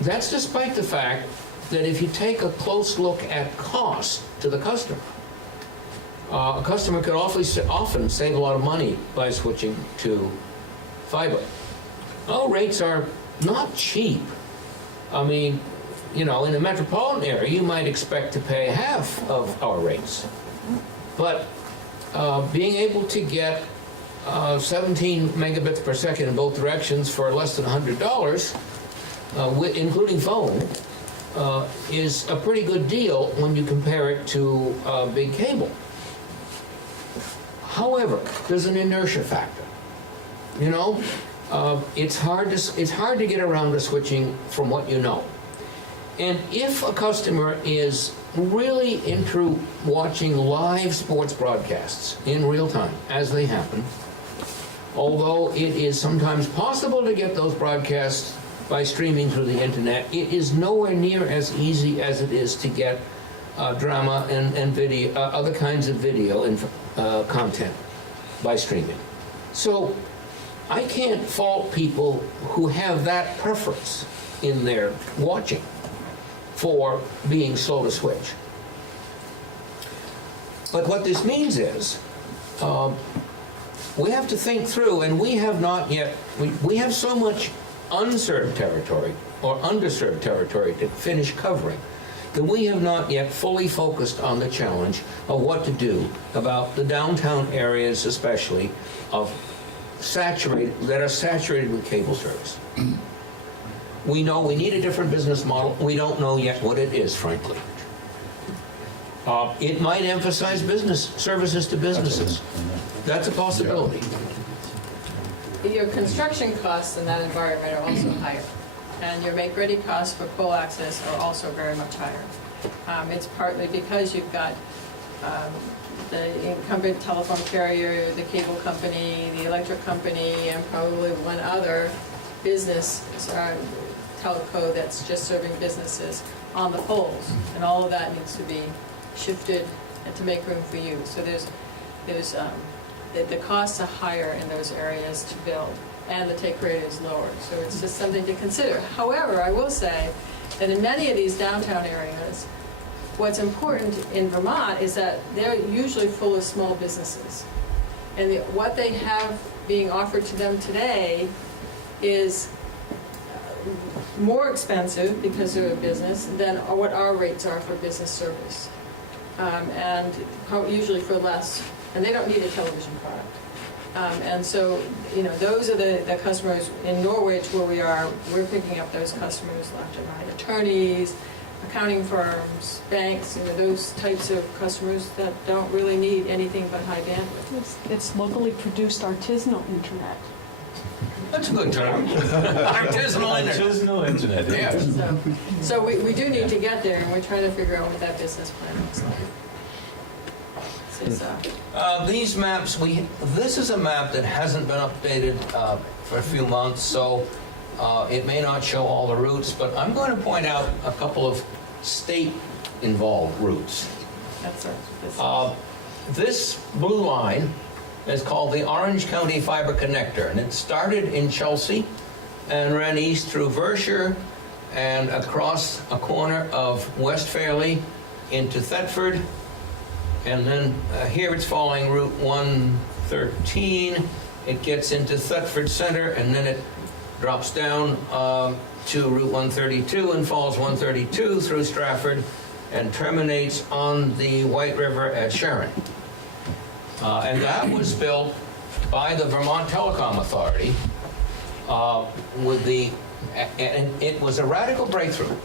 That's despite the fact that if you take a close look at cost to the customer, a customer could often save a lot of money by switching to fiber. Our rates are not cheap. I mean, you know, in the metropolitan area, you might expect to pay half of our rates. But being able to get 17 megabits per second in both directions for less than $100, including phone, is a pretty good deal when you compare it to big cable. However, there's an inertia factor. You know, it's hard to get around to switching from what you know. And if a customer is really into watching live sports broadcasts in real time as they happen, although it is sometimes possible to get those broadcasts by streaming through the internet, it is nowhere near as easy as it is to get drama and video, other kinds of video and content by streaming. So I can't fault people who have that preference in their watching for being slow to switch. But what this means is we have to think through, and we have not yet, we have so much unserved territory or underserved territory to finish covering that we have not yet fully focused on the challenge of what to do about the downtown areas, especially that are saturated with cable service. We know we need a different business model. We don't know yet what it is, frankly. It might emphasize business services to businesses. That's a possibility. Your construction costs in that environment are also higher, and your make-ready costs for pole access are also very much higher. It's partly because you've got the incumbent telephone carrier, the cable company, the electric company, and probably one other business, telco that's just serving businesses on the poles, and all of that needs to be shifted and to make room for you. So the costs are higher in those areas to build, and the take rate is lower. So it's just something to consider. However, I will say that in many of these downtown areas, what's important in Vermont is that they're usually full of small businesses. And what they have being offered to them today is more expensive because they're a business than what our rates are for business service. And usually for less, and they don't need a television product. And so, you know, those are the customers in Norwich where we are. We're picking up those customers left and right. Attorneys, accounting firms, banks, you know, those types of customers that don't really need anything but high bandwidth. It's locally produced artisanal internet. That's a good term. Artisanal internet. Artisanal internet. Yeah. So we do need to get there, and we're trying to figure out what that business plan looks like. These maps, this is a map that hasn't been updated for a few months, so it may not show all the routes, but I'm going to point out a couple of state-involved routes. That's right. This blue line is called the Orange County Fiber Connector, and it started in Chelsea and ran east through Vershire and across a corner of West Fairleigh into Thetford, and then here it's following Route 113. It gets into Thetford Center, and then it drops down to Route 132 and follows 132 through Stratford and terminates on the White River at Sharon. And that was built by the Vermont Telecom Authority and it was a radical breakthrough.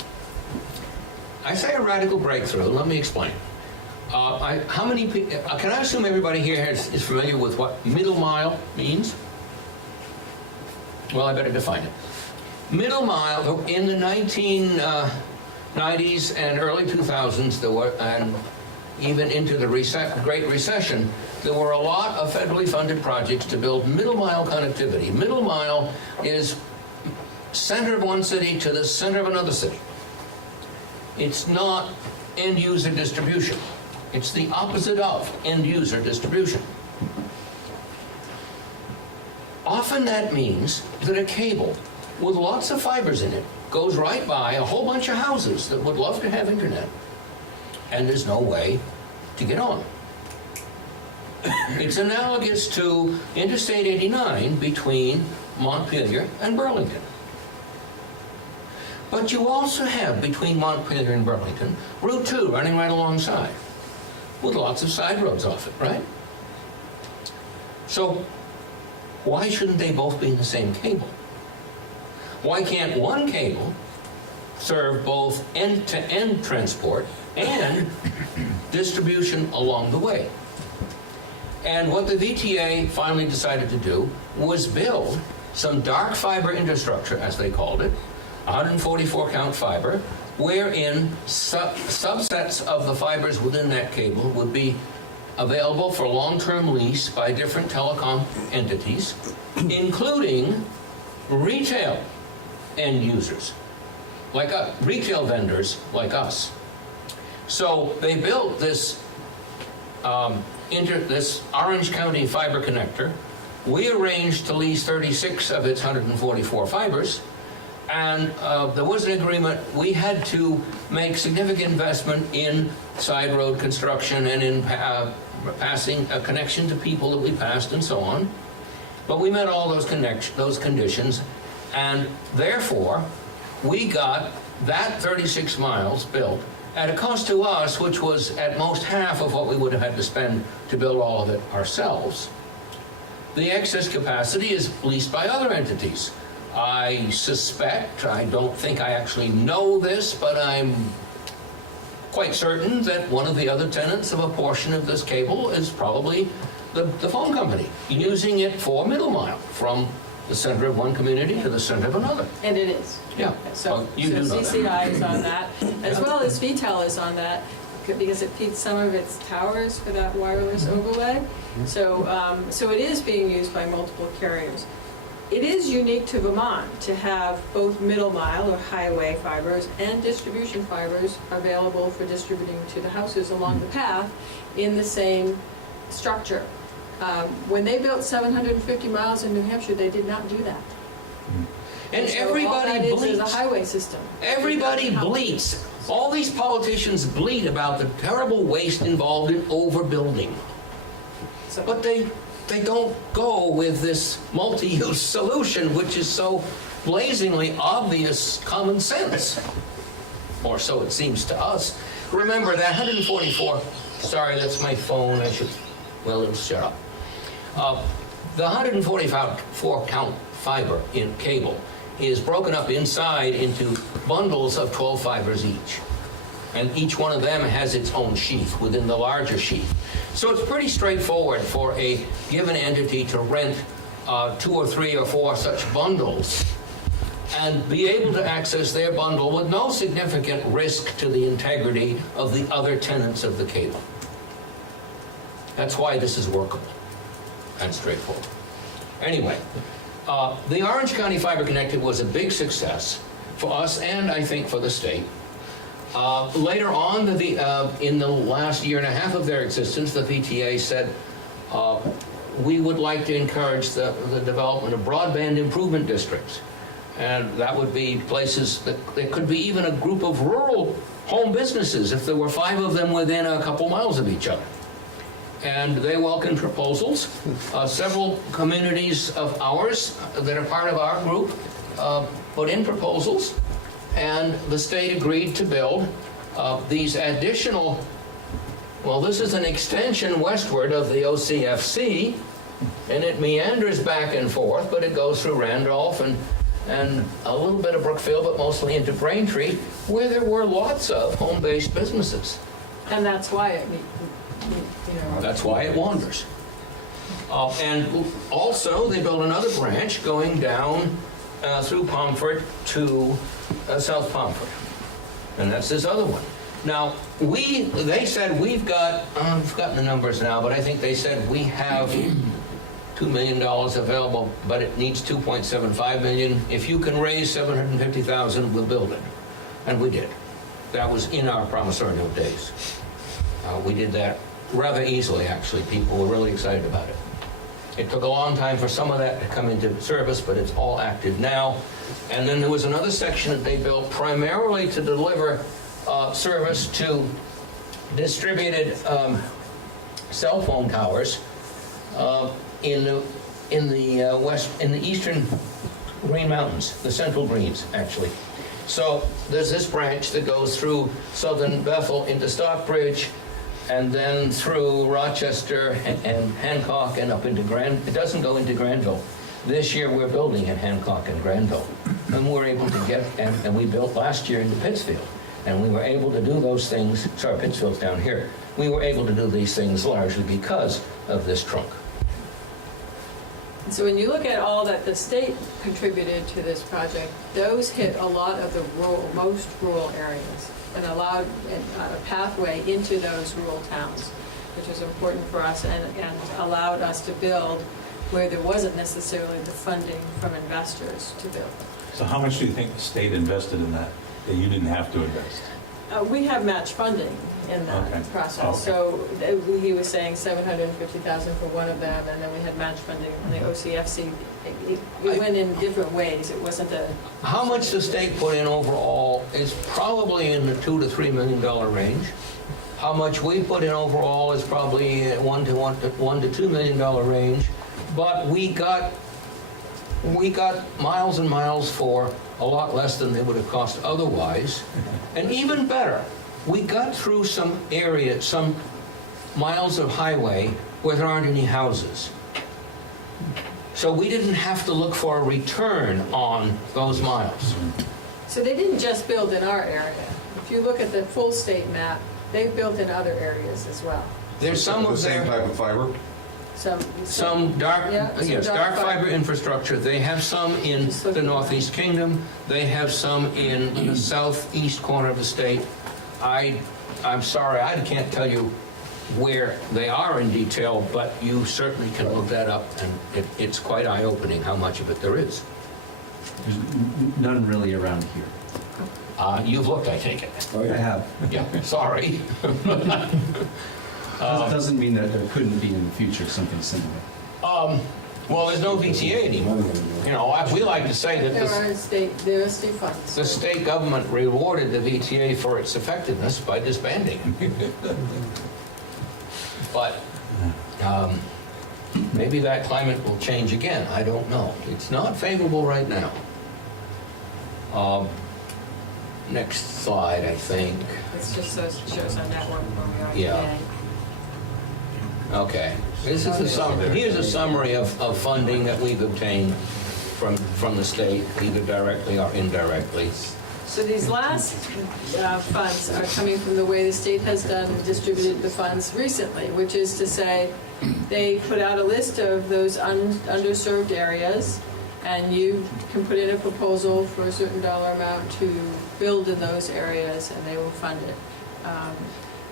I say a radical breakthrough, let me explain. How many people, can I assume everybody here is familiar with what middle mile means? Well, I better define it. Middle mile, in the 1990s and early 2000s, and even into the Great Recession, there were a lot of federally funded projects to build middle mile connectivity. Middle mile is center of one city to the center of another city. It's not end user distribution. It's the opposite of end user distribution. Often that means that a cable with lots of fibers in it goes right by a whole bunch of houses that would love to have internet, and there's no way to get on. It's analogous to Interstate 89 between Montpelier and Burlington. But you also have, between Montpelier and Burlington, Route 2 running right alongside, with lots of side roads off it, right? So why shouldn't they both be in the same cable? Why can't one cable serve both end-to-end transport and distribution along the way? And what the VTA finally decided to do was build some dark fiber infrastructure, as they called it, 144 count fiber, wherein subsets of the fibers within that cable would be available for long-term lease by different telecom entities, including retail end users, like retail vendors like us. So they built this this Orange County fiber connector. We arranged to lease 36 of its 144 fibers, and there was an agreement. We had to make significant investment in side road construction and in passing a connection to people that we passed and so on. But we met all those conditions, and therefore we got that 36 miles built at a cost to us which was at most half of what we would have had to spend to build all of it ourselves. The excess capacity is leased by other entities. I suspect, I don't think I actually know this, but I'm quite certain that one of the other tenants of a portion of this cable is probably the phone company, using it for middle mile from the center of one community to the center of another. And it is. Yeah. So you do know that. CCI is on that, as well as VTEL is on that, because it feeds some of its towers for that wireless overlay. So, so it is being used by multiple carriers. It is unique to Vermont to have both middle mile or highway fibers and distribution fibers available for distributing to the houses along the path in the same structure. When they built 750 miles in New Hampshire, they did not do that. And so everybody all that bleats. is a highway system. Everybody bleats. All these politicians bleat about the terrible waste involved in overbuilding. But they don't go with this multi-use solution, which is so blazingly obvious common sense. Or so it seems to us. Remember that 144, sorry, that's my phone, I should, well, it'll shut up. The 144 count fiber in cable is broken up inside into bundles of 12 fibers each. And each one of them has its own sheath within the larger sheath. So it's pretty straightforward for a given entity to rent 2 or 3 or 4 such bundles and be able to access their bundle with no significant risk to the integrity of the other tenants of the cable. That's why this is workable and straightforward. Anyway, the Orange County Fiber Connected was a big success for us and I think for the state. Later on, in the last year and a half of their existence, the VTA said, we would like to encourage the development of broadband improvement districts. And that would be places that there could be even a group of rural home businesses if there were 5 of them within a couple miles of each other. And they welcomed proposals. Several communities of ours that are part of our group put in proposals, and the state agreed to build these additional, well, this is an extension westward of the OCFC, And it meanders back and forth, but it goes through Randolph and a little bit of Brookfield, but mostly into Braintree, where there were lots of home-based businesses. And that's why it, That's why it wanders. And also, they built another branch going down through Pomfret to South Pomfret. And that's this other one. Now, they said we've got, I've forgotten the numbers now, but I think they said we have $2 million available, but it needs $2.75 million. If you can raise $750,000, we'll build it. And we did. That was in our promissory note days. We did that rather easily, actually. People were really excited about it. It took a long time for some of that to come into service, but it's all active now. And then there was another section that they built primarily to deliver service to distributed cell phone towers in the eastern Green Mountains, the Central Greens, actually. So there's this branch that goes through southern Bethel into Stockbridge, and then through Rochester and Hancock and up into it doesn't go into Granville. This year we're building in Hancock and Granville. And we're able to get, and we built last year into Pittsfield. And we were able to do those things, sorry, Pittsfield's down here. We were able to do these things largely because of this trunk. And so when you look at all that the state contributed to this project, those hit a lot of the most rural areas and allowed a pathway into those rural towns, which is important for us and allowed us to build where there wasn't necessarily the funding from investors to build. So how much do you think the state invested in that you didn't have to invest? We have match funding in that process. Okay. So he was saying $750,000 for one of them, and then we had match funding on the OCFC. It went in different ways. It wasn't a... How much the state put in overall is probably in the $2 to $3 million range. How much we put in overall is probably $1 to $2 million range. But we got miles and miles for a lot less than they would have cost otherwise. And even better, we got through some areas, some miles of highway where there aren't any houses. So we didn't have to look for a return on those miles. So they didn't just build in our area. If you look at the full state map, they've built in other areas as well. There's some of the same type of fiber? Some dark fiber infrastructure. They have some in the Northeast Kingdom. They have some in the southeast corner of the state. I'm sorry, I can't tell you where they are in detail, but you certainly can look that up, and it's quite eye-opening how much of it there is. There's none really around here. You've looked, I take it. I have. Yeah, sorry. Doesn't mean that there couldn't be in the future something similar. Well, there's no VTA anymore. You know, we like to say that There are state funds. the state government rewarded the VTA for its effectiveness by disbanding it. But maybe that climate will change again. I don't know. It's not favorable right now. Next slide, I think. It's just shows on that one where we are Yeah. today. Okay. This is a summary. Here's a summary of funding that we've obtained from the state, either directly or indirectly. So these last funds are coming from the way the state has done distributed the funds recently, which is to say they put out a list of those underserved areas, and you can put in a proposal for a certain dollar amount to build in those areas, and they will fund it.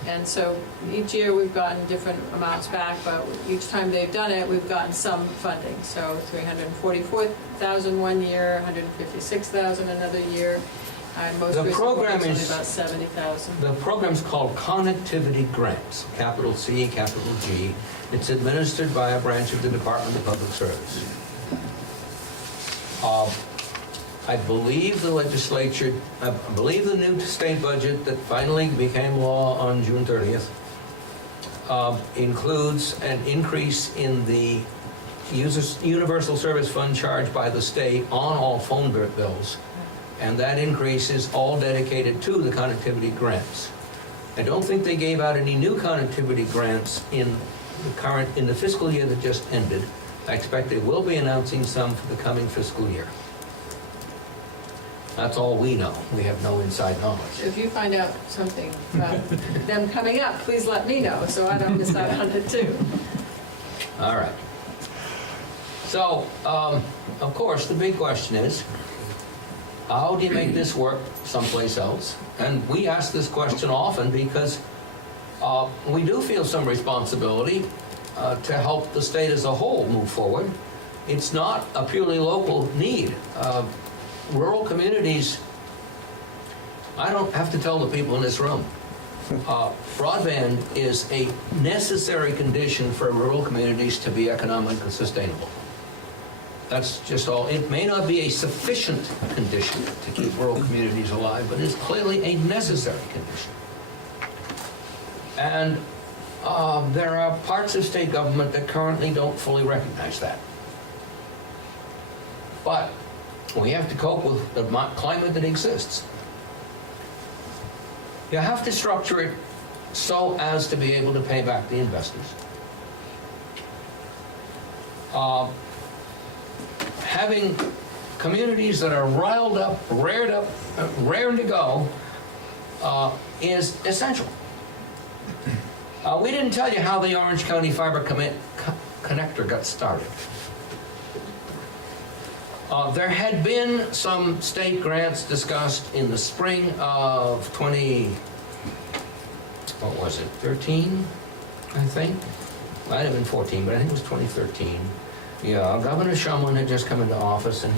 And so each year we've gotten different amounts back, but each time they've done it, we've gotten some funding. So $344,000 one year, $156,000 another year. Most The program recently, is about $70,000. The program's called Connectivity Grants, capital C, capital G. It's administered by a branch of the Department of Public Service. I believe the legislature, I believe the new state budget that finally became law on June 30th includes an increase in the Universal Service Fund charged by the state on all phone bills. And that increase is all dedicated to the connectivity grants. I don't think they gave out any new connectivity grants in in the fiscal year that just ended. I expect they will be announcing some for the coming fiscal year. That's all we know. We have no inside knowledge. If you find out something about them coming up, please let me know, so I don't miss out on it too. All right. So, of course, the big question is, how do you make this work someplace else? And we ask this question often because we do feel some responsibility to help the state as a whole move forward. It's not a purely local need. Rural communities, I don't have to tell the people in this room, broadband is a necessary condition for rural communities to be economically sustainable. That's just all. It may not be a sufficient condition to keep rural communities alive, but it's clearly a necessary condition. And there are parts of state government that currently don't fully recognize that. But we have to cope with the climate that exists. You have to structure it so as to be able to pay back the investors. Having communities that are riled up, raring to go, is essential. We didn't tell you how the Orange County Fiber Connector got started. There had been some state grants discussed in the spring of 13, I think? Might have been 14, but I think it was 2013. Yeah, Governor Shumlin had just come into office, and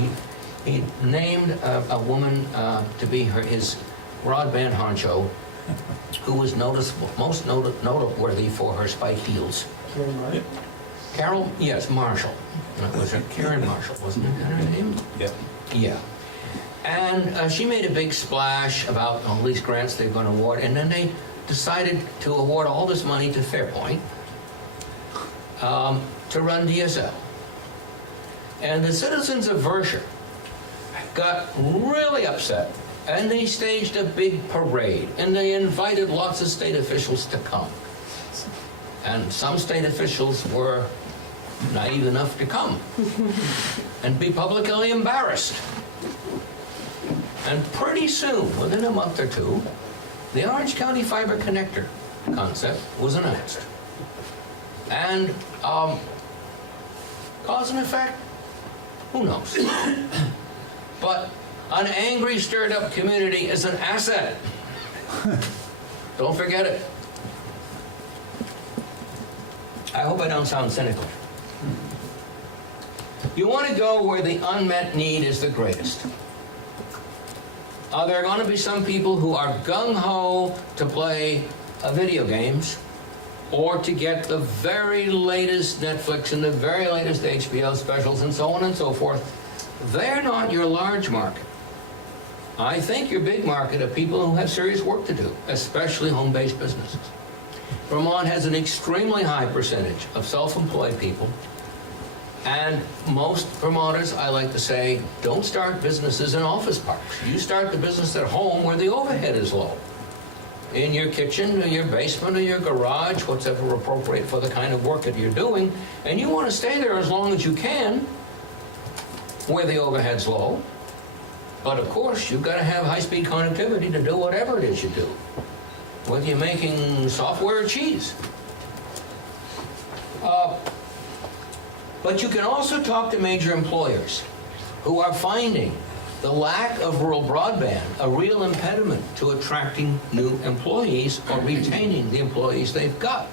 he named a woman to be his broadband honcho, who was most noteworthy for her spiked heels. Carol, yes, Marshall. Was it Karen Marshall, wasn't it her name? Yeah. Yeah. And she made a big splash about all these grants they're going to award, and then they decided to award all this money to Fairpoint to run DSL. And the citizens of Vershire got really upset, and they staged a big parade, and they invited lots of state officials to come. And some state officials were naive enough to come and be publicly embarrassed. And pretty soon, within a month or two, the Orange County Fiber Connector concept was announced. And cause and effect? Who knows? But an angry, stirred-up community is an asset. Don't forget it. I hope I don't sound cynical. You want to go where the unmet need is the greatest. There are going to be some people who are gung-ho to play video games or to get the very latest Netflix and the very latest HBO specials and so on and so forth. They're not your large market. I think your big market are people who have serious work to do, especially home-based businesses. Vermont has an extremely high percentage of self-employed people, and most Vermonters, I like to say, don't start businesses in office parks. You start the business at home where the overhead is low. In your kitchen, or your basement, or your garage, whatever appropriate for the kind of work that you're doing, and you want to stay there as long as you can, where the overhead's low. But of course, you've got to have high-speed connectivity to do whatever it is you do, whether you're making software or cheese. But you can also talk to major employers who are finding the lack of rural broadband a real impediment to attracting new employees or retaining the employees they've got.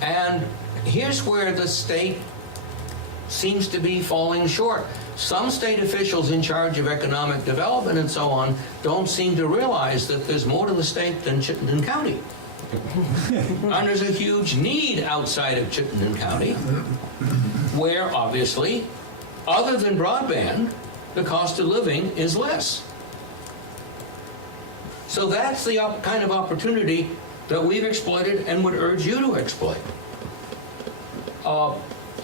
And here's where the state seems to be falling short. Some state officials in charge of economic development and so on don't seem to realize that there's more to the state than Chittenden County. And there's a huge need outside of Chittenden County where, obviously, other than broadband, the cost of living is less. So that's the kind of opportunity that we've exploited and would urge you to exploit.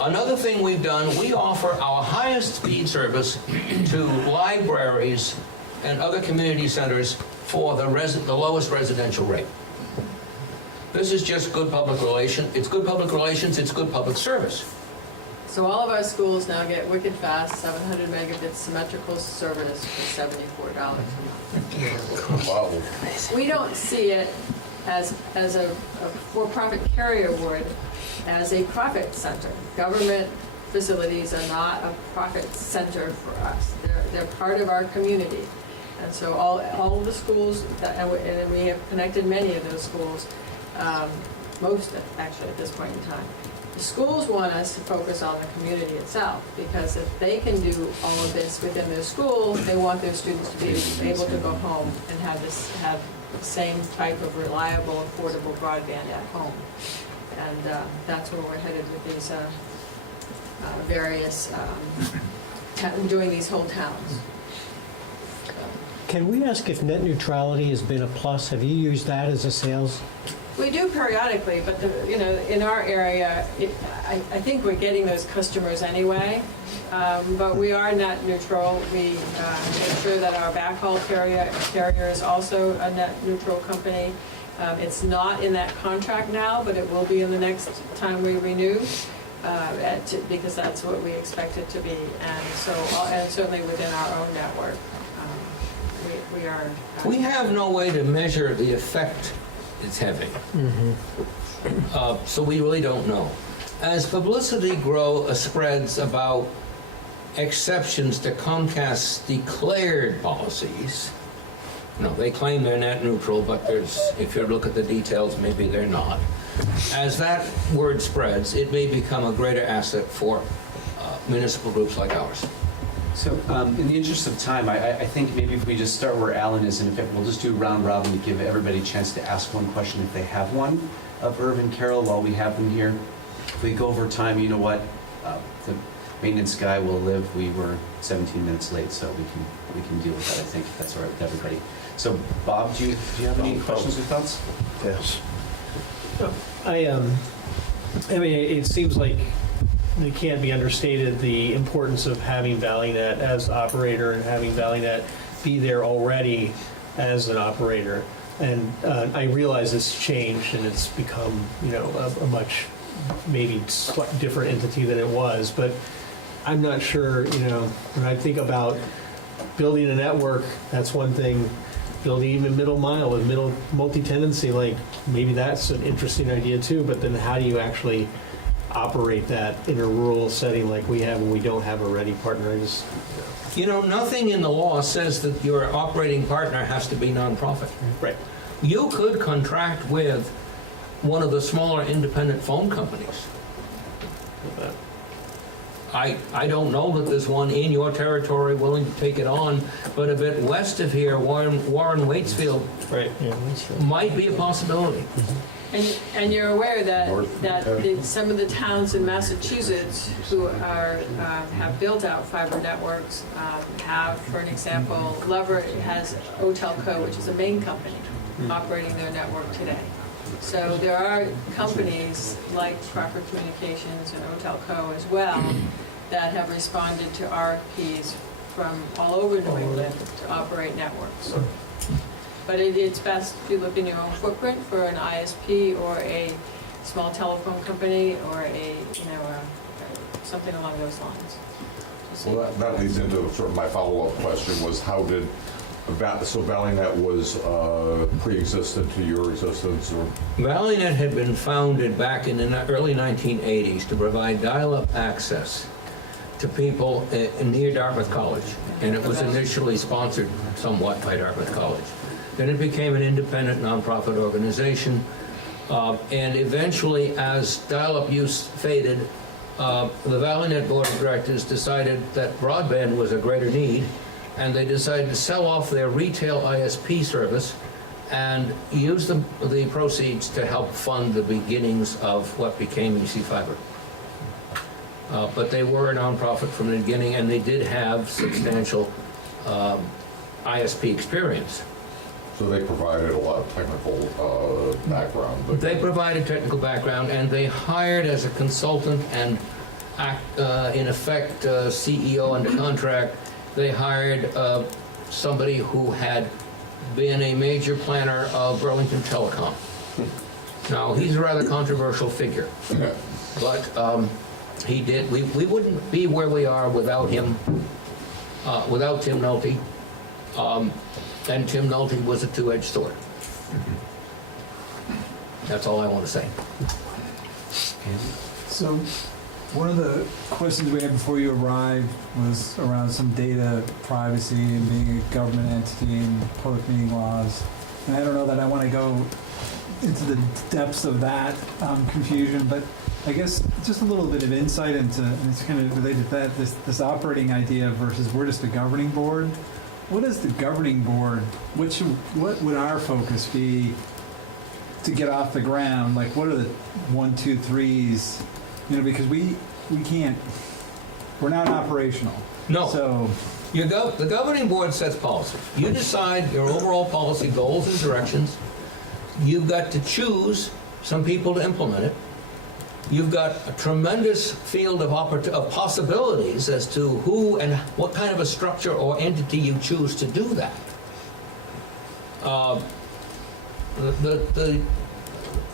Another thing we've done, we offer our highest speed service to libraries and other community centers for the lowest residential rate. This is just good public relation. It's good public relations, it's good public service. So all of our schools now get wicked fast, 700 megabit symmetrical service for $74 a month. Wow. We don't see it as a for-profit carrier would, as a profit center. Government facilities are not a profit center for us. They're part of our community. And so all of the schools, and we have connected many of those schools, most actually at this point in time. The schools want us to focus on the community itself, because if they can do all of this within their school, they want their students to be able to go home and have the same type of reliable, affordable broadband at home. And that's where we're headed with these various, doing these whole towns. Can we ask if net neutrality has been a plus? Have you used that as a sales? We do periodically, but in our area, I think we're getting those customers anyway. But we are net neutral. We make sure that our backhaul carrier is also a net neutral company. It's not in that contract now, but it will be in the next time we renew, because that's what we expect it to be. And so, and certainly within our own network, we are. We have no way to measure the effect it's having. So we really don't know. As publicity spreads about exceptions to Comcast's declared policies, they claim they're net neutral, but if you look at the details, maybe they're not. As that word spreads, it may become a greater asset for municipal groups like ours. So in the interest of time, I think maybe if we just start where Alan is, and we'll just do round robin to give everybody a chance to ask one question if they have one of Irv and Carol while we have them here. If we go over time, you know what, the maintenance guy will live. We were 17 minutes late, so we can deal with that, I think, if that's all right with everybody. So Bob, do you have any questions or thoughts? Yes. I mean, it seems like it can't be understated the importance of having ValleyNet as operator and having ValleyNet be there already as an operator. And I realize it's changed and it's become, a much maybe different entity than it was. But I'm not sure, when I think about building a network, that's one thing. Building even middle mile with middle multi-tenancy, maybe that's an interesting idea too. But then how do you actually operate that in a rural setting like we have when we don't have a ready partner? Nothing in the law says that your operating partner has to be nonprofit. Right. You could contract with one of the smaller independent phone companies. I don't know that there's one in your territory willing to take it on, but a bit west of here, Warren Waitsfield, right, might be a possibility. And you're aware that some of the towns in Massachusetts who have built out fiber networks have, for an example, has Otelco, which is a main company, operating their network today. So there are companies like Crawford Communications and Otelco as well that have responded to RFPs from all over New England to operate networks. But it's best if you look in your own footprint for an ISP or a small telephone company or something along those lines. Well, that leads into sort of my follow-up question was so ValleyNet was pre-existent to your existence? Or? ValleyNet had been founded back in the early 1980s to provide dial-up access to people near Dartmouth College, and it was initially sponsored somewhat by Dartmouth College. Then it became an independent nonprofit organization, and eventually, as dial-up use faded, the ValleyNet Board of Directors decided that broadband was a greater need, and they decided to sell off their retail ISP service and use the proceeds to help fund the beginnings of what became EC Fiber. But they were a nonprofit from the beginning, and they did have substantial ISP experience. So they provided a lot of technical background. They provided technical background, and they hired as a consultant and, in effect, CEO under contract. They hired somebody who had been a major planner of Burlington Telecom. Now, he's a rather controversial figure, but we wouldn't be where we are without him, without Tim Nolte. And Tim Nolte was a two-edged sword. That's all I want to say. So, one of the questions we had before you arrived was around some data privacy and being a government entity and public meeting laws. And I don't know that I want to go into the depths of that confusion, but I guess just a little bit of insight into, and it's kind of related to that, this operating idea versus we're just a governing board. What is the governing board? What would our focus be to get off the ground? Like, what are the 1, 2, 3s? Because we can't, we're not operational. No. So the governing board sets policy. You decide your overall policy goals and directions. You've got to choose some people to implement it. You've got a tremendous field of possibilities as to who and what kind of a structure or entity you choose to do that.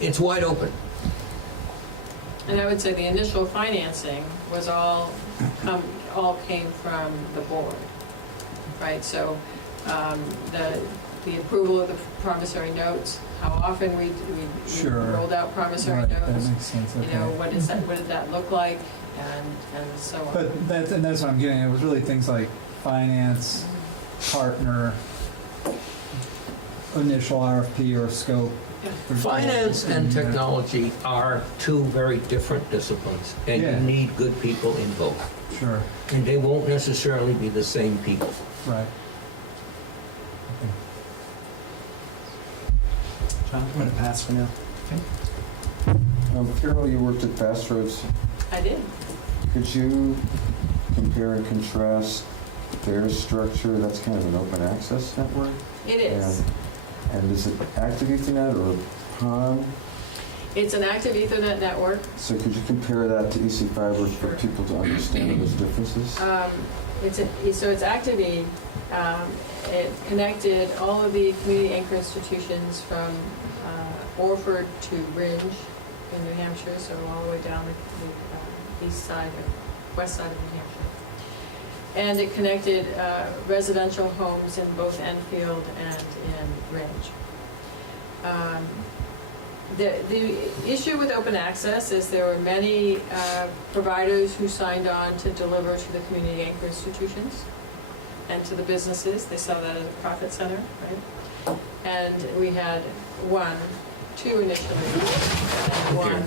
It's wide open. And I would say the initial financing was all came from the board, right? So the approval of the promissory notes, how often we Sure. rolled out promissory Right, notes. that makes sense, okay. What did that look like, and so on. But that's what I'm getting at. It was really things like finance, partner, initial RFP or scope. Finance and technology are two very different disciplines, and Yeah. you need good people in both. Sure. And they won't necessarily be the same people. Right. John, I'm going to pass for now. Carol, you worked at Fast Roads. I did. Could you compare and contrast their structure? That's kind of an open access network. It is. And is it active Ethernet or PON? It's an active Ethernet network. So could you compare that to EC Fiber for people to understand those differences? So it's active E. It connected all of the community anchor institutions from Orford to Ringe in New Hampshire, so all the way down the west side of New Hampshire. And it connected residential homes in both Enfield and in Ringe. The issue with open access is there were many providers who signed on to deliver to the community anchor institutions and to the businesses. They saw that as a profit center, right? And we had two initially, and one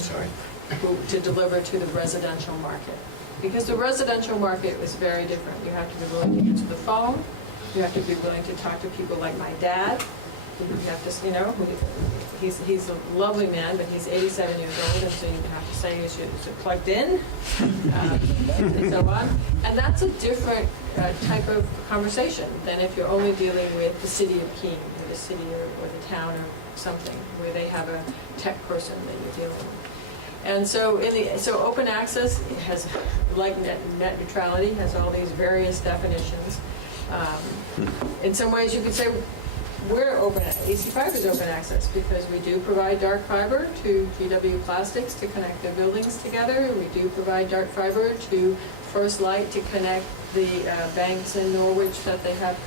to deliver to the residential market. Because the residential market was very different. You have to be willing to answer the phone. You have to be willing to talk to people like my dad. You have to, he's a lovely man, but he's 87 years old, and so you have to say, is it plugged in? And so on. And that's a different type of conversation than if you're only dealing with the city of Keene, or the city or the town or something, where they have a tech person that you're dealing with. And so open access has, like net neutrality, has all these various definitions. In some ways you could say we're open, AC Fiber is open access because we do provide dark fiber to GW Plastics to connect their buildings together. We do provide dark fiber to First Light to connect the banks in Norwich that they have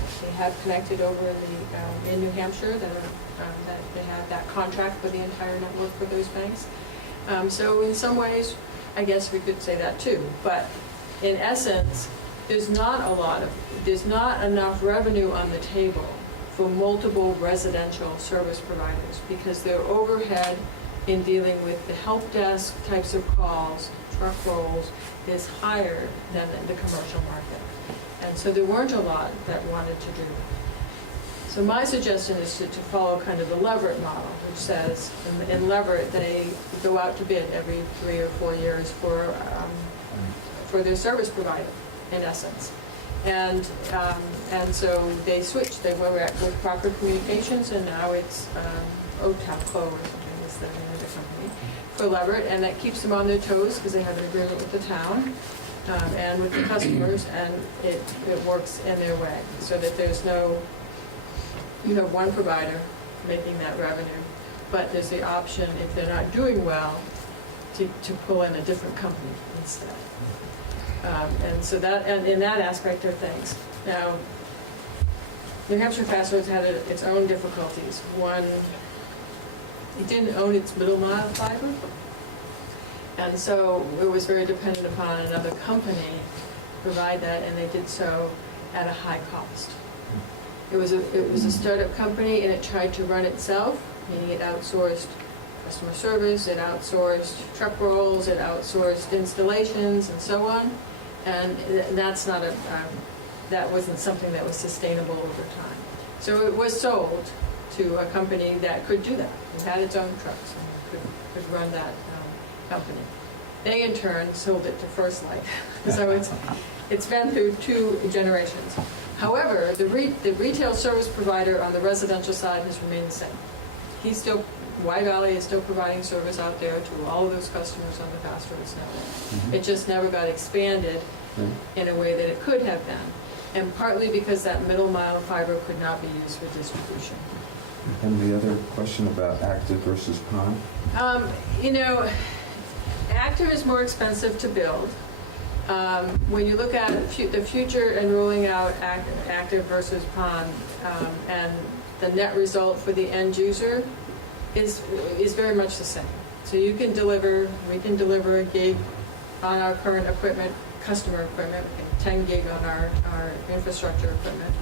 connected over in New Hampshire that they have that contract for the entire network for those banks. So in some ways, I guess we could say that too. But in essence, there's not enough revenue on the table for multiple residential service providers because their overhead in dealing with the help desk types of calls, truck rolls, is higher than the commercial market. And so there weren't a lot that wanted to do. So my suggestion is to follow kind of the Leverett model, which says in Leverett they go out to bid every 3 or 4 years for their service provider, in essence. And so they switched. They went with Proper Communications, and now it's Otaklo or something is the name of the company for Leverett, and that keeps them on their toes because they have an agreement with the town and with the customers, and it works in their way so that there's no one provider making that revenue but there's the option, if they're not doing well, to pull in a different company instead. And so that, and in that aspect of things. Now, New Hampshire Fast Roads had its own difficulties. One, it didn't own its middle mile fiber, and so it was very dependent upon another company to provide that, and they did so at a high cost. It was a startup company, and it tried to run itself, meaning it outsourced customer service, it outsourced truck rolls, it outsourced installations, and so on. And that's not that wasn't something that was sustainable over time. So it was sold to a company that could do that. It had its own trucks and could run that company. They in turn sold it to First Light. So it's been through 2 generations. However, the retail service provider on the residential side has remained the same. Y Valley is still providing service out there to all of those customers on the Fast Roads network. It just never got expanded in a way that it could have been. And partly because that middle mile fiber could not be used for distribution. And the other question about active versus PON? Active is more expensive to build. When you look at the future and rolling out active versus PON, and the net result for the end user is very much the same. So we can deliver a gig on our current equipment, customer equipment, 10 gig on our infrastructure equipment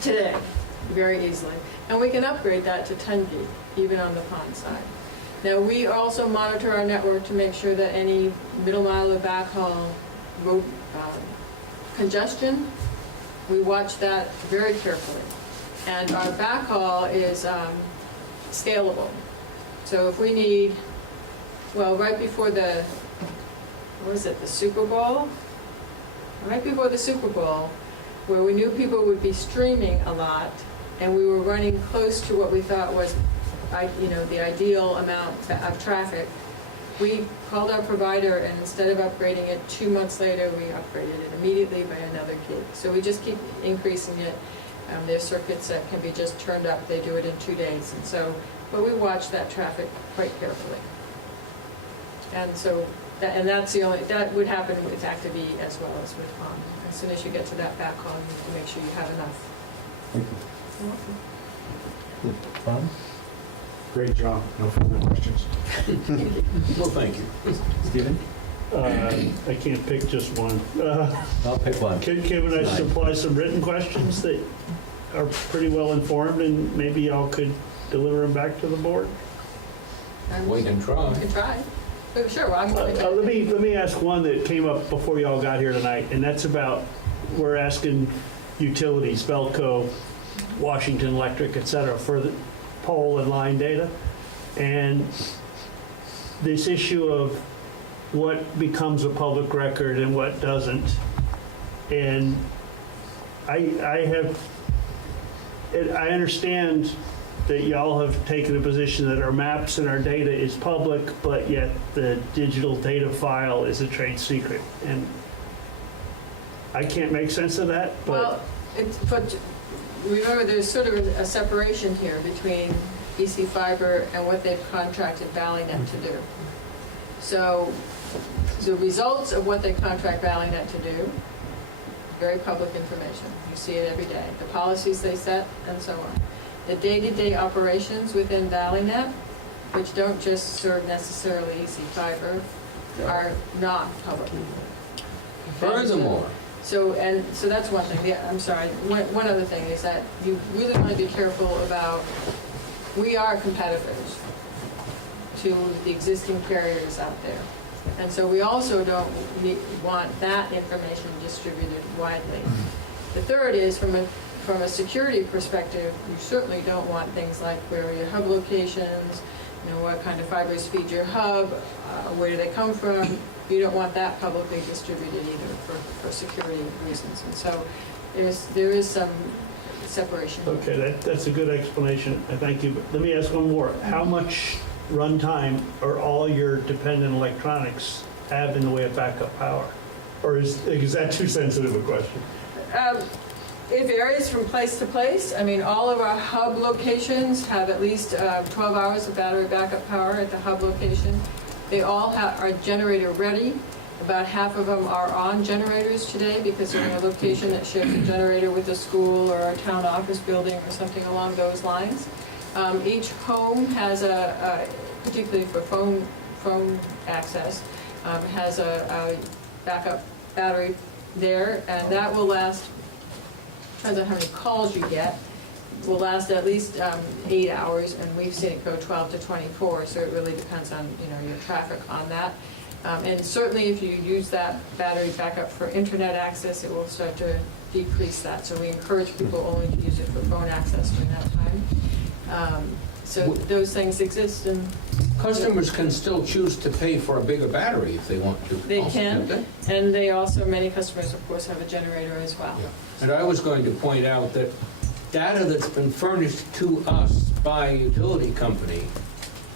today, very easily. And we can upgrade that to 10 gig, even on the PON side. Now, we also monitor our network to make sure that any middle mile or backhaul road congestion, we watch that very carefully. And our backhaul is scalable. So if we need, right before the Super Bowl? Right before the Super Bowl, where we knew people would be streaming a lot, and we were running close to what we thought was the ideal amount of traffic, we called our provider, and instead of upgrading it 2 months later, we upgraded it immediately by another gig. So we just keep increasing it. There's circuits that can be just turned up. They do it in 2 days. And so, but we watch that traffic quite carefully. And so, that would happen with Active E as well as with PON. As soon as you get to that backhaul, you need to make sure you have enough. Thank you. PON? Great job. No further questions. Well, thank you. Stephen? I can't pick just one. I'll pick one. Can I supply some written questions that are pretty well informed, and maybe y'all could deliver them back to the board? We can try. We can try. Sure, well, I'm willing to. Let me ask one that came up before y'all got here tonight, and that's about, we're asking utilities, Belco, Washington Electric, et cetera, for the pole and line data. And this issue of what becomes a public record and what doesn't. And I understand that y'all have taken a position that our maps and our data is public, but yet the digital data file is a trade secret. And I can't make sense of that, but... But remember, there's sort of a separation here between EC Fiber and what they've contracted ValleyNet to do. So the results of what they contract ValleyNet to do, very public information. You see it every day. The policies they set and so on. The day-to-day operations within ValleyNet, which don't just serve necessarily EC Fiber, are not public. Furthermore. So that's one thing. Yeah, I'm sorry. One other thing is that you really want to be careful about, we are competitors to the existing carriers out there. And so we also don't want that information distributed widely. The third is from a security perspective, you certainly don't want things like where are your hub locations, what kind of fibers feed your hub, where do they come from. You don't want that publicly distributed either for security reasons. And so there is some separation. Okay, that's a good explanation. Thank you. But let me ask one more. How much runtime are all your dependent electronics have in the way of backup power? Or is that too sensitive a question? It varies from place to place. I mean, all of our hub locations have at least 12 hours of battery backup power at the hub location. They all are generator ready. About half of them are on generators today because they're in a location that shares a generator with a school or a town office building or something along those lines. Each home has particularly for phone access, has a backup battery there, and that will last, depends on how many calls you get, will last at least 8 hours, and we've seen it go 12 to 24, so it really depends on, your traffic on that. And certainly if you use that battery backup for internet access, it will start to decrease that. So we encourage people only to use it for phone access during that time. So those things exist, and Customers can still choose to pay for a bigger battery if they want to. they also, can, can't they? and they also, many customers, of course, have a generator as well. And I was going to point out that data that's been furnished to us by a utility company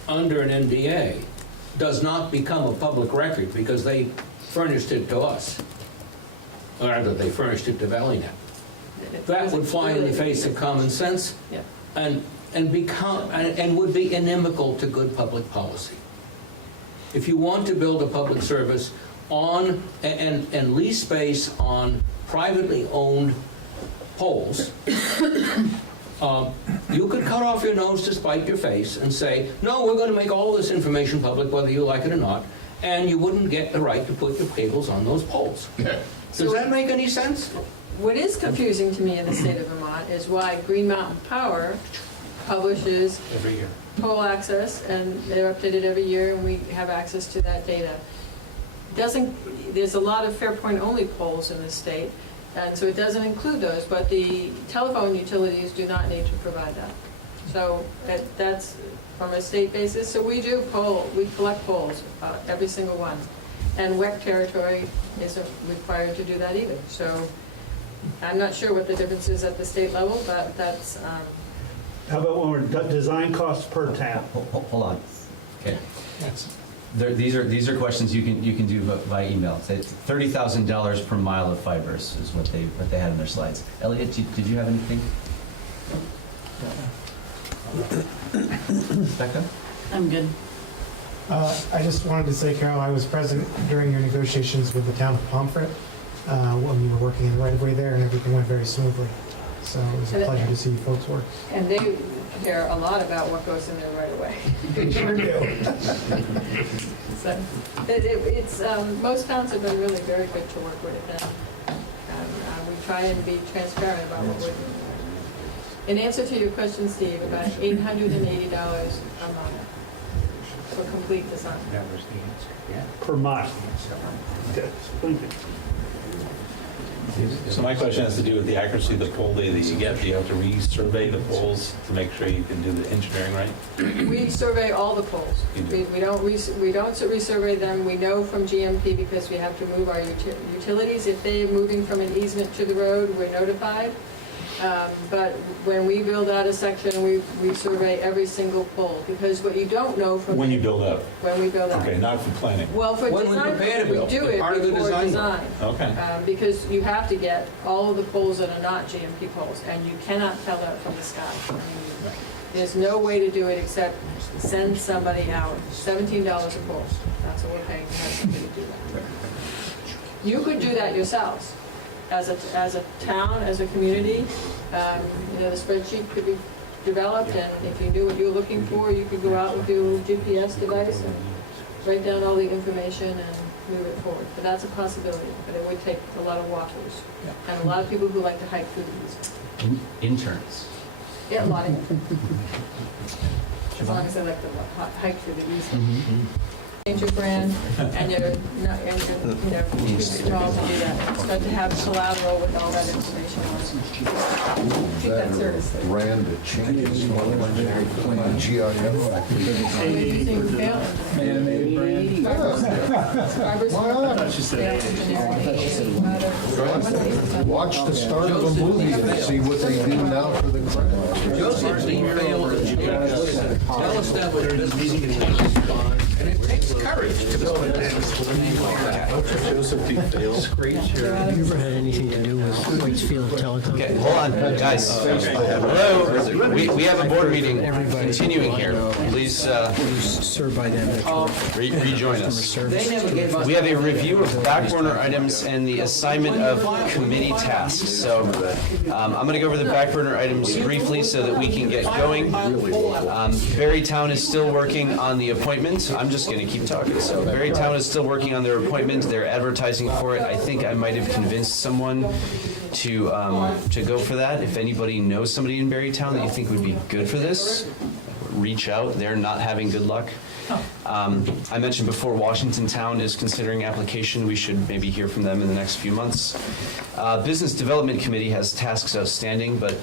under an NDA does not become a public record because they furnished it to us. Or rather, they furnished it to Valley Net. That would fly in the face of common sense Yeah. and would be inimical to good public policy. If you want to build a public service on and lease space on privately owned poles, you could cut off your nose to spite your face and say, no, we're going to make all this information public whether you like it or not, and you wouldn't get the right to put your cables on those poles. Does that make any sense? What is confusing to me in the state of Vermont is why Green Mountain Power publishes Every year. pole access, and they're updated every year, and we have access to that data. There's a lot of Fairpoint only poles in the state, and so it doesn't include those, but the telephone utilities do not need to provide that. So that's from a state basis. So we collect poles, every single one. And WEC territory isn't required to do that either. So I'm not sure what the difference is at the state level, but that's... How about when we're design costs per town? Hold on. Okay. These are questions you can do by email. Say $30,000 per mile of fibers is what they had in their slides. Elliot, did you have anything? Becca? I'm good. I just wanted to say, Carol, I was present during your negotiations with the town of Pomfret when you were working in the right-of-way there, and everything went very smoothly. So it was a pleasure to see you folks work. And they care a lot about what goes in there right away. They sure do. So it's most towns have been really very good to work with, and we try and be transparent about what we're doing. In answer to your question, Steve, about $880 a month for complete design. That was the answer, yeah. Per mile. Okay, thank you. So my question has to do with the accuracy of the pole data that you get. Do you have to resurvey the poles to make sure you can do the engineering right? We survey all the poles. You do. We don't resurvey them. We know from GMP because we have to move our utilities. If they're moving from an easement to the road, we're notified. But when we build out a section, we survey every single pole, because what you don't know from... When you build up? When we build out. Okay, not for planning. Well, for When we design, prepare to we build, do it part of the before design design. Okay. Because you have to get all of the poles that are not GMP poles, and you cannot tell that from the sky. I mean, there's no way to do it except send somebody out. $17 a pole. That's what we're paying to have somebody do that. You could do that yourselves. As a town, as a community, the spreadsheet could be developed, and if you knew what you were looking for, you could go out with your GPS device and write down all the information and move it forward. But that's a possibility, but it would take a lot of walkers, and a lot of people who like to hike through the easement. Interns. Yeah, a lot of as long as they like to hike through the easement. Change your brand, and you're not, too small to do that. It's good to have collateral with all that information on it. Take that seriously. Brand that changes GIS. We're using fail Man-made brand. Watch the start of a movie and see what they do now for the credits. Joseph's failed engineering. Well-established business. And if It takes courage to build a business. Have you ever had anything to do with Whitefield Telecom? Okay, hold on, guys. Hello, we have a board meeting continuing here. Please Served by them. rejoin us. They never gave us. We have a review of back burner items and the assignment of committee tasks. So I'm going to go over the back burner items briefly so that we can get going. Berrytown is still working on the appointment. I'm just going to keep talking. So Berrytown is still working on their appointment. They're advertising for it. I think I might have convinced someone to go for that. If anybody knows somebody in Berrytown that you think would be good for this, reach out. They're not having good luck. I mentioned before, Washington Town is considering application. We should maybe hear from them in the next few months. Business Development Committee has tasks outstanding, but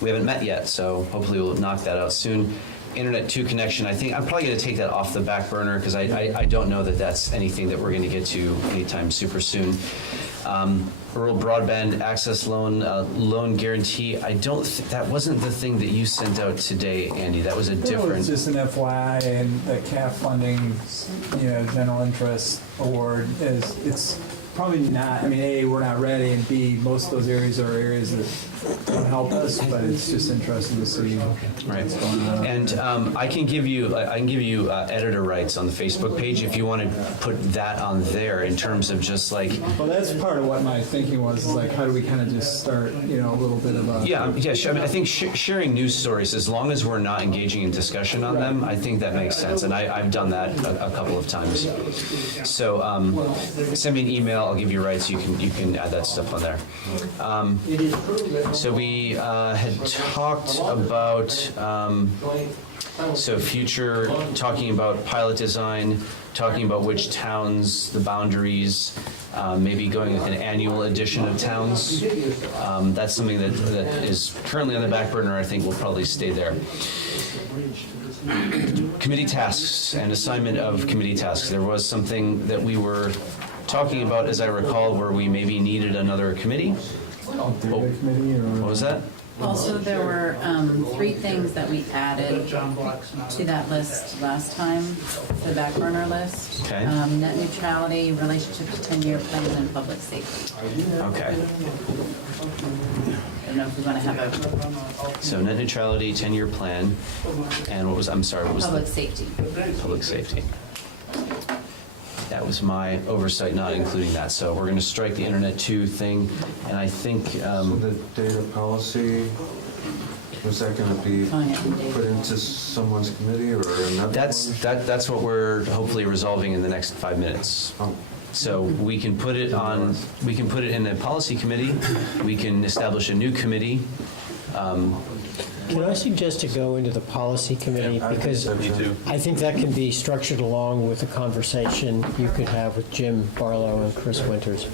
we haven't met yet, so hopefully we'll knock that out soon. Internet 2 connection, I think I'm probably going to take that off the back burner because I don't know that that's anything that we're going to get to anytime super soon. Rural broadband access loan guarantee. I don't. That wasn't the thing that you sent out today, Andy. That was a different. It's just an FYI, and the CAF funding, general interest award it's probably not. I mean, A, we're not ready, and B, most of those areas are areas that don't help us, but it's just interesting to see what's going on. And I can give you editor rights on the Facebook page if you want to put that on there in terms of just like. Well, that's part of what my thinking was, is like, how do we kind of just start, a little bit of a. Yeah, sure. I mean, I think sharing news stories, as long as we're not engaging in discussion on them, I think that makes sense. And I've done that a couple of times. So send me an email. I'll give you rights. You can add that stuff on there. So we had talked about future, talking about pilot design, talking about which towns, the boundaries, maybe going with an annual edition of towns. That's something that is currently on the back burner. I think will probably stay there. Committee tasks and assignment of committee tasks. There was something that we were talking about, as I recall, where we maybe needed another committee. What was that? Also, there were 3 things that we added to that list last time, the back burner list. Okay. Net neutrality, relationship to 10-year plan, and public safety. Okay. I don't know if we want to have a So net neutrality, 10-year plan, and what was public safety. Public safety. That was my oversight, not including that. So we're going to strike the Internet 2 thing, and I think. So the data policy, was that going to be put into someone's committee or another? That's what we're hopefully resolving in the next 5 minutes. Oh. So we can put it in the policy committee. We can establish a new committee. Can I suggest to go into the policy committee? Because I think that can be structured along with a conversation you could have with Jim Barlow and Chris Winters.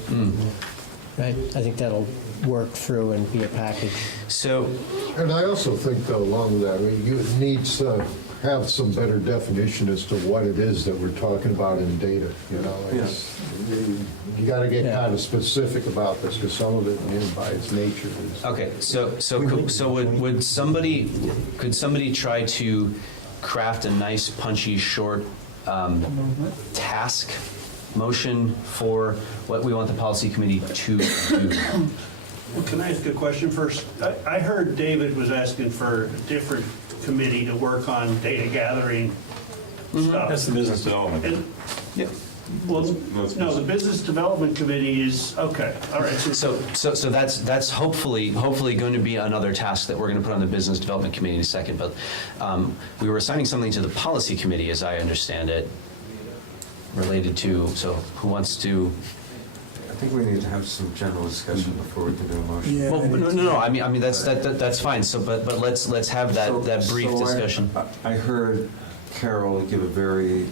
Right? I think that'll work through and be a package. So, and I also think, though, along with that, you need to have some better definition as to what it is that we're talking about in data. You got to get kind of specific about this, because some of it, by its nature, is. Okay, so could somebody try to craft a nice, punchy, short task motion for what we want the policy committee to do? Well, can I ask a question first? I heard David was asking for a different committee to work on data gathering stuff. That's the business development. Well, no, the business development committee is, okay, all right. So that's hopefully going to be another task that we're going to put on the business development committee in a second. But we were assigning something to the policy committee, as I understand it, related to. So who wants to? I think we need to have some general discussion before we can do a motion. Yeah. Well, no. I mean that's fine. So, but let's have that brief discussion. I heard Carol give a very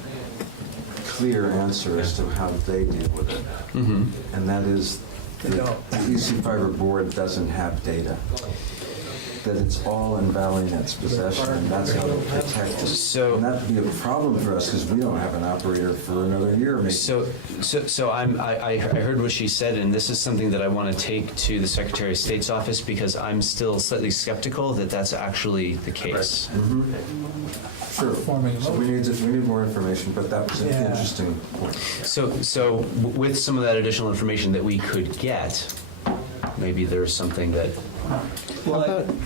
clear answer as to how they deal with it. And that is the EC Fiber board doesn't have data. that it's all in ValleyNet's possession, and that's how they protect it. And that'd be a problem for us, because we don't have an operator for another year, maybe. I heard what she said, and this is something that I want to take to the Secretary of State's office, because I'm still slightly skeptical that that's actually the case. Sure. So we need more information, but that was an interesting point. So with some of that additional information that we could get, maybe there's something that...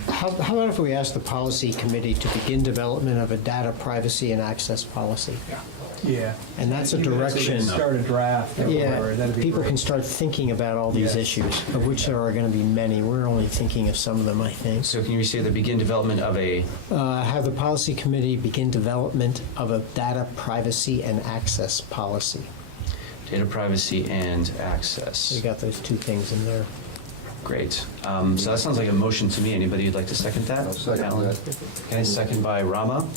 How about if we ask the policy committee to begin development of a data privacy and access policy? Yeah. And that's a direction. Start a draft. Or whatever, Yeah, that'd be people great. can start thinking about all these issues, of which there are going to be many. We're only thinking of some of them, I think. So can you say the begin development of a... Have the policy committee begin development of a data privacy and access policy. Data privacy and access. We got those two things in there. Great. So that sounds like a motion to me. Anybody who'd like to second that? I'll second Alan? that. Okay, second by Rama.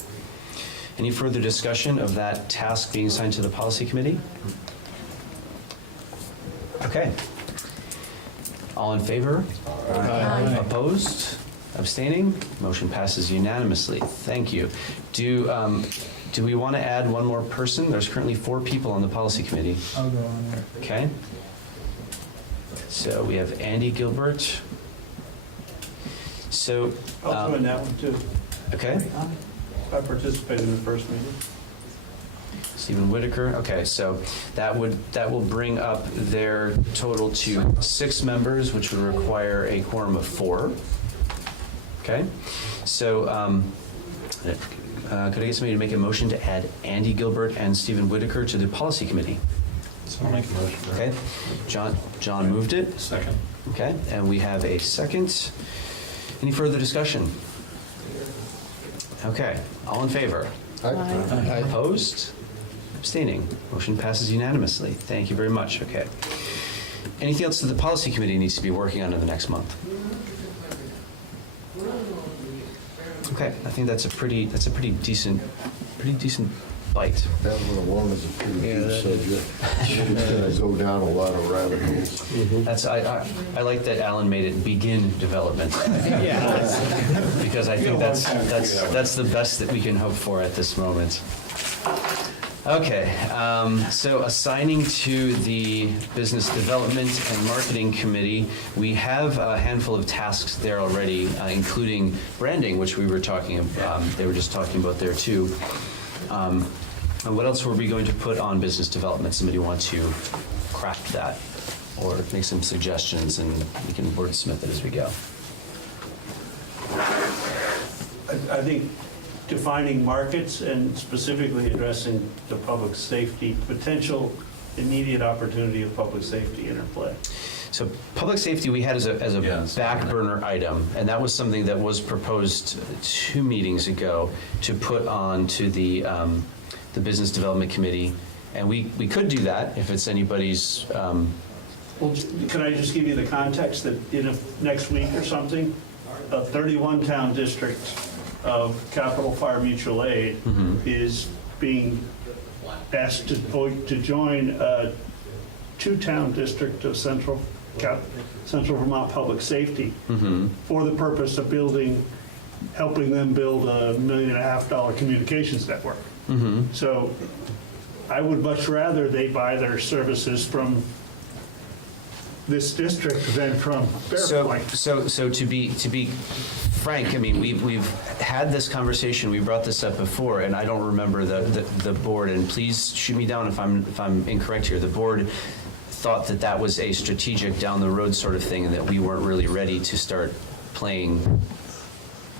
Any further discussion of that task being assigned to the policy committee? Okay. All in favor? Aye. Opposed? Abstaining? Motion passes unanimously. Thank you. Do we want to add one more person? There's currently 4 people on the policy committee. I'll go on there. Okay. So we have Andy Gilbert. So, I'll join that one too. okay. I participated in the first meeting. Stephen Whitaker. Okay, so that will bring up their total to 6 members, which would require a quorum of 4. Okay, so could I get somebody to make a motion to add Andy Gilbert and Stephen Whitaker to the policy committee? So I'll make a motion. Okay, John moved it. Second. Okay, and we have a second. Any further discussion? Okay, all in favor? Aye. Opposed? Abstaining? Motion passes unanimously. Thank you very much. Okay. Anything else that the policy committee needs to be working on in the next month? Okay, I think that's a pretty decent bite. That one alone is a pretty deep subject. It's going to go down a lot of rabbit holes. That's I like that Alan made it begin development. Because I think that's the best that we can hope for at this moment. Okay, so assigning to the Business Development and Marketing Committee, we have a handful of tasks there already, including branding, which we were talking about. They were just talking about there too. And what else were we going to put on business development? Somebody want to craft that or make some suggestions, and we can wordsmith it as we go. I think defining markets and specifically addressing the public safety, potential immediate opportunity of public safety interplay. So public safety we had as a back burner item, and that was something that was proposed 2 meetings ago to put on to the Business Development Committee. And we could do that if it's anybody's... Well, can I just give you the context that next week or something, a 31-town district of Capital Fire Mutual Aid is being asked to join a 2-town district of Central Vermont Public Safety for the purpose of helping them build a $1.5 million communications network. So I would much rather they buy their services from this district than from Fairpoint. So to be frank, I mean, we've had this conversation, we brought this up before, and I don't remember the board, and please shoot me down if I'm incorrect here. The board thought that was a strategic down the road sort of thing, and that we weren't really ready to start playing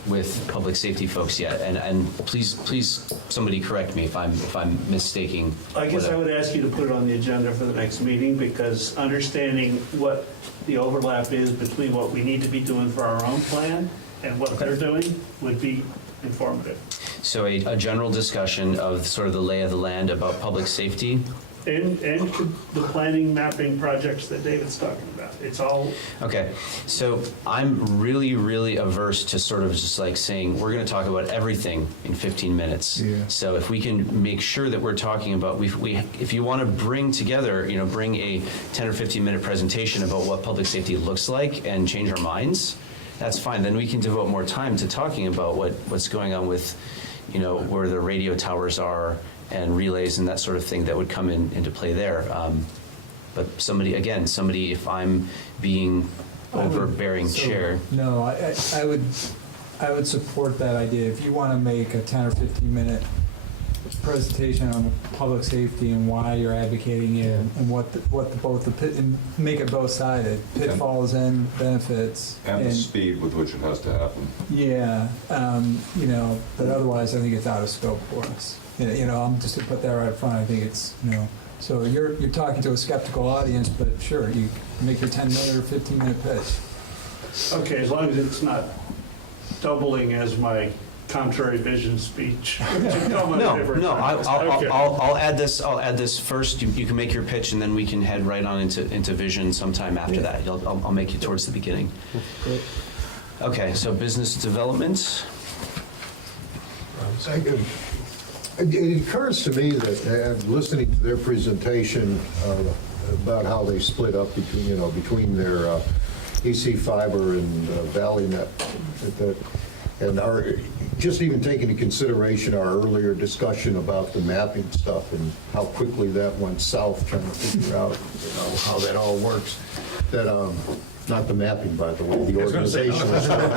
with public safety folks yet. And please somebody correct me if I'm mistaking. I guess I would ask you to put it on the agenda for the next meeting, because understanding what the overlap is between what we need to be doing for our own plan and what they're doing would be informative. So a general discussion of sort of the lay of the land about public safety. And the planning mapping projects that David's talking about. It's all... Okay, so I'm really averse to sort of just like saying, we're going to talk about everything in 15 minutes. Yeah. So if we can make sure that we're talking about, if you want to bring together, bring a 10 or 15 minute presentation about what public safety looks like and change our minds, that's fine. Then we can devote more time to talking about what's going on with, where the radio towers are and relays and that sort of thing that would come into play there. But somebody, if I'm being overbearing chair. No, I would support that idea. If you want to make a 10 or 15 minute presentation on public safety and why you're advocating it, and and make it both sided, pitfalls and benefits, And the speed with which it has to happen. Yeah, but otherwise I think it's out of scope for us. I'm just to put that right up front. I think it's so you're talking to a skeptical audience, but sure, you make your 10-minute or 15-minute pitch. Okay, as long as it's not doubling as my contrary vision speech. No, I'll add this. I'll add this first. You can make your pitch, and then we can head right on into vision sometime after that. I'll make you towards the beginning. Great. Okay, so business development. It occurs to me that listening to their presentation about how they split up between their EC Fiber and ValleyNet, and just even taking into consideration our earlier discussion about the mapping stuff and how quickly that went south, trying to figure out how that all works. That not the mapping, by the way, the organizational stuff.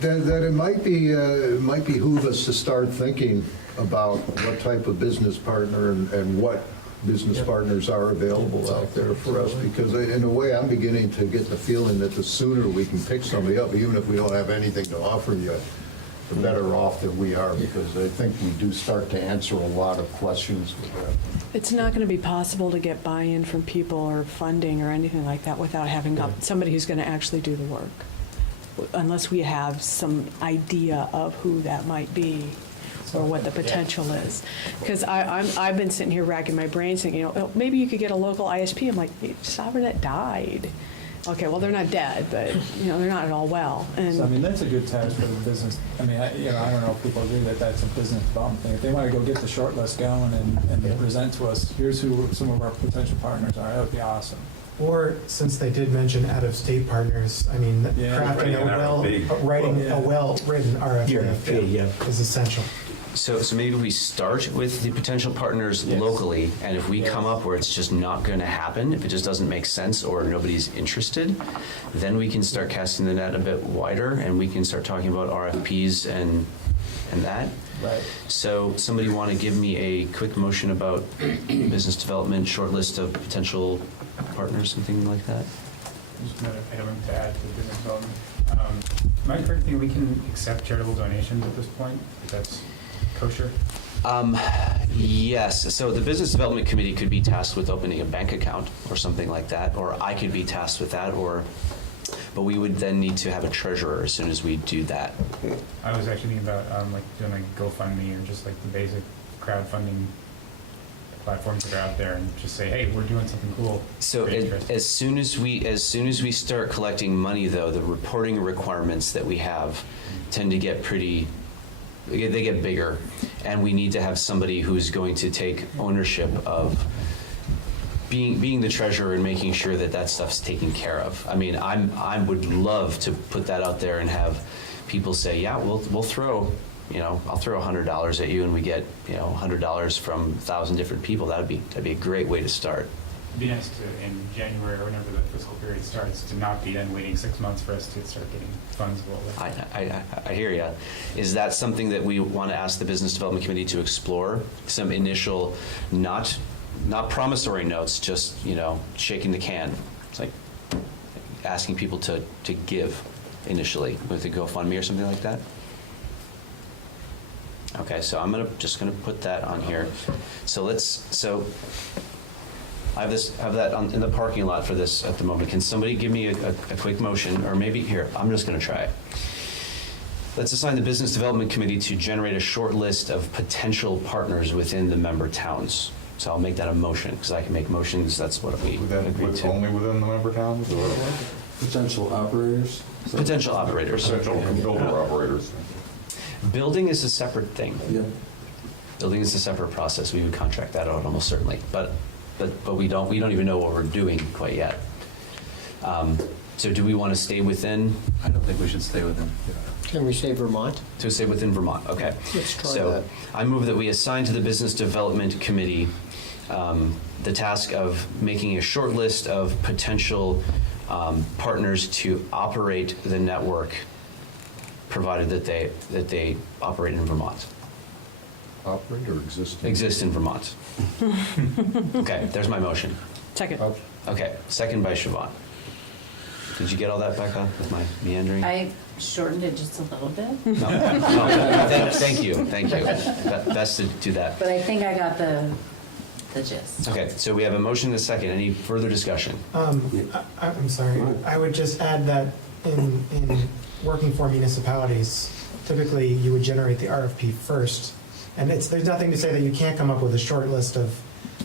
That it might behoove us to start thinking about what type of business partner and what business partners are available out there for us, because in a way I'm beginning to get the feeling that the sooner we can pick somebody up, even if we don't have anything to offer you, the better off that we are, because I think we do start to answer a lot of questions with that. It's not going to be possible to get buy-in from people or funding or anything like that without having somebody who's going to actually do the work, unless we have some idea of who that might be or what the potential is. Because I've been sitting here racking my brains thinking, maybe you could get a local ISP. I'm like, SovereignNet died. Okay, well, they're not dead, but, they're not at all well. And So, that's a good task for the business. I don't know if people agree that that's a business development thing. If they want to go get the short list going and present to us, here's who some of our potential partners are, that would be awesome. Or, since they did mention out-of-state partners, crafting writing a well-written RFP is essential. So maybe we start with the potential partners locally, and if we come up where it's just not going to happen, if it just doesn't make sense or nobody's interested, then we can start casting the net a bit wider, and we can start talking about RFPs and that. Right. So somebody want to give me a quick motion about business development, short list of potential partners, something like that? Just another item to add to the business development. Am I correct in thinking we can accept charitable donations at this point? If that's kosher? Yes. So the business development committee could be tasked with opening a bank account or something like that, or I could be tasked with that, but we would then need to have a treasurer as soon as we do that. I was actually thinking about doing like GoFundMe or just like the basic crowdfunding platforms that are out there, and just say, hey, we're doing something cool. So as soon as we start collecting money, though, the reporting requirements that we have tend to get they get bigger, and we need to have somebody who's going to take ownership of being the treasurer and making sure that stuff's taken care of. I would love to put that out there and have people say, yeah, we'll throw, I'll throw $100 at you, and we get, $100 from 1,000 different people. That'd be a great way to start. It'd be nice to, in January or whenever the fiscal period starts, to not be then waiting 6 months for us to start getting funds rolled. I hear you. Is that something that we want to ask the Business Development Committee to explore? Some initial, not promissory notes, just, shaking the can. It's like asking people to give initially with a GoFundMe or something like that? Okay, so I'm just gonna put that on here. So I have that in the parking lot for this at the moment. Can somebody give me a quick motion, or maybe here, I'm just gonna try it. Let's assign the Business Development Committee to generate a short list of potential partners within the member towns. So I'll make that a motion, because I can make motions, that's what we agreed to. Only within the member towns, or? Potential operators? Potential operators. Potential builder operators. Building is a separate thing. Yeah. Building is a separate process. We would contract that out almost certainly, but we don't even know what we're doing quite yet. So do we want to stay within? I don't think we should stay with them. Can we say Vermont? To stay within Vermont, okay. Let's try So that. I move that we assign to the Business Development Committee the task of making a short list of potential partners to operate the network, provided that they operate in Vermont. Operate or exist? Exist in Vermont. Okay, there's my motion. Second. Okay, second by Siobhan. Did you get all that, Becca, with my meandering? I shortened it just a little bit, No. Thank you. Best to do that. but I think I got the gist. Okay, so we have a motion and a second. Any further discussion? I'm sorry. I would just add that in working for municipalities, typically you would generate the RFP first. And there's nothing to say that you can't come up with a short list of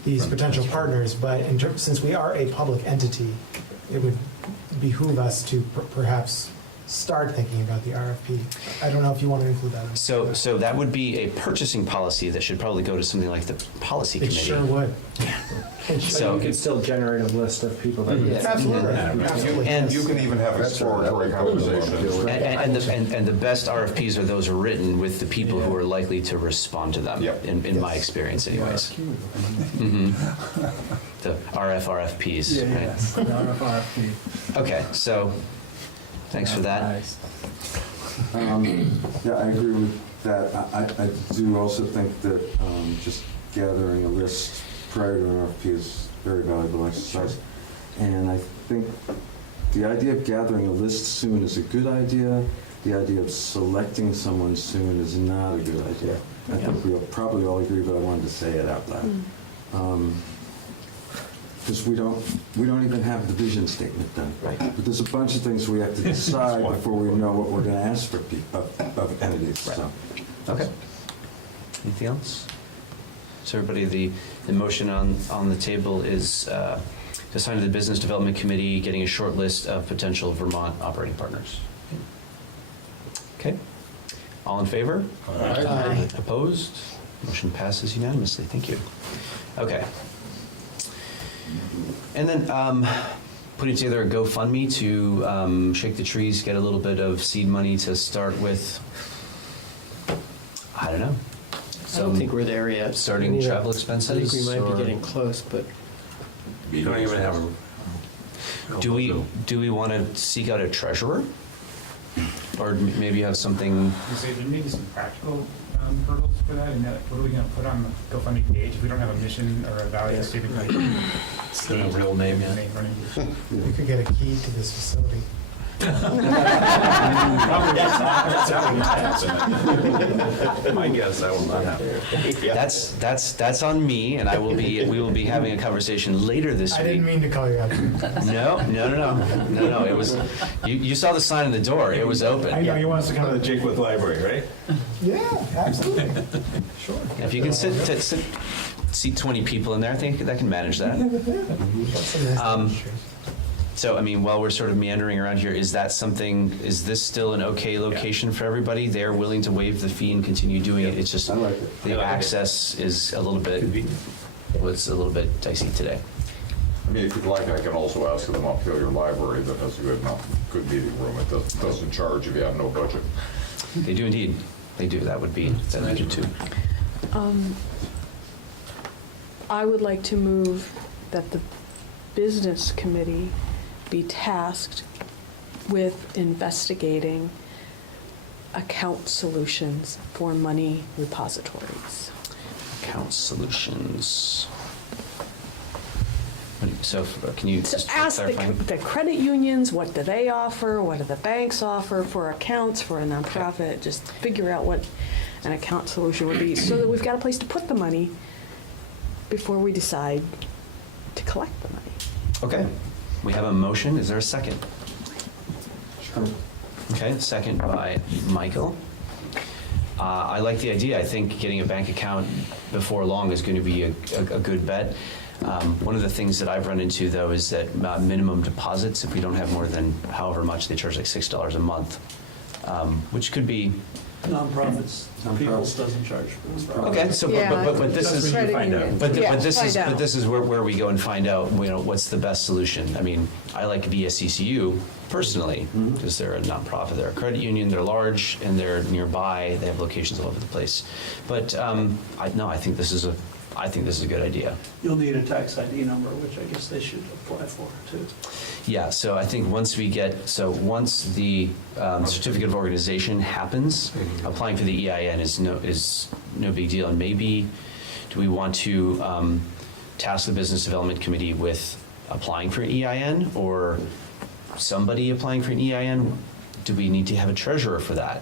these potential partners, but since we are a public entity, it would behoove us to perhaps start thinking about the RFP. I don't know if you want to include that. So that would be a purchasing policy that should probably go to something like the policy It committee. sure would. So You could still generate a list of people that. Absolutely. Absolutely. And You can even have exploratory conversations. And the best RFPs are those written with the people who are likely to respond to them, Yep. in my experience anyways. Mhm. The RFPs, right? Okay, so, thanks for that. Yeah, I agree with that. I do also think that just gathering a list prior to an RFP is a very valuable exercise. And I think the idea of gathering a list soon is a good idea. The idea of selecting someone soon is not a good idea. I think we'll probably all agree, but I wanted to say it out loud. Because we don't even have the vision statement done. Right. But there's a bunch of things we have to decide before we know what we're going to ask for of entities. Right. So. Okay. Anything else? So everybody, the motion on the table is to assign to the Business Development Committee, getting a short list of potential Vermont operating partners. Okay. All in favor? Aye. Opposed? Motion passes unanimously. Thank you. Okay. And then putting together a GoFundMe to shake the trees, get a little bit of seed money to start with, I don't know. I don't think we're there yet. Starting Yeah. travel expenses? I think we might or- be getting close, but You don't even have a. Do we want to seek out a treasurer? Or maybe have something, You say there may be some practical hurdles for that, and what are we going to put on the GoFundMe page if we don't have a mission or a value statement? It's the real name, yeah. You could get a key to this facility. My guess, that will not happen. that's on me, and we will be having a conversation later this I week. didn't mean to call you out. No, it was, you saw the sign in the door, it was open. I know you want us to Kind of come. the Jake with library, right? Yeah, absolutely. Sure. If you can seat 20 people in there, I think that can manage that. So, I mean, while we're sort of meandering around here, is this still an okay location for everybody? They're willing to waive the fee and continue doing it? It's just, I like it. the access is a little bit dicey today. I mean, if you'd like, I can also ask the Montpelier Library that has a good meeting room. It doesn't charge if you have no budget. They do indeed. They do. That would be too. I would like to move that the business committee be tasked with investigating account solutions for money repositories. Account solutions. So can you To just ask clarify? the credit unions, what do they offer? What do the banks offer for accounts for a nonprofit? Just figure out what an account solution would be so that we've got a place to put the money before we decide to collect the money. Okay. We have a motion. Is there a second? Okay, second by Michael. I like the idea. I think getting a bank account before long is going to be a good bet. One of the things that I've run into, though, is that minimum deposits, if we don't have more than however much, they charge like $6 a month, which could be Nonprofits, Peoples doesn't charge for this. Okay, so, but this is, That's where you find out. but this is where we go and find out, what's the best solution. I mean, I like VSCCU personally, because they're a nonprofit, they're a credit union, they're large, and they're nearby, they have locations all over the place. But, I think this is a good idea. You'll need a tax ID number, which I guess they should apply for too. Yeah, so I think once the certificate of organization happens, applying for the EIN is no big deal. And maybe, do we want to task the Business Development Committee with applying for an EIN, or somebody applying for an EIN? Do we need to have a treasurer for that?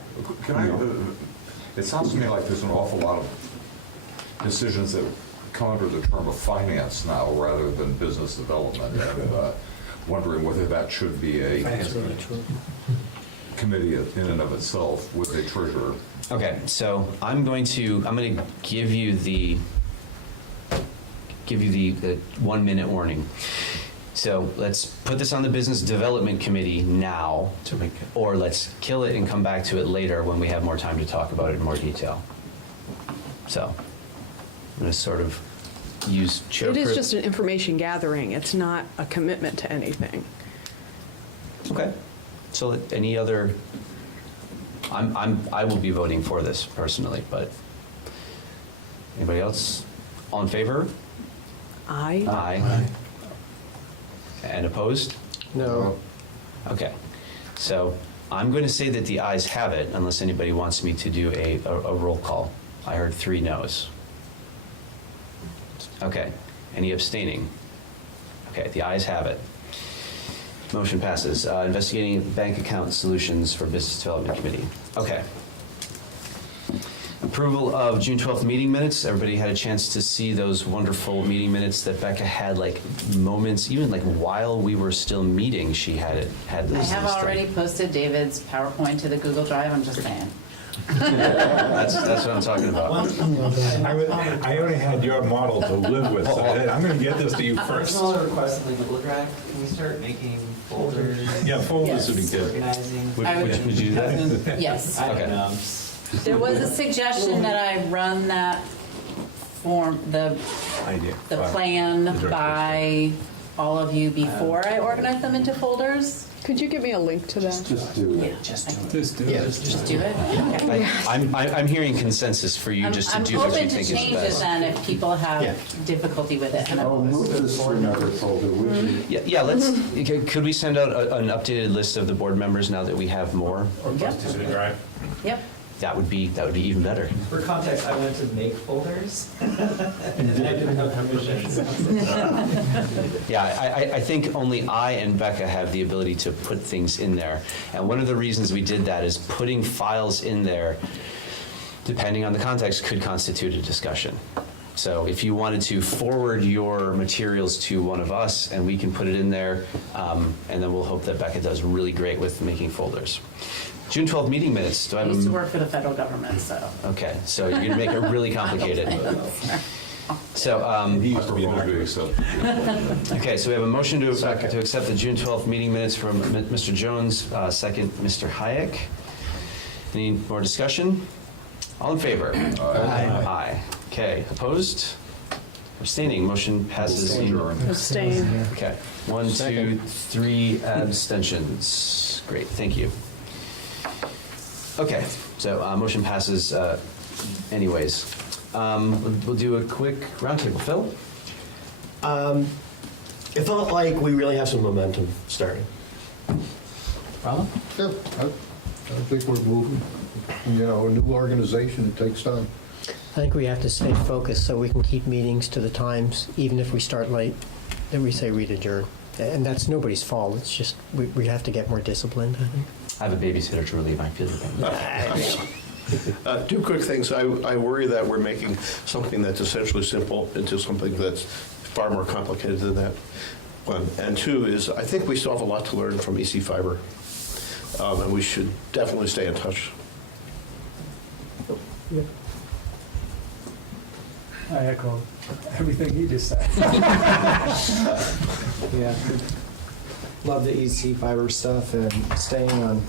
It sounds to me like there's an awful lot of decisions that come under the term of finance now rather than business development, and wondering whether that should be a committee in and of itself with a treasurer. Okay, so I'm going to give you the 1 minute warning. So let's put this on the Business Development Committee now, or let's kill it and come back to it later when we have more time to talk about it in more detail. So I'm going to sort of use chair. It is just an information gathering. It's not a commitment to anything. Okay. So any other? I will be voting for this personally, but anybody else? All in favor? Aye. Aye. And opposed? No. Okay. So I'm going to say that the ayes have it, unless anybody wants me to do a roll call. I heard 3 no's. Okay. Any abstaining? Okay, the ayes have it. Motion passes. Investigating bank account solutions for Business Development Committee. Okay. Approval of June 12th meeting minutes. Everybody had a chance to see those wonderful meeting minutes that Becca had, like moments, even like while we were still meeting, she had those. I have things already posted David's PowerPoint to the Google Drive, I'm just saying. That's what I'm talking about. I already had your model to live with, so I'm going to get this to you first. Personal request in the Google Drive, can we start making folders? Yeah, folders would be good. Organizing. Would you do that? Yes. I don't know. There was a suggestion that I run that form, the plan by all of you before I organize them into folders. Could you give me a link to that? Just do it. Just do it. Just do it? Okay. I'm hearing consensus for you just to do what you think is I'm open to changes best. then if people have difficulty with it. Oh, move this to another folder, would you? Yeah, let's, could we send out an updated list of the board members now that we have more? Or post it to the drive. Yep. That would be even better. For context, I went to make folders, and I didn't have permission. Yeah, I think only I and Becca have the ability to put things in there. And one of the reasons we did that is putting files in there, depending on the context, could constitute a discussion. So if you wanted to forward your materials to one of us and we can put it in there, and then we'll hope that Becca does really great with making folders. June 12th meeting minutes. Do I I have used to a, work for the federal government, so. okay, so you're gonna make it really complicated. So, He used to be an ugly, so. okay, so we have a motion to accept the June 12th meeting minutes from Mr. Jones, second, Mr. Hayek. Any more discussion? All in favor? Aye. Aye. Okay, opposed? Abstaining, motion passes. Abstain. Okay, 1, 2, 3 abstentions. Great, thank you. Okay, so motion passes anyways. We'll do a quick roundtable. Phil? It felt like we really have some momentum starting. Problem? Yeah, I think we're moving. You know, a new organization, it takes time. I think we have to stay focused so we can keep meetings to the times, even if we start late. Then we say read adjourn. And that's nobody's fault. It's just we have to get more disciplined, I think. I have a babysitter to relieve my feelings. 2 quick things. I worry that we're making something that's essentially simple into something that's far more complicated than that. 1. And 2 is I think we still have a lot to learn from EC Fiber, and we should definitely stay in touch. I echo everything he just said. Yeah. Love the EC fiber stuff and staying on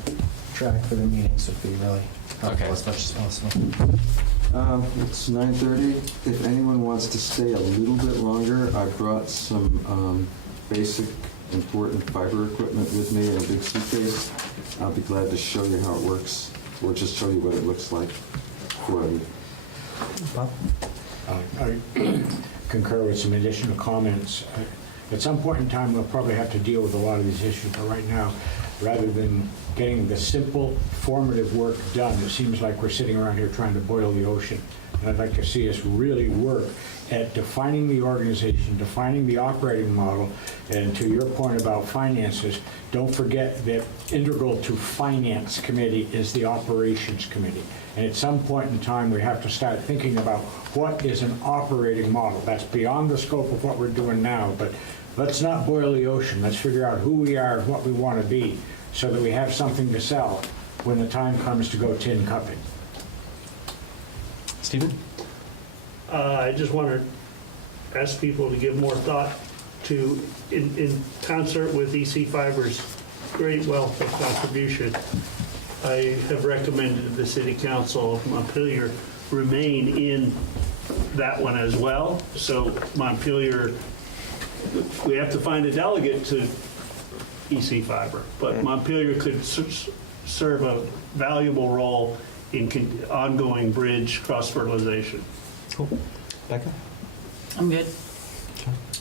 track for the meetings would be really helpful Okay. as much as possible. It's 9:30. If anyone wants to stay a little bit longer, I brought some basic, important fiber equipment with me in a big suitcase. I'll be glad to show you how it works, or just show you what it looks like for you. I concur with some additional comments. At some point in time, we'll probably have to deal with a lot of these issues, but right now, rather than getting the simple, formative work done, it seems like we're sitting around here trying to boil the ocean. And I'd like to see us really work at defining the organization, defining the operating model, and to your point about finances, don't forget that integral to Finance Committee is the Operations Committee. And at some point in time, we have to start thinking about what is an operating model. That's beyond the scope of what we're doing now, but let's not boil the ocean. Let's figure out who we are and what we want to be so that we have something to sell when the time comes to go tin cupping. Stephen? I just want to ask people to give more thought to, in concert with EC Fiber's great wealth of contribution, I have recommended the City Council of Montpelier remain in that one as well. So Montpelier, we have to find a delegate to EC Fiber, but Montpelier could serve a valuable role in ongoing bridge cross-fertilization. Cool. Becca? I'm good.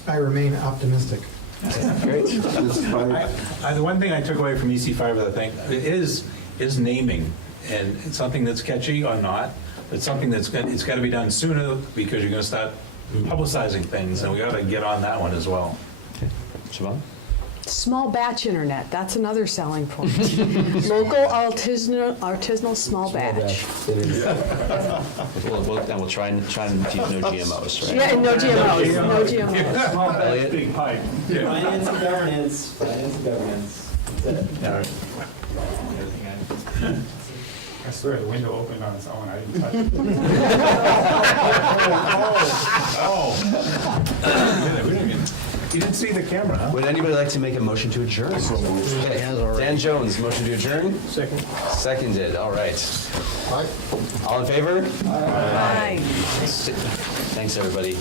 I remain optimistic. Great. The one thing I took away from EC Fiber, I think, is naming, and it's something that's catchy or not. It's something it's got to be done sooner because you're going to start publicizing things, and we got to get on that one as well. Okay. Siobhan? Small batch internet, that's another selling point. Local artisanal small batch. We'll try and use no GMOs, right? Yeah, and no GMOs, no GMOs. Small batch, Elliot? big pipe. Finance and governance, finance and governance. That's it. I swear the window opened on its own. I didn't touch it. You didn't see the camera, huh? Would anybody like to make a motion to adjourn? Okay. Dan Jones, motion to adjourn? Second. Seconded, all right. All in favor? Aye. Thanks, everybody.